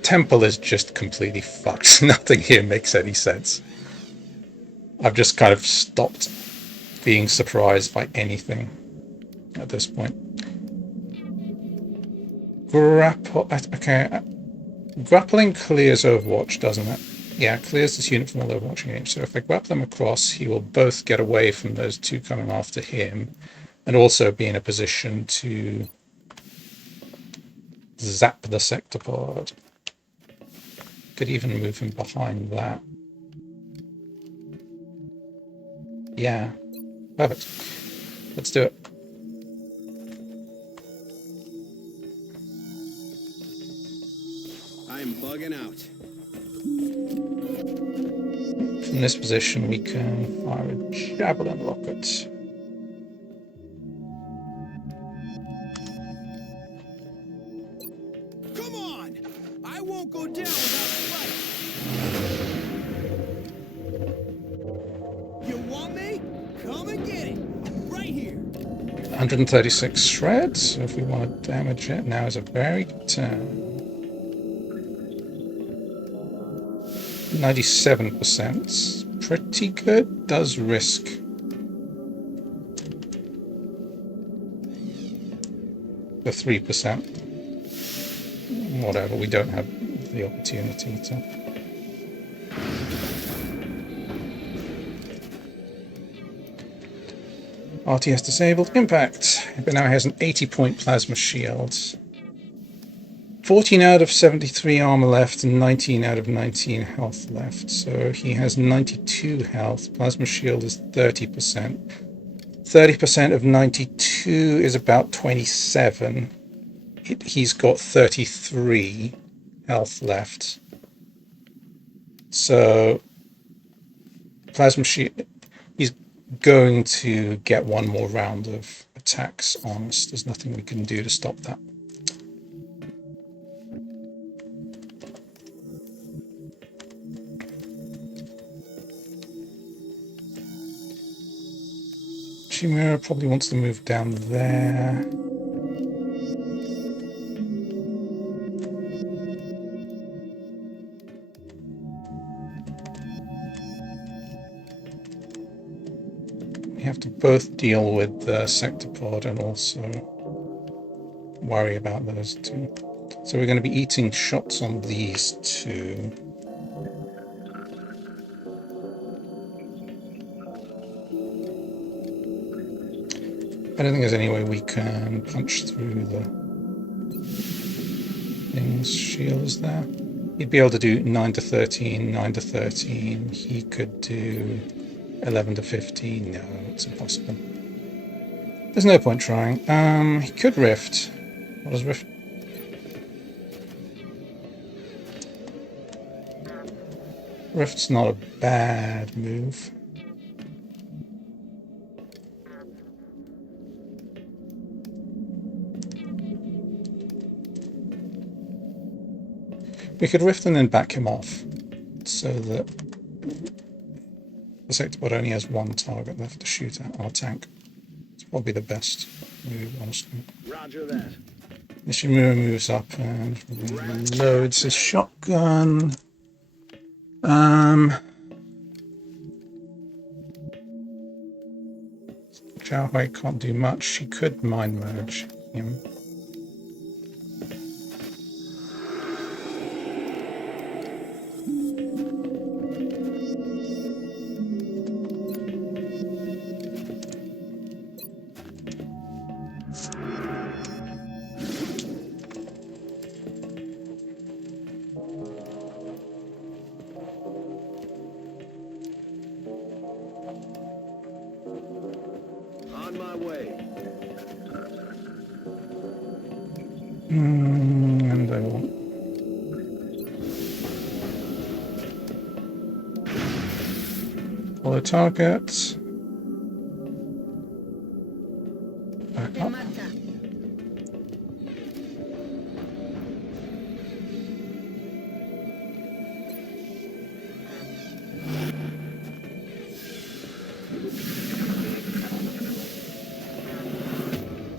Temple is just completely fucked. Nothing here makes any sense. I've just kind of stopped being surprised by anything at this point. Okay. Grappling clears Overwatch, doesn't it? Yeah, clears this unit from all Overwatch range. So if I grab them across, he will both get away from those two coming after him, and also be in a position to zap the sector pod. Could even move him behind that. Yeah, perfect. Let's do it. I'm bugging out. From this position, we can fire a javelin rocket. Come on! I won't go down without a fight. You want me? Come and get it. Right here. 136 shreds. So if we want to damage it, now is a very good turn. 97%. Pretty good. Does risk the 3%. Whatever, we don't have the opportunity to. RTS disabled. Impact. But now he has an 80-point plasma shield. 14 out of 73 armor left and 19 out of 19 health left. So he has 92 health. Plasma shield is 30%. 30% of 92 is about 27. He's got 33 health left. So plasma shield, he's going to get one more round of attacks on us. There's nothing we can do to stop that. Chimera probably wants to move down there. We have to both deal with the sector pod and also worry about those two. So we're going to be eating shots on these two. I don't think there's any way we can punch through the thing's shield, is there? He'd be able to do 9 to 13, 9 to 13. He could do 11 to 15. No, it's impossible. There's no point trying. He could rift. What does rift? Rift's not a bad move. We could rift and then back him off, so that the sector pod only has one target left to shoot at our tank. It's probably the best move on. Roger that. Nishimura moves up and loads his shotgun. Xiaohui can't do much. She could mind merge him. On my way. And I want follow target. Back up.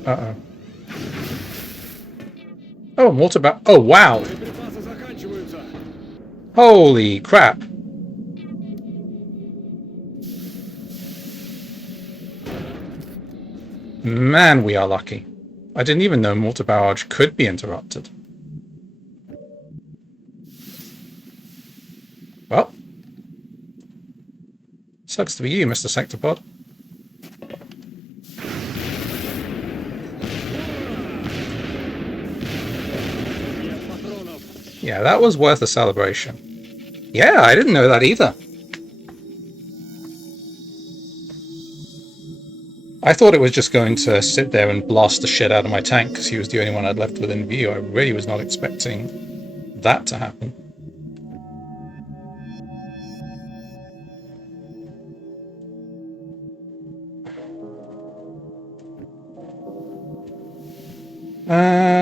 Uh-oh. Oh, water back. Oh, wow. Боеприпасы заканчиваются. Holy crap. Man, we are lucky. I didn't even know mortar barrage could be interrupted. Well. Sucks to be you, Mr. Sectopod. Yeah, that was worth a celebration. Yeah, I didn't know that either. I thought it was just going to sit there and blast the shit out of my tank because he was the only one I'd left within view. I really was not expecting that to happen.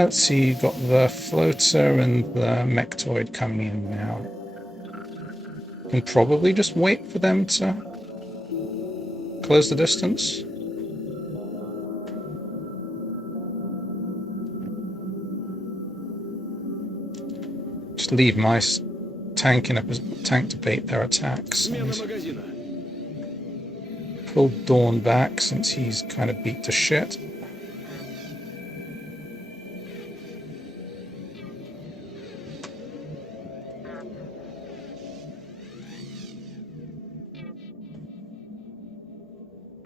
Let's see, you've got the floater and the mechtoid coming in now. Can probably just wait for them to close the distance. Just leave my tank in a tank to bait their attacks. Pull Dawn back since he's kind of beat to shit.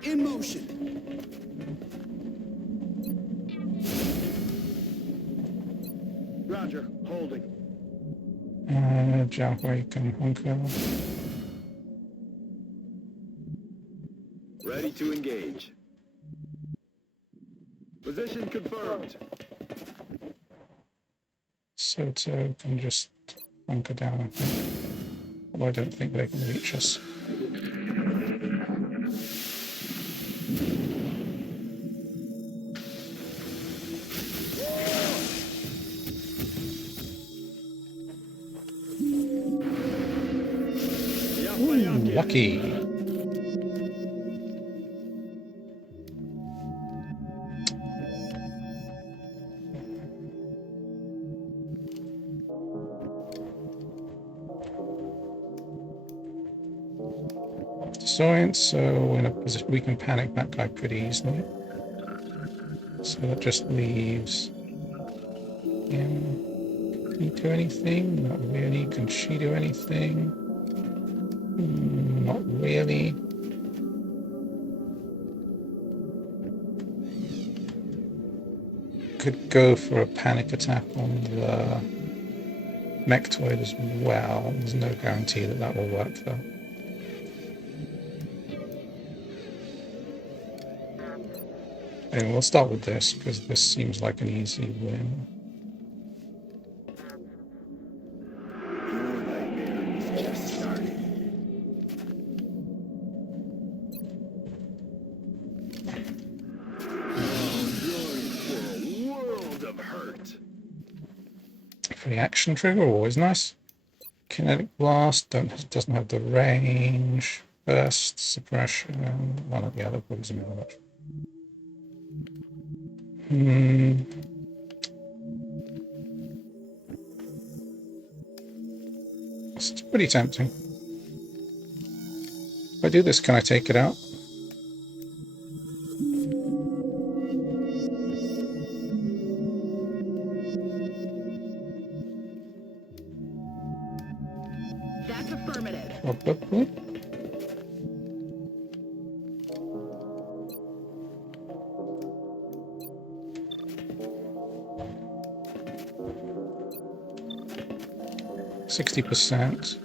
In motion. Roger, holding. Xiaohui can hunker. Ready to engage. Position confirmed. Soto can just hunker down, I think. Although I don't think they can reach us. Ooh, lucky. Disorients, so we're in a position we can panic that guy pretty easily. So that just leaves him. Can he do anything? Not really. Can she do anything? Not really. Could go for a panic attack on the mechtoid as well. There's no guarantee that that will work though. Anyway, we'll start with this because this seems like an easy win. For the action trigger, always nice. Kinetic blast doesn't have the range. Burst suppression, one or the other, probably doesn't matter much. It's pretty tempting. If I do this, can I take it out? That's affirmative. Probably. %60.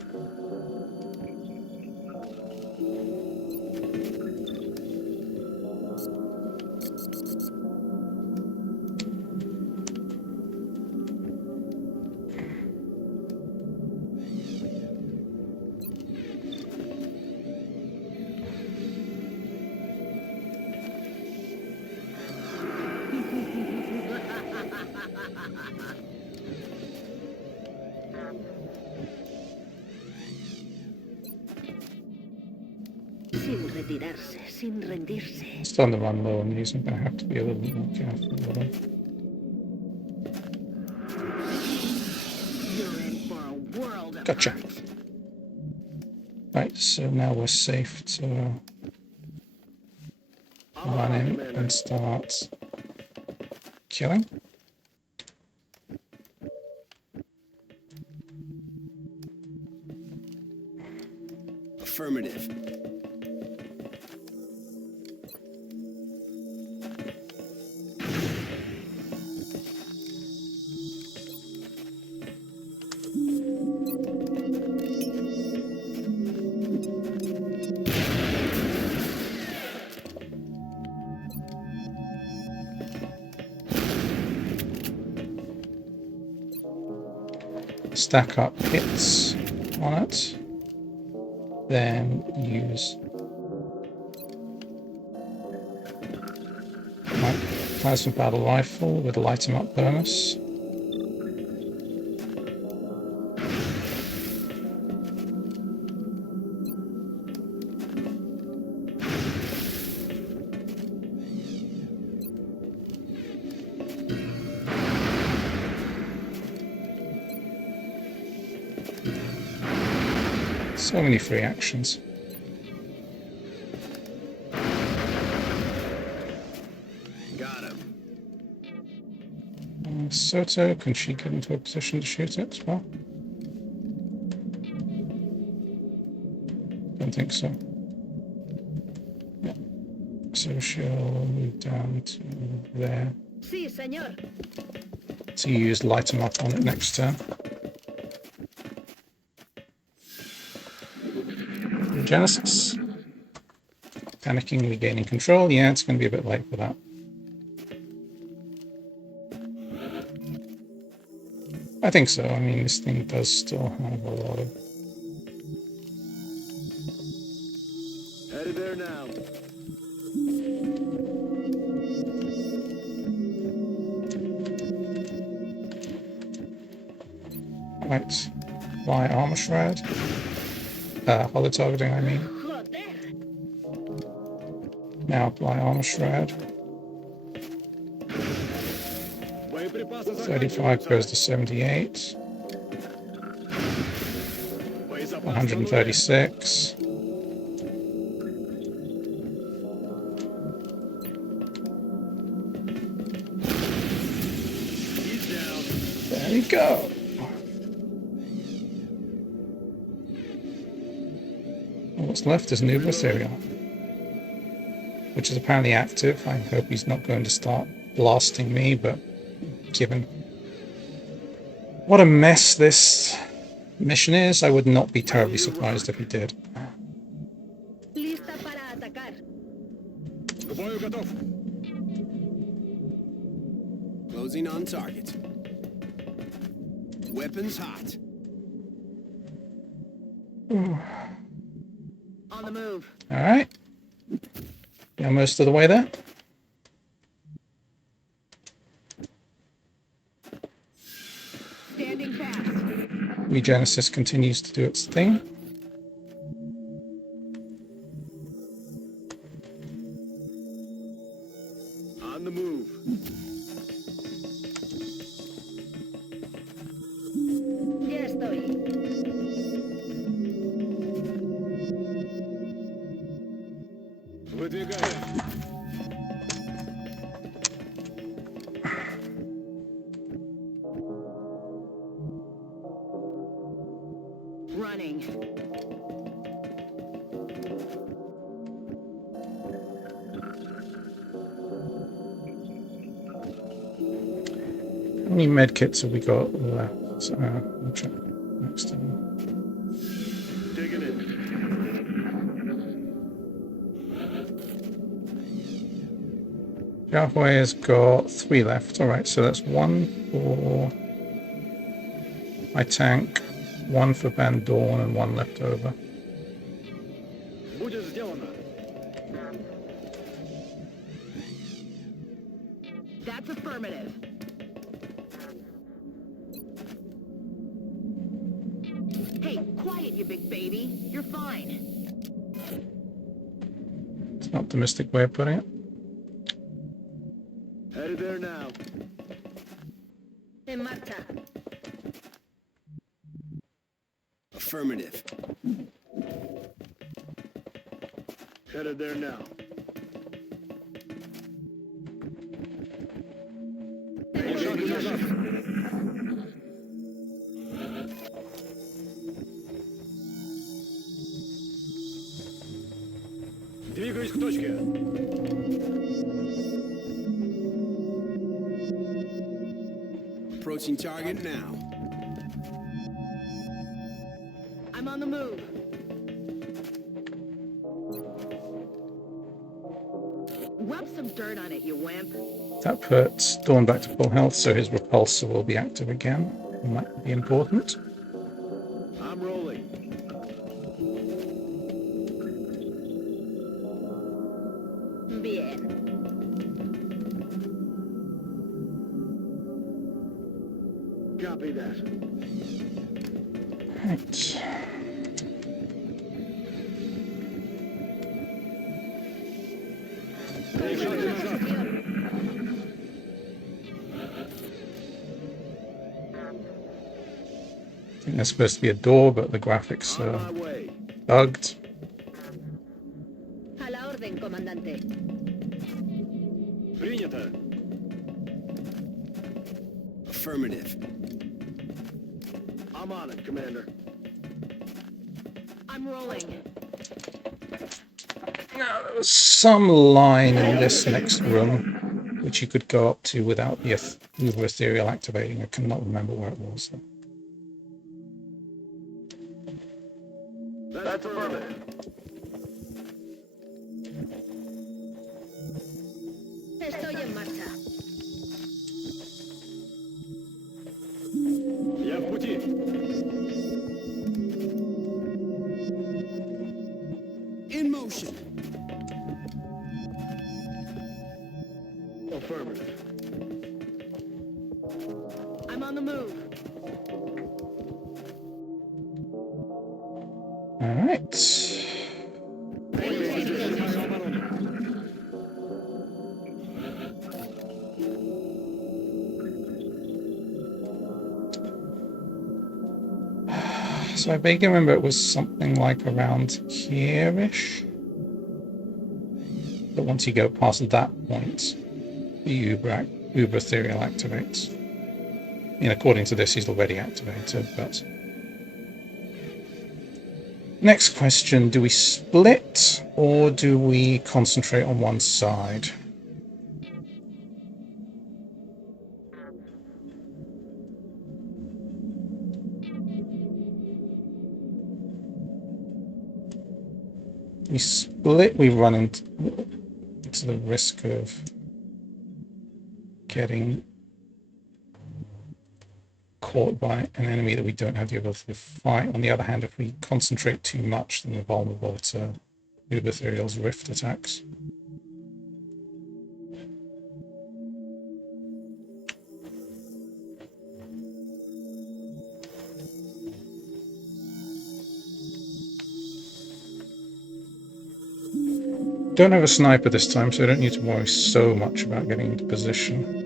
Sin retirarse, sin rendirse. Starting to run low on these. I'm going to have to be a little bit more careful with them. You're in for a world of Gotcha. hurt. Right, so now we're safe to run in and start killing. Affirmative. Stack up hits on it, then use my plasma battle rifle with a light 'em up bonus. So many free actions. Got him. Soto, can she get into a position to shoot it as well? Don't think so. Yeah. So she'll move down to there Sí, señor. to use light 'em up on it next turn. Genesis. Panicking, regaining control. Yeah, it's going to be a bit late for that. I think so. I mean, this thing does still have a lot of... Headed there now. Right. Fly armor shroud. Hollow targeting, I mean. Now apply armor shroud. 35 goes to 78. 136. There we go. What's left is Nuba Ethereal, which is apparently active. I hope he's not going to start blasting me, but given what a mess this mission is, I would not be terribly surprised if he did. Lista para atacar. К бою готов. Closing on target. Weapons hot. On the move. All right. Yeah, most of the way there. Standing fast. Regenesis continues to do its thing. On the move. running. How many medkits have we got left? I'll check next time. Digging in. Yahweh has got 3 left. Alright, so that's 1 for my tank, 1 for Van Dorn, and 1 left over. Будет сделано. That's affirmative. Hey, quiet, you big baby. You're fine. It's an optimistic way of putting it. Headed there now. En marcha. Affirmative. Headed there now. Двигаюсь к точке. Approaching target now. I'm on the move. Rub some dirt on it, you wimp. That puts Dawn back to full health, so his repulsor will be active again. It might be important. I'm rolling. Bien. Copy that. Right. I think there's supposed to be a door, but the graphics On are my way. bugged. A la orden, comandante. Принято. Affirmative. I'm on it, Commander. I'm rolling. Now, there was some line in this next room which you could go up to without the Uber Ethereal activating. I cannot remember where it was. That's affirmative. Estoy en marcha. Я в пути. In motion. Affirmative. I'm on the move. All right. So I vaguely remember it was something like around here-ish. But once you go past that point, the Uber Ethereal activates. I mean, according to this, he's already activated, but... Next question, do we split or do we concentrate on one side? We split, we run into the risk of getting caught by an enemy that we don't have the ability to fight. On the other hand, if we concentrate too much, then we're vulnerable to Uber Ethereal's rift attacks. Don't have a sniper this time, so I don't need to worry so much about getting into position.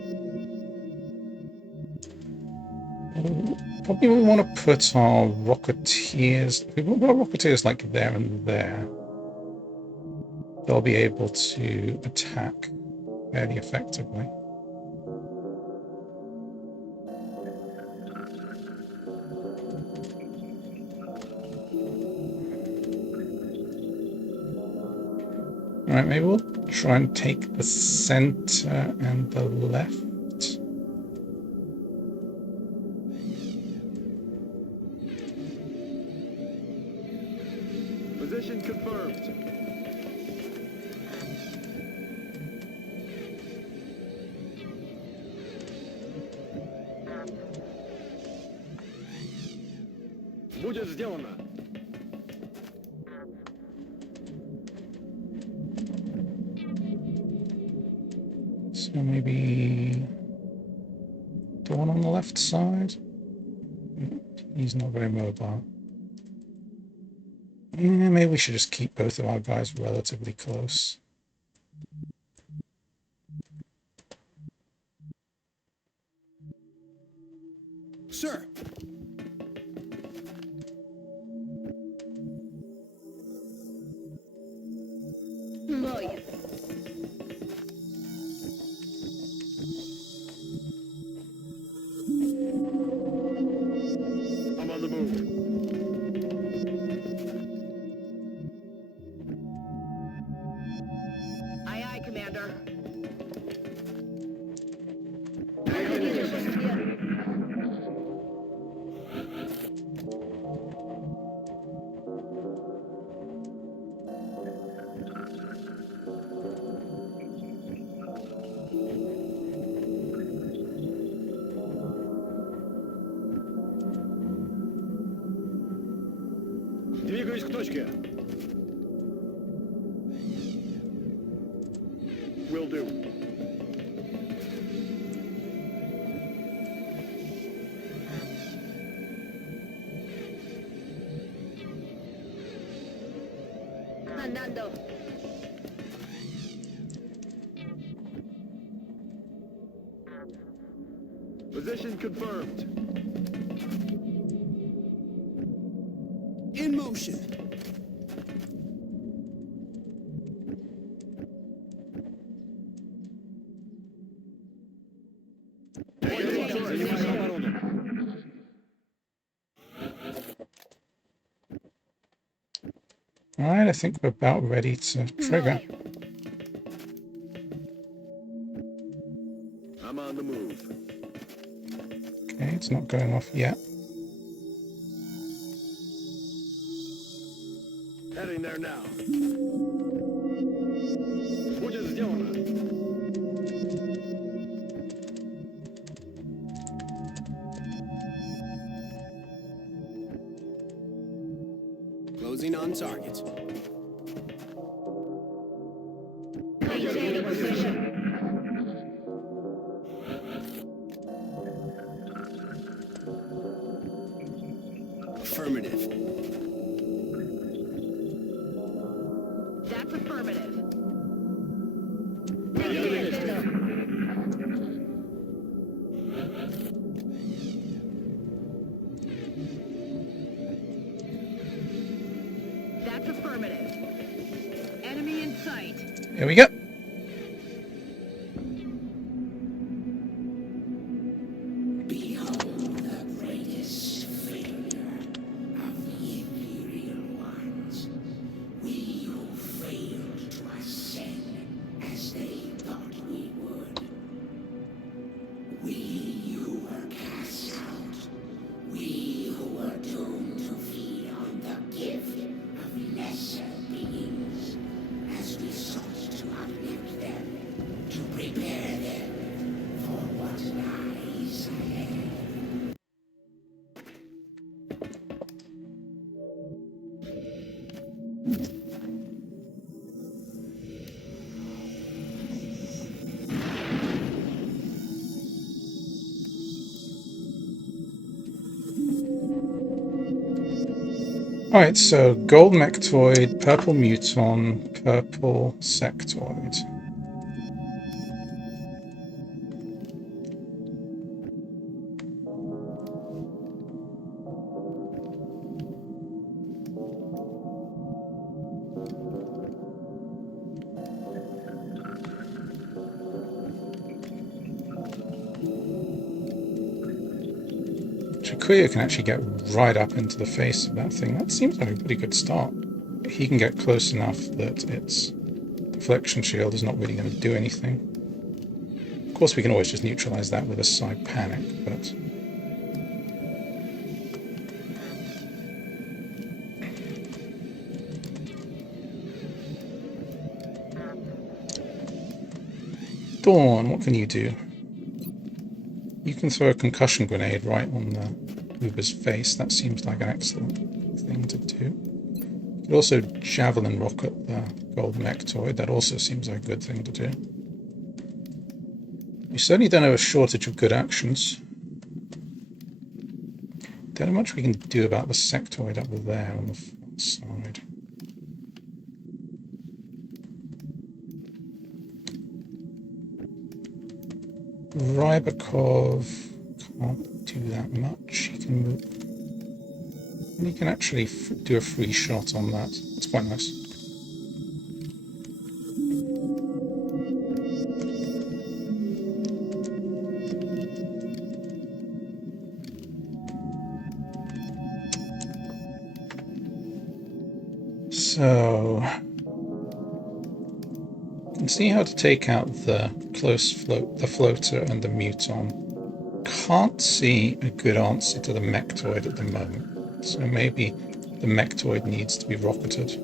Probably we want to put our Rocketeers... If we put our Rocketeers like there and there, they'll be able to attack fairly effectively. Alright, maybe we'll try and take the center and the left. Position confirmed. Будет сделано. So maybe the one on the left side? He's not very mobile. Yeah, maybe we should just keep both of our guys relatively close. Sir. Voy. I'm on the move. Aye, aye, Commander. Двигаюсь к точке. Will do. Andando. Position confirmed. In motion. Занимаем оборону. Alright, I think we're about ready to trigger. I'm on the move. Okay, it's not going off yet. Heading there now. Будет сделано. Closing on target. Maintaining position. Affirmative. That's affirmative. That's affirmative. Enemy in sight. Here we go. Behold the greatest failure of the Imperial ones. We who failed to ascend as they thought we would. We who were cast out. We who were doomed to feed on the gift of lesser beings. As we sought to uplift them, to prepare them for what lies ahead. Alright, so gold mectoid, purple muton, purple sectoid. Chikuya can actually get right up into the face of that thing. That seems like a pretty good start. He can get close enough that it's deflection shield is not really going to do anything. Of course, we can always just neutralize that with a side panic, but... Dawn, what can you do? You can throw a concussion grenade right on the Uber's face. That seems like an excellent thing to do. You could also javelin rocket the gold mechtoid. That also seems like a good thing to do. We certainly don't have a shortage of good actions. Don't know much we can do about the sectoid up there on the far side. Rybakov can't do that much. He can move. And he can actually do a free shot on that. That's quite nice. So, you can see how to take out the the floater and the muton. Can't see a good answer to the mechtoid at the moment. So maybe the mechtoid needs to be rocketed.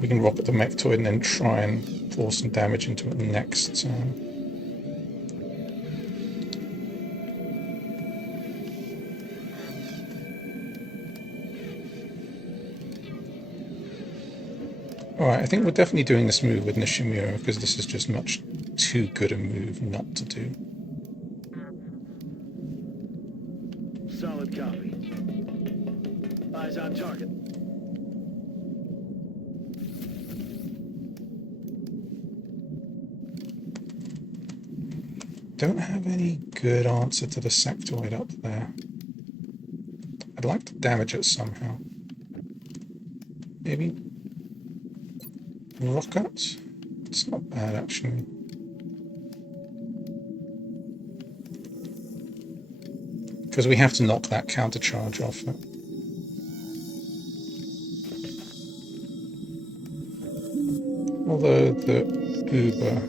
We can rocket the mechtoid and then try and pour some damage into it next turn. Alright, I think we're definitely doing this move with Nishimura because this is just much too good a move not to do. Solid copy. Eyes on target. Don't have any good answer to the sectoid up there. I'd like to damage it somehow. Maybe rocket? It's not bad actually. Because we have to knock that countercharge off it. Although the Uber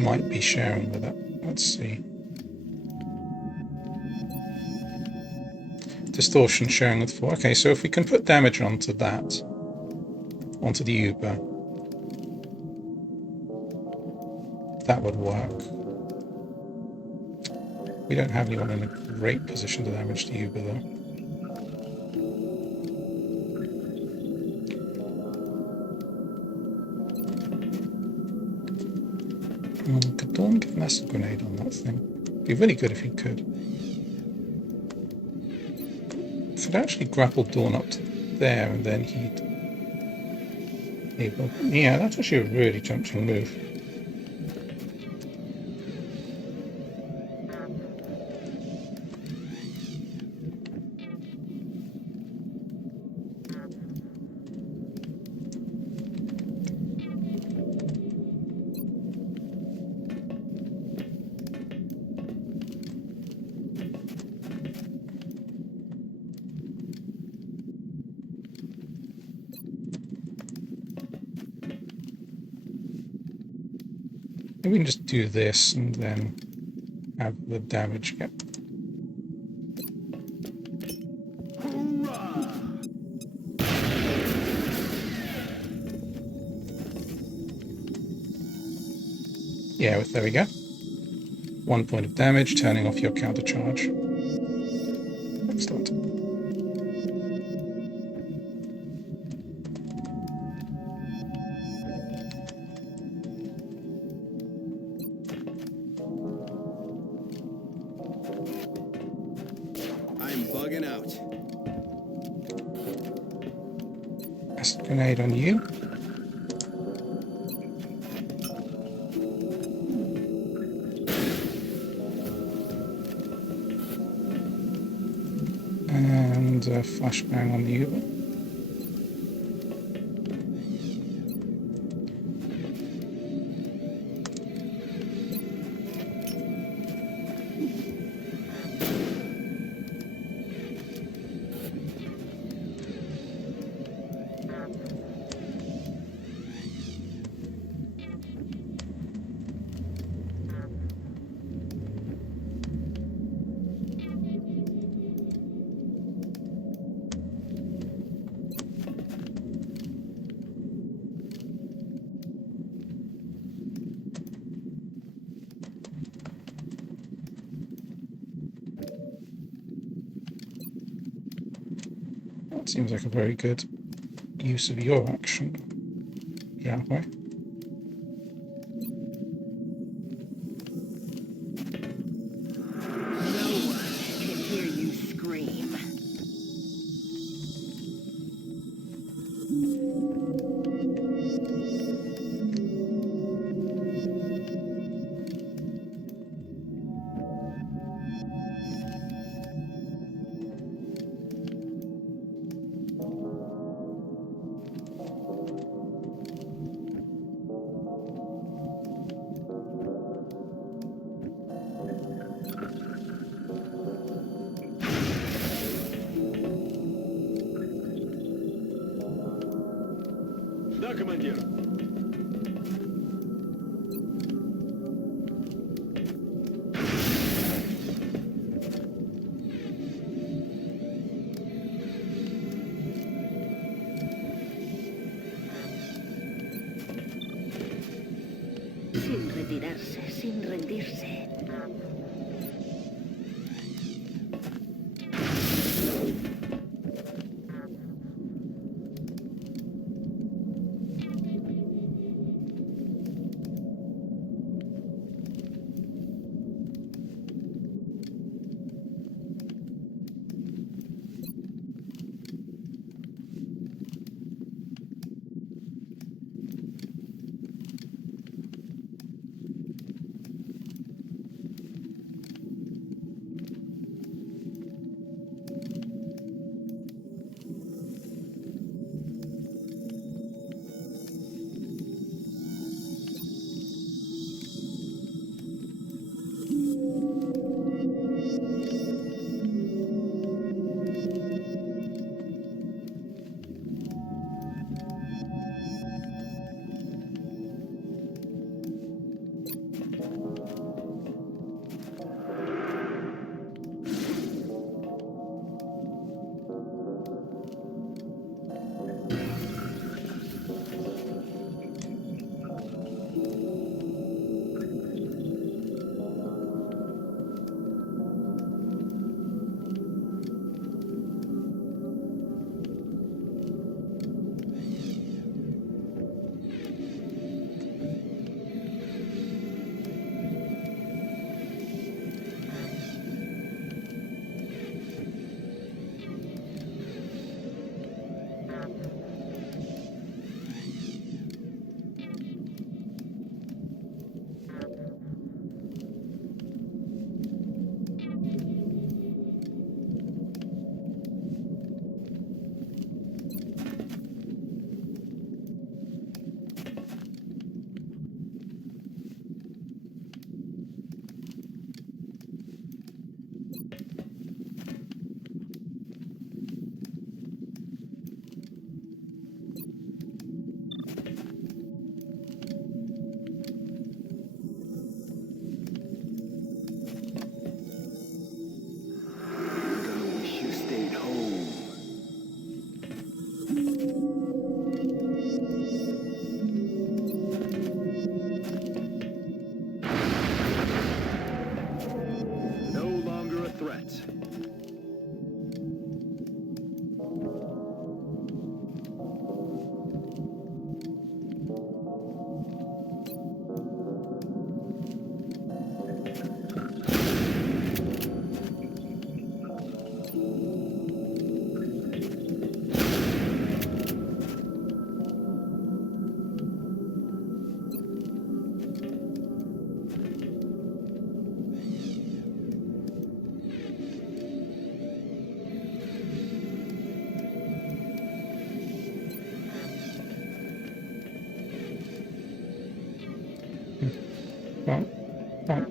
might be sharing with it. Let's see. Distortion sharing with 4. Okay, so if we can put damage onto that, onto the Uber, that would work. We don't have anyone in a great position to damage the Uber though. Could Dawn get an acid grenade on that thing? It'd be really good if he could. If I'd actually grapple Dawn up to there and then he'd... Yeah, that's actually a really tempting move. Maybe we can just do this and then have the damage get... Yeah, there we go. 1 point of damage, turning off your countercharge. Excellent. I'm bugging out. Acid grenade on you. And flashbang on the Uber. That seems like a very good use of your action, Yahweh. No one can hear you scream. Да, командир. Sin retirarse, sin rendirse.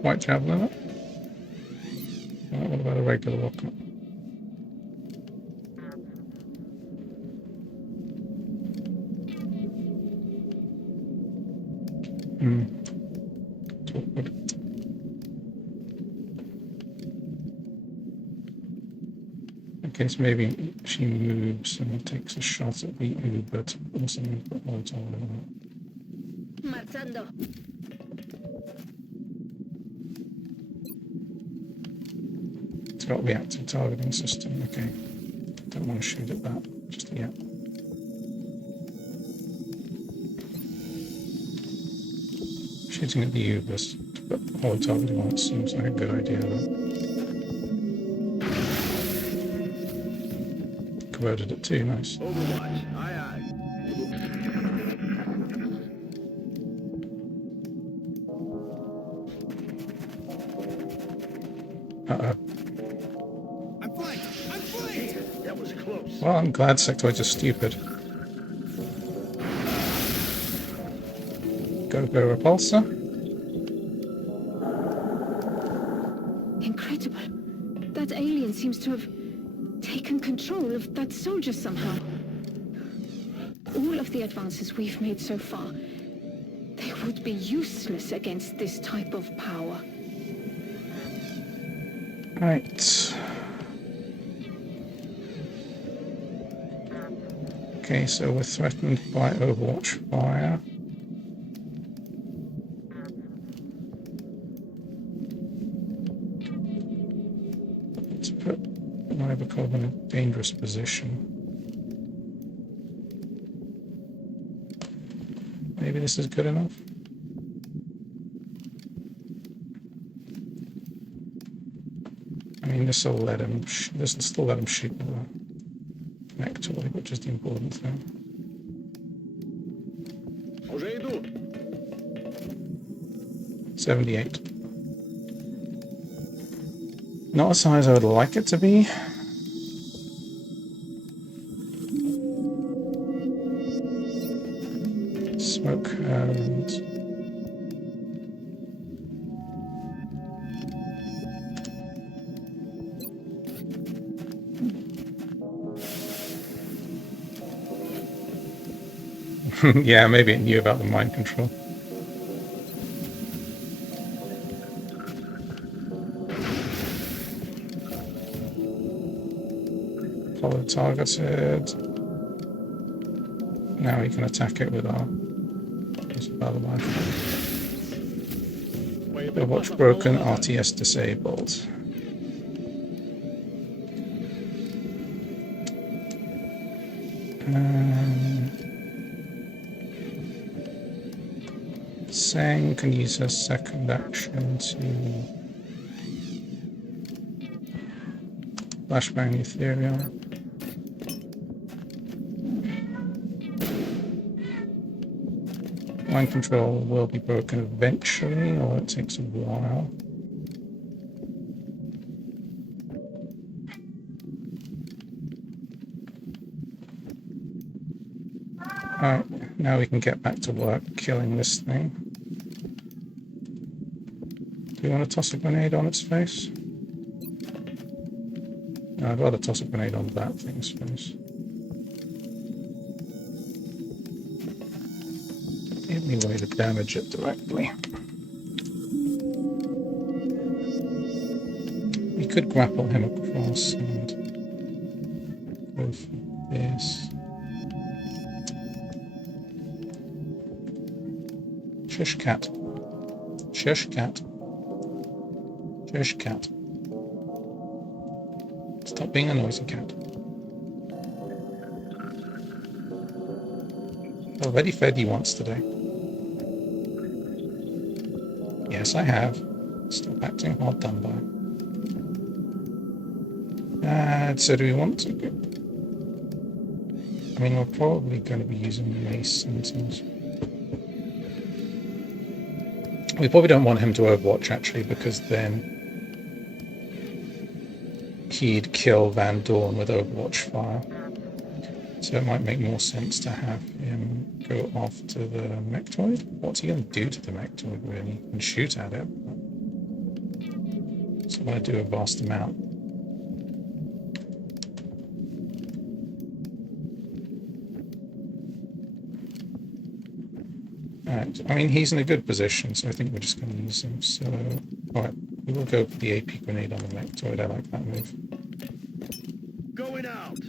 White Javelin. What about a regular rocket? It's awkward. Okay, so maybe she moves and takes a shot at the Uber, but also put more time on it. Marchando. It's got reactive targeting system. Okay, don't want to shoot at that. Just yeah. Shooting at the Ubers to put holo targeting on it seems like a good idea, though. Converted it too, nice. Overwatch. Aye, aye. Uh-oh. I'm flanked! I'm flanked! That was close. Well, I'm glad sectoids are stupid. Go repulsor. Incredible. That alien seems to have taken control of that soldier somehow. All of the advances we've made so far, they would be useless against this type of power. Right. Okay, so we're threatened by Overwatch fire. Let's put Rybakov in a dangerous position. Maybe this is good enough. I mean, this will let him. This will still let him shoot the Nectoid, which is the important thing. Уже иду. 78. Not as high as I would like it to be. Smoke and yeah, maybe it knew about the mind control. Follow targeted. Now we can attack it with our Overwatch broken, RTS disabled. Sang can use her second action to flashbang Ethereal. Mind control will be broken eventually, or it takes a while. Alright, now we can get back to work killing this thing. Do we want to toss a grenade on its face? No, I'd rather toss a grenade on that thing's face. The only way to damage it directly. We could grapple him across and go for this. Shush cat. Shush cat. Shush cat. Stop being a noisy cat. Already fed you once today. Yes, I have. Stop acting hard done by. So do we want to go? I mean, we're probably going to be using mace sentinels. We probably don't want him to overwatch, actually, because then he'd kill Van Dorn with Overwatch fire. So it might make more sense to have him go off to the Mechtoid. What's he going to do to the Mechtoid, really? He can shoot at it. It's not going to do a vast amount. Alright, I mean, he's in a good position, so I think we're just going to use him. So, alright, we will go for the AP grenade on the Mechtoid. I like that move. Going out.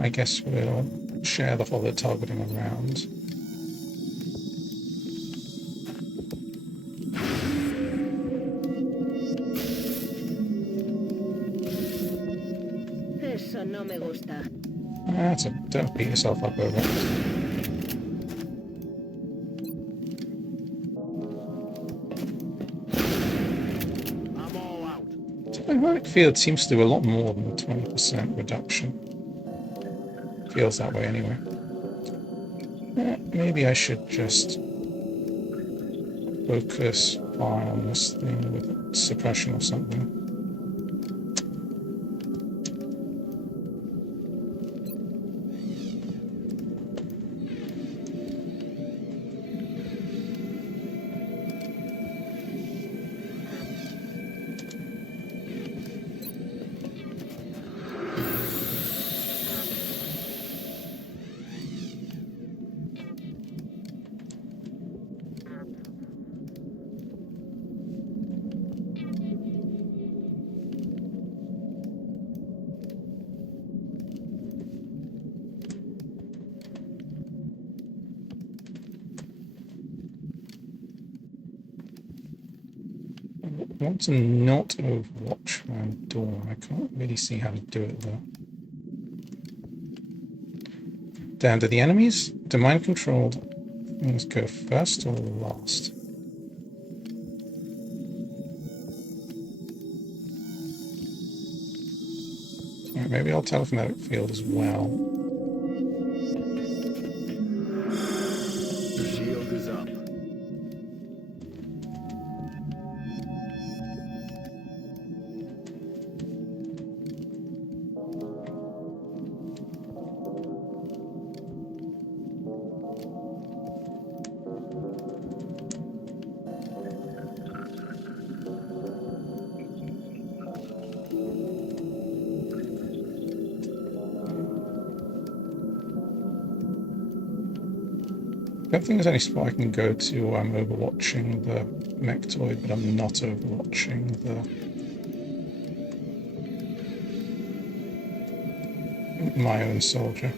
I guess we'll share the holo targeting around. Eso no me gusta. Don't beat yourself up over it. I'm all out. Magnetic field seems to do a lot more than 20% reduction. Feels that way anyway. Maybe I should just focus on this thing with suppression or something. I want to not overwatch my door. I can't really see how to do it though. Down to the enemies. Do mind controlled things go first or last? Alright, maybe I'll telekinetic field as well. The shield is up. I don't think there's any spot I can go to. I'm overwatching the Mechtoid, but I'm not overwatching my own soldier.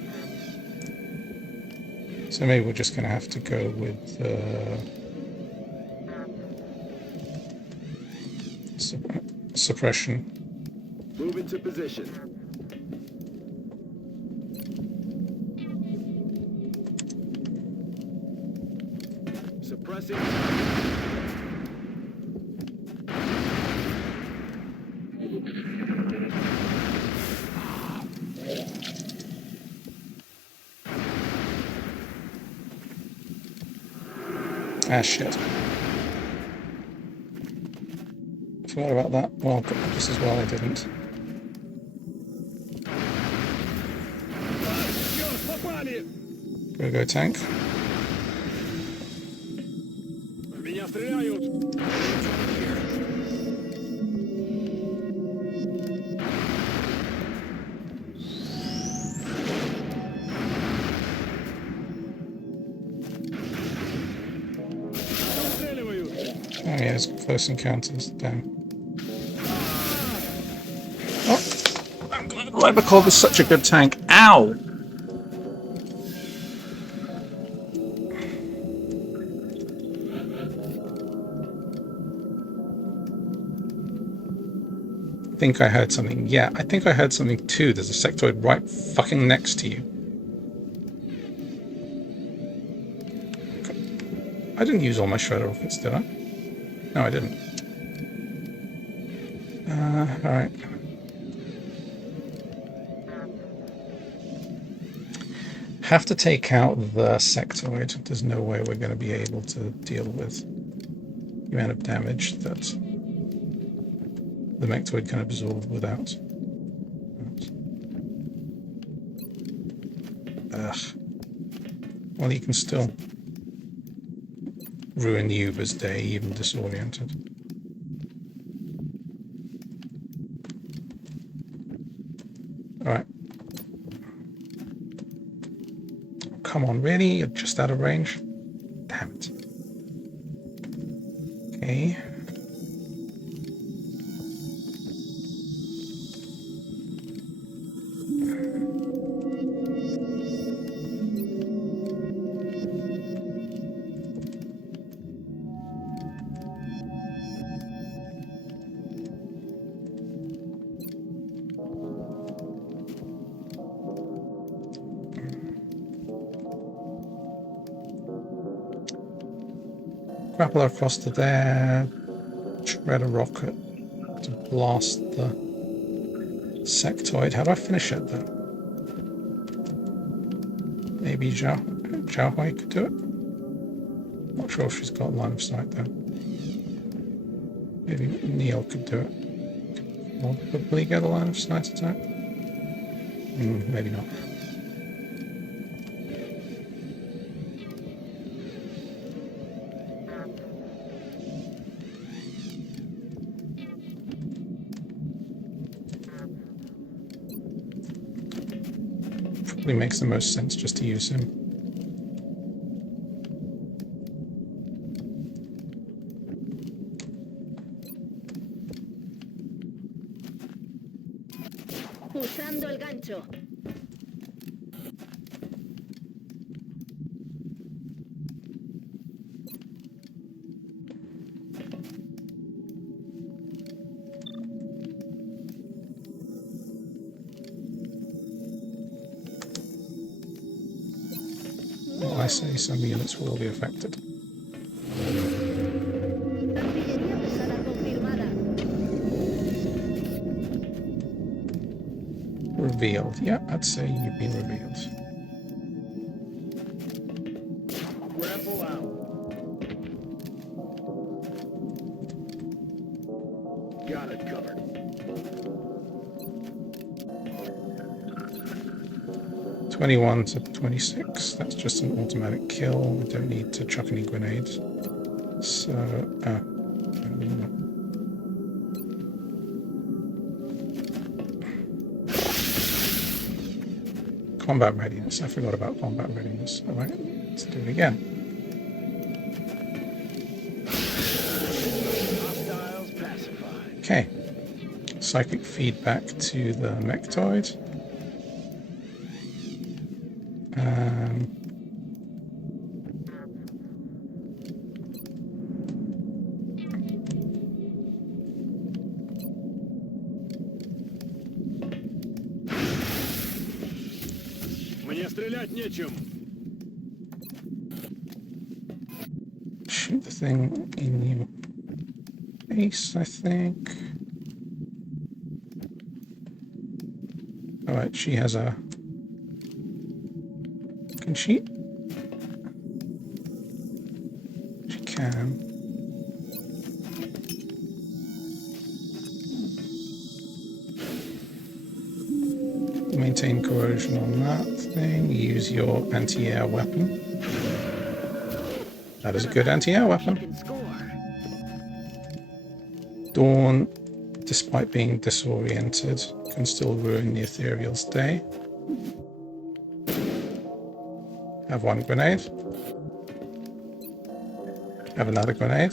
So maybe we're just going to have to go with suppression. Move into position. Suppressing. Ah, shit. Forgot about that. Well, just as well I didn't. Черт, попали! Go tank. В меня стреляют! Расстреливают! Oh yeah, it's close encounters. Damn. Oh! I'm glad Rybakov is such a good tank. Ow! I think I heard something. Yeah, I think I heard something too. There's a sectoid right fucking next to you. I didn't use all my shredder rockets, did I? No, I didn't. Alright. Have to take out the sectoid. There's no way we're going to be able to deal with the amount of damage that the Mechtoid can absorb without. Ugh. Well, you can still ruin the Uber's day, even disoriented. Alright. Come on, really? You're just out of range? Damn it. Okay. grapple across to there, shred a rocket to blast the sectoid. How do I finish it then? Maybe Xiaohui could do it? Not sure if she's got line of sight there. Maybe Neil could do it. Probably get a line of sight attack? Maybe not. Probably makes the most sense just to use him. Usando el gancho. Well, I say some units will be affected. Artillería pesada confirmada. Revealed. Yeah, I'd say you've been revealed. Grapple out. Got it covered. $21 to $26. That's just an automatic kill. We don't need to chuck any grenades. So, combat readiness. I forgot about combat readiness. All right, let's do it again. Hostiles pacified. Okay. Psychic feedback to the mechtoid. Мне стрелять нечем. Shoot the thing in your face, I think. Alright, she has a... Can she? She can. Maintain corrosion on that thing. Use your anti-air weapon. That is a good anti-air weapon. Can score. Dawn, despite being disoriented, can still ruin the Ethereal's day. Have one grenade. Have another grenade.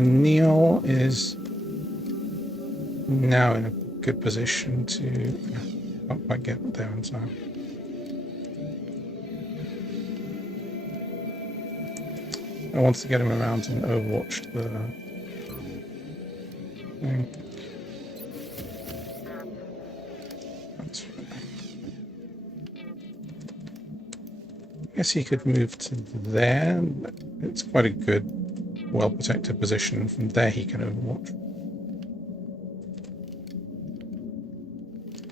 Neil is now in a good position to... Can't quite get there in time. I wanted to get him around and overwatch the thing. That's fine. I guess he could move to there. It's quite a good, well-protected position. From there he can overwatch.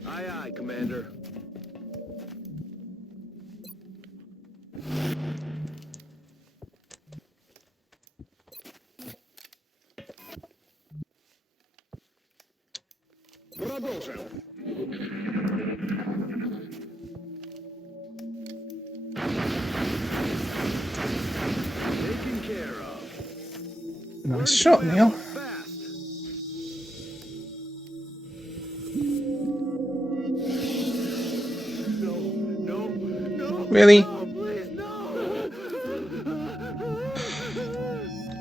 Aye, aye, Commander. Продолжим. Taken care of. Nice shot, Neil. Fast. No, no, no. Really? No, please, no.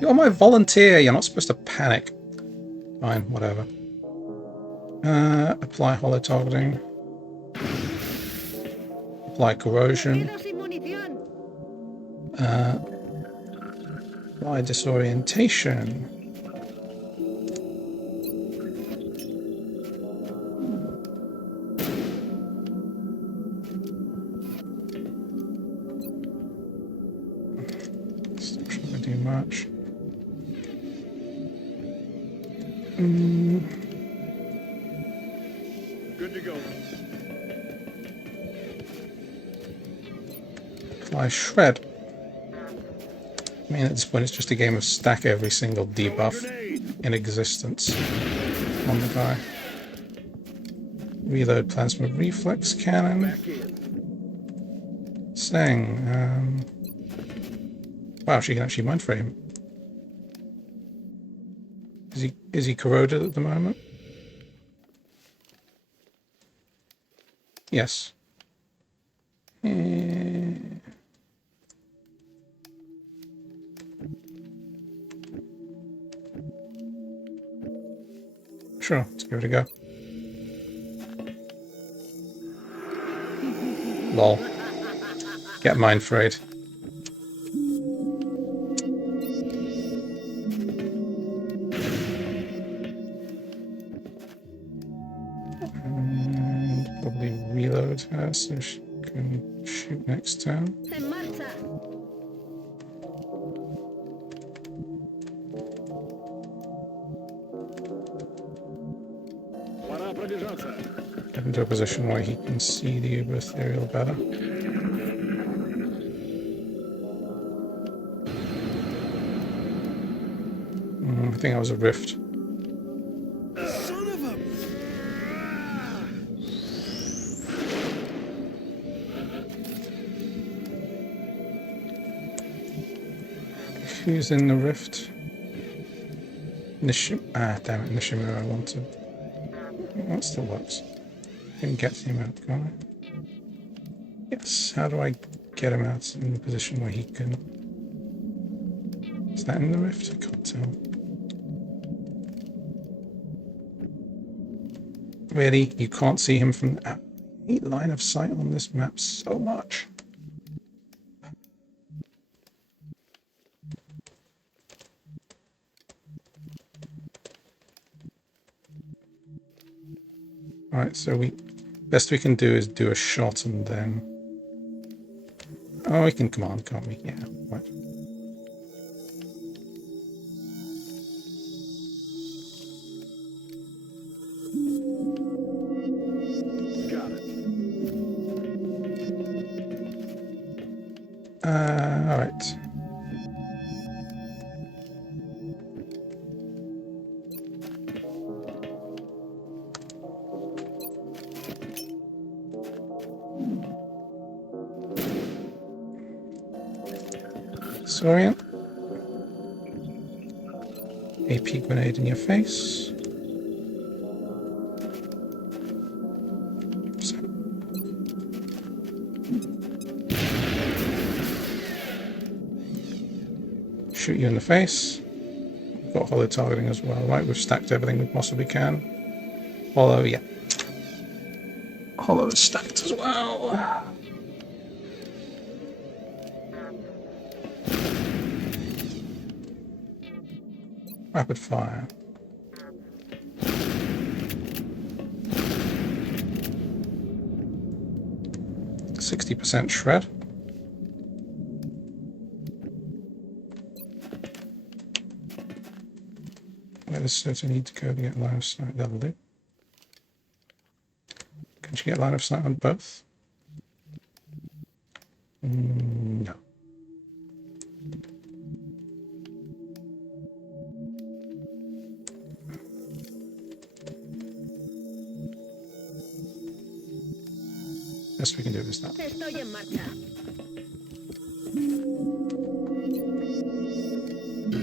You're my volunteer. You're not supposed to panic. Fine, whatever. Apply hollow targeting. Apply corrosion. Quedo sin munición. Apply disorientation. much. Good to go. Fly shred. I mean, at this point, it's just a game of stack every single debuff in existence on the guy. Reload plasma reflex cannon. Back in. Sing. Wow, she can actually mind frame. Is he corroded at the moment? Yes. Sure, let's give it a go. Lol. Get mind frayed. And probably reload her so she can shoot next turn. En marcha. Пора пробежаться. Get into a position where he can see the Uber Ethereal better. I think that was a rift. Son of a... Who's in the rift? Damn it, Nishimura I wanted. That still works. Can get him out, can't I? Yes, how do I get him out in the position where he can... Is that in the rift? I can't tell. Really? You can't see him from... I hate line of sight on this map so much. Alright, so best we can do is do a shot and then... Oh, we can command, can't we? Yeah, right. Got it. Alright. Sorian. AP grenade in your face. So. Shoot you in the face. We've got holo targeting as well, right? We've stacked everything we possibly can. Holo, yeah. Holo is stacked as well. Rapid fire. %60 shred. Where does Soto need to go to get line of sight? That'll do. Can she get line of sight on both? No. Best we can do is that. Estoy en marcha.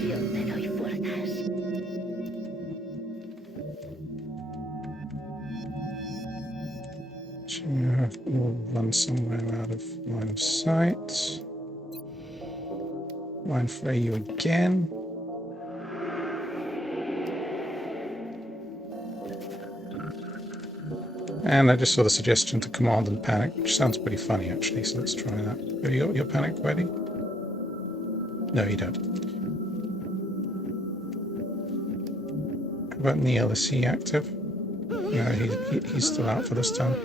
Yo te doy fuerzas. We'll run somewhere out of line of sight. Line fray you again. And I just saw the suggestion to command and panic, which sounds pretty funny actually, so let's try that. Have you got your panic ready? No, you don't. How about Neil? Is he active? No, he's still out for this time.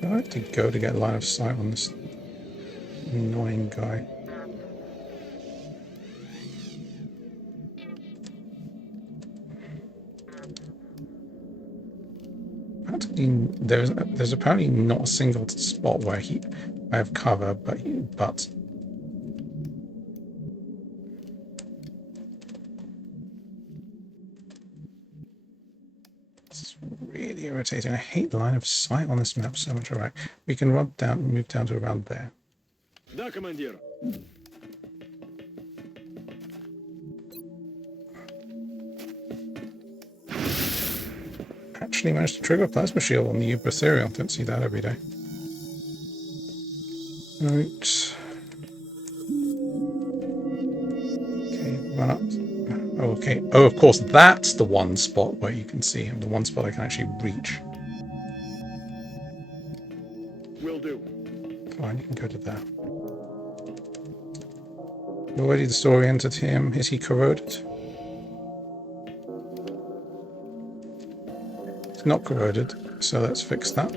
Where do I have to go to get line of sight on this annoying guy? There's apparently not a single spot where I have cover, but it's really irritating. I hate the line of sight on this map so much. Alright, we can move down to around there. Да, командир. Actually managed to trigger a plasma shield on the Ethereal. Don't see that every day. Right. Okay, run up. Oh, okay. Oh, of course, that's the one spot where you can see him. The one spot I can actually reach. Will do. Fine, you can go to there. Already disoriented him. Is he corroded? It's not corroded, so let's fix that.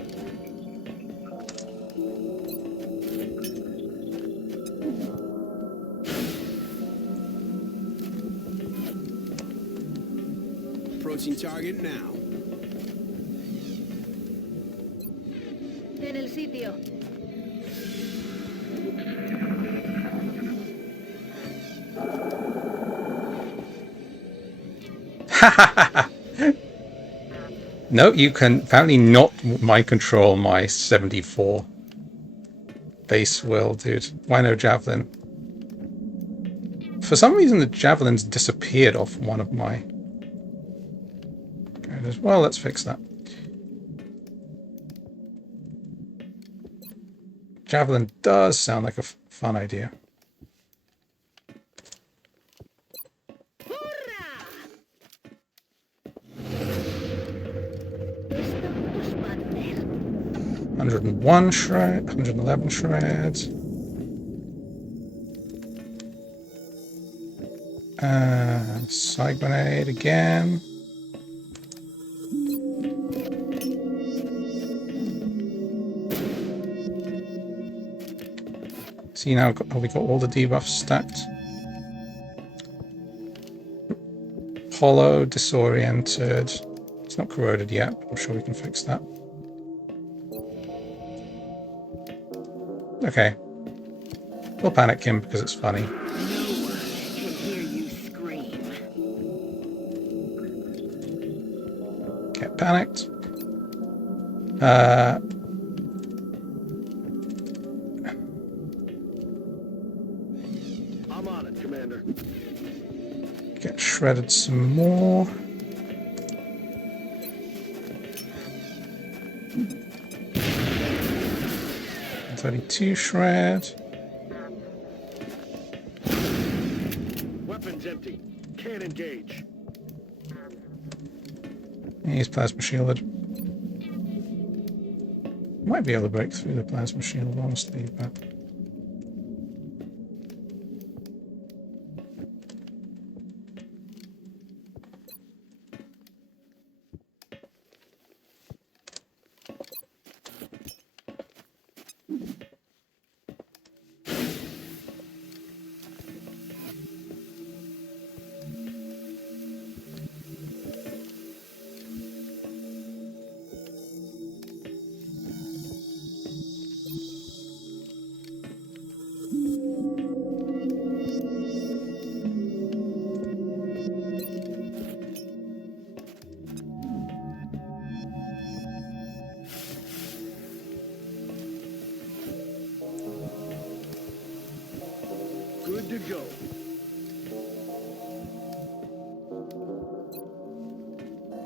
Approaching target now. En el sitio. No, you can apparently not mind control my 74 base will, dude. Why no javelin? For some reason, the javelins disappeared off one of my. Well, let's fix that. Javelin does sound like a fun idea. Estamos partes. 101 shred, 111 shreds. Side grenade again. See now we got all the debuffs stacked. Hollow, disoriented. It's not corroded yet, but I'm sure we can fix that. Okay. We'll panic him because it's funny. No one can hear you scream. Get panicked. I'm on it, Commander. Get shredded some more. .32 shred. Weapons empty. Can't engage. He's plasma shielded. Might be able to break through the plasma shield, honestly, but. Good to go.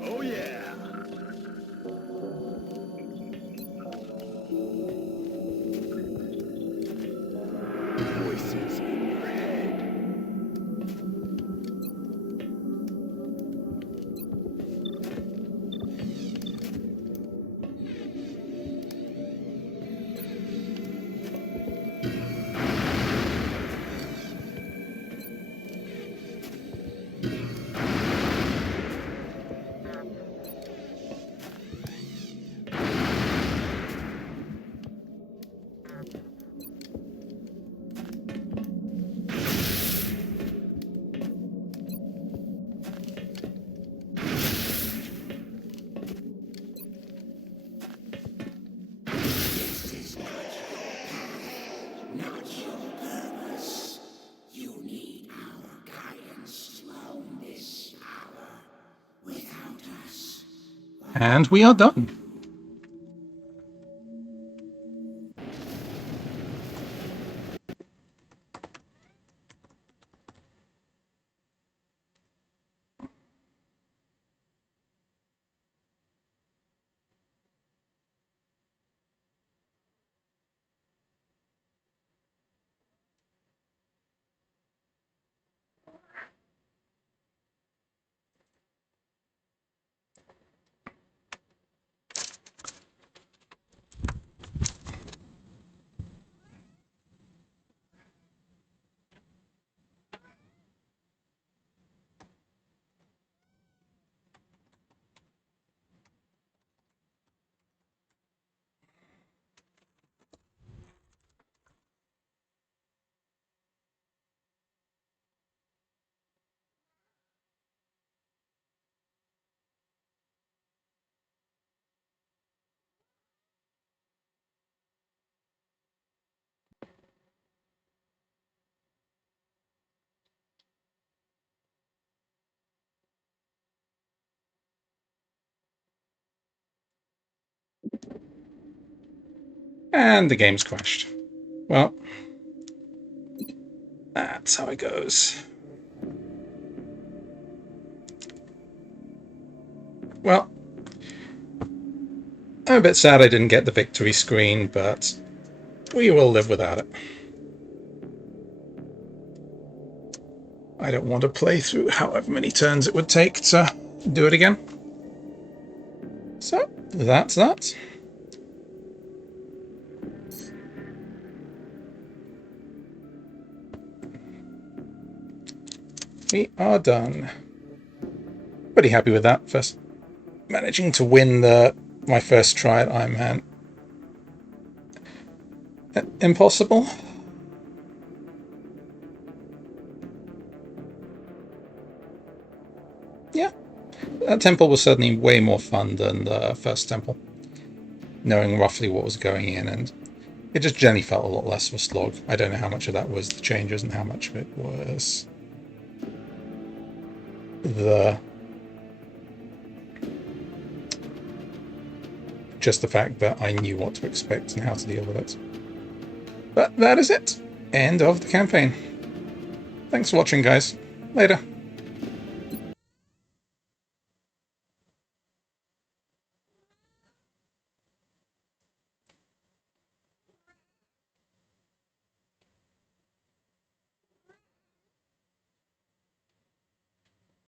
Oh yeah. Voices in your head. And we are done. And the game's crashed. Well, that's how it goes. Well, I'm a bit sad I didn't get the victory screen, but we will live without it. I don't want to play through however many turns it would take to do it again. So, that's that. We are done. Pretty happy with that. First, managing to win my first try at Iron Man. Impossible? Yeah. That temple was certainly way more fun than the first temple. Knowing roughly what was going in, and it just generally felt a lot less of a slog. I don't know how much of that was the changes and how much of it was just the fact that I knew what to expect and how to deal with it. But that is it. End of the campaign. Thanks for watching, guys. Later.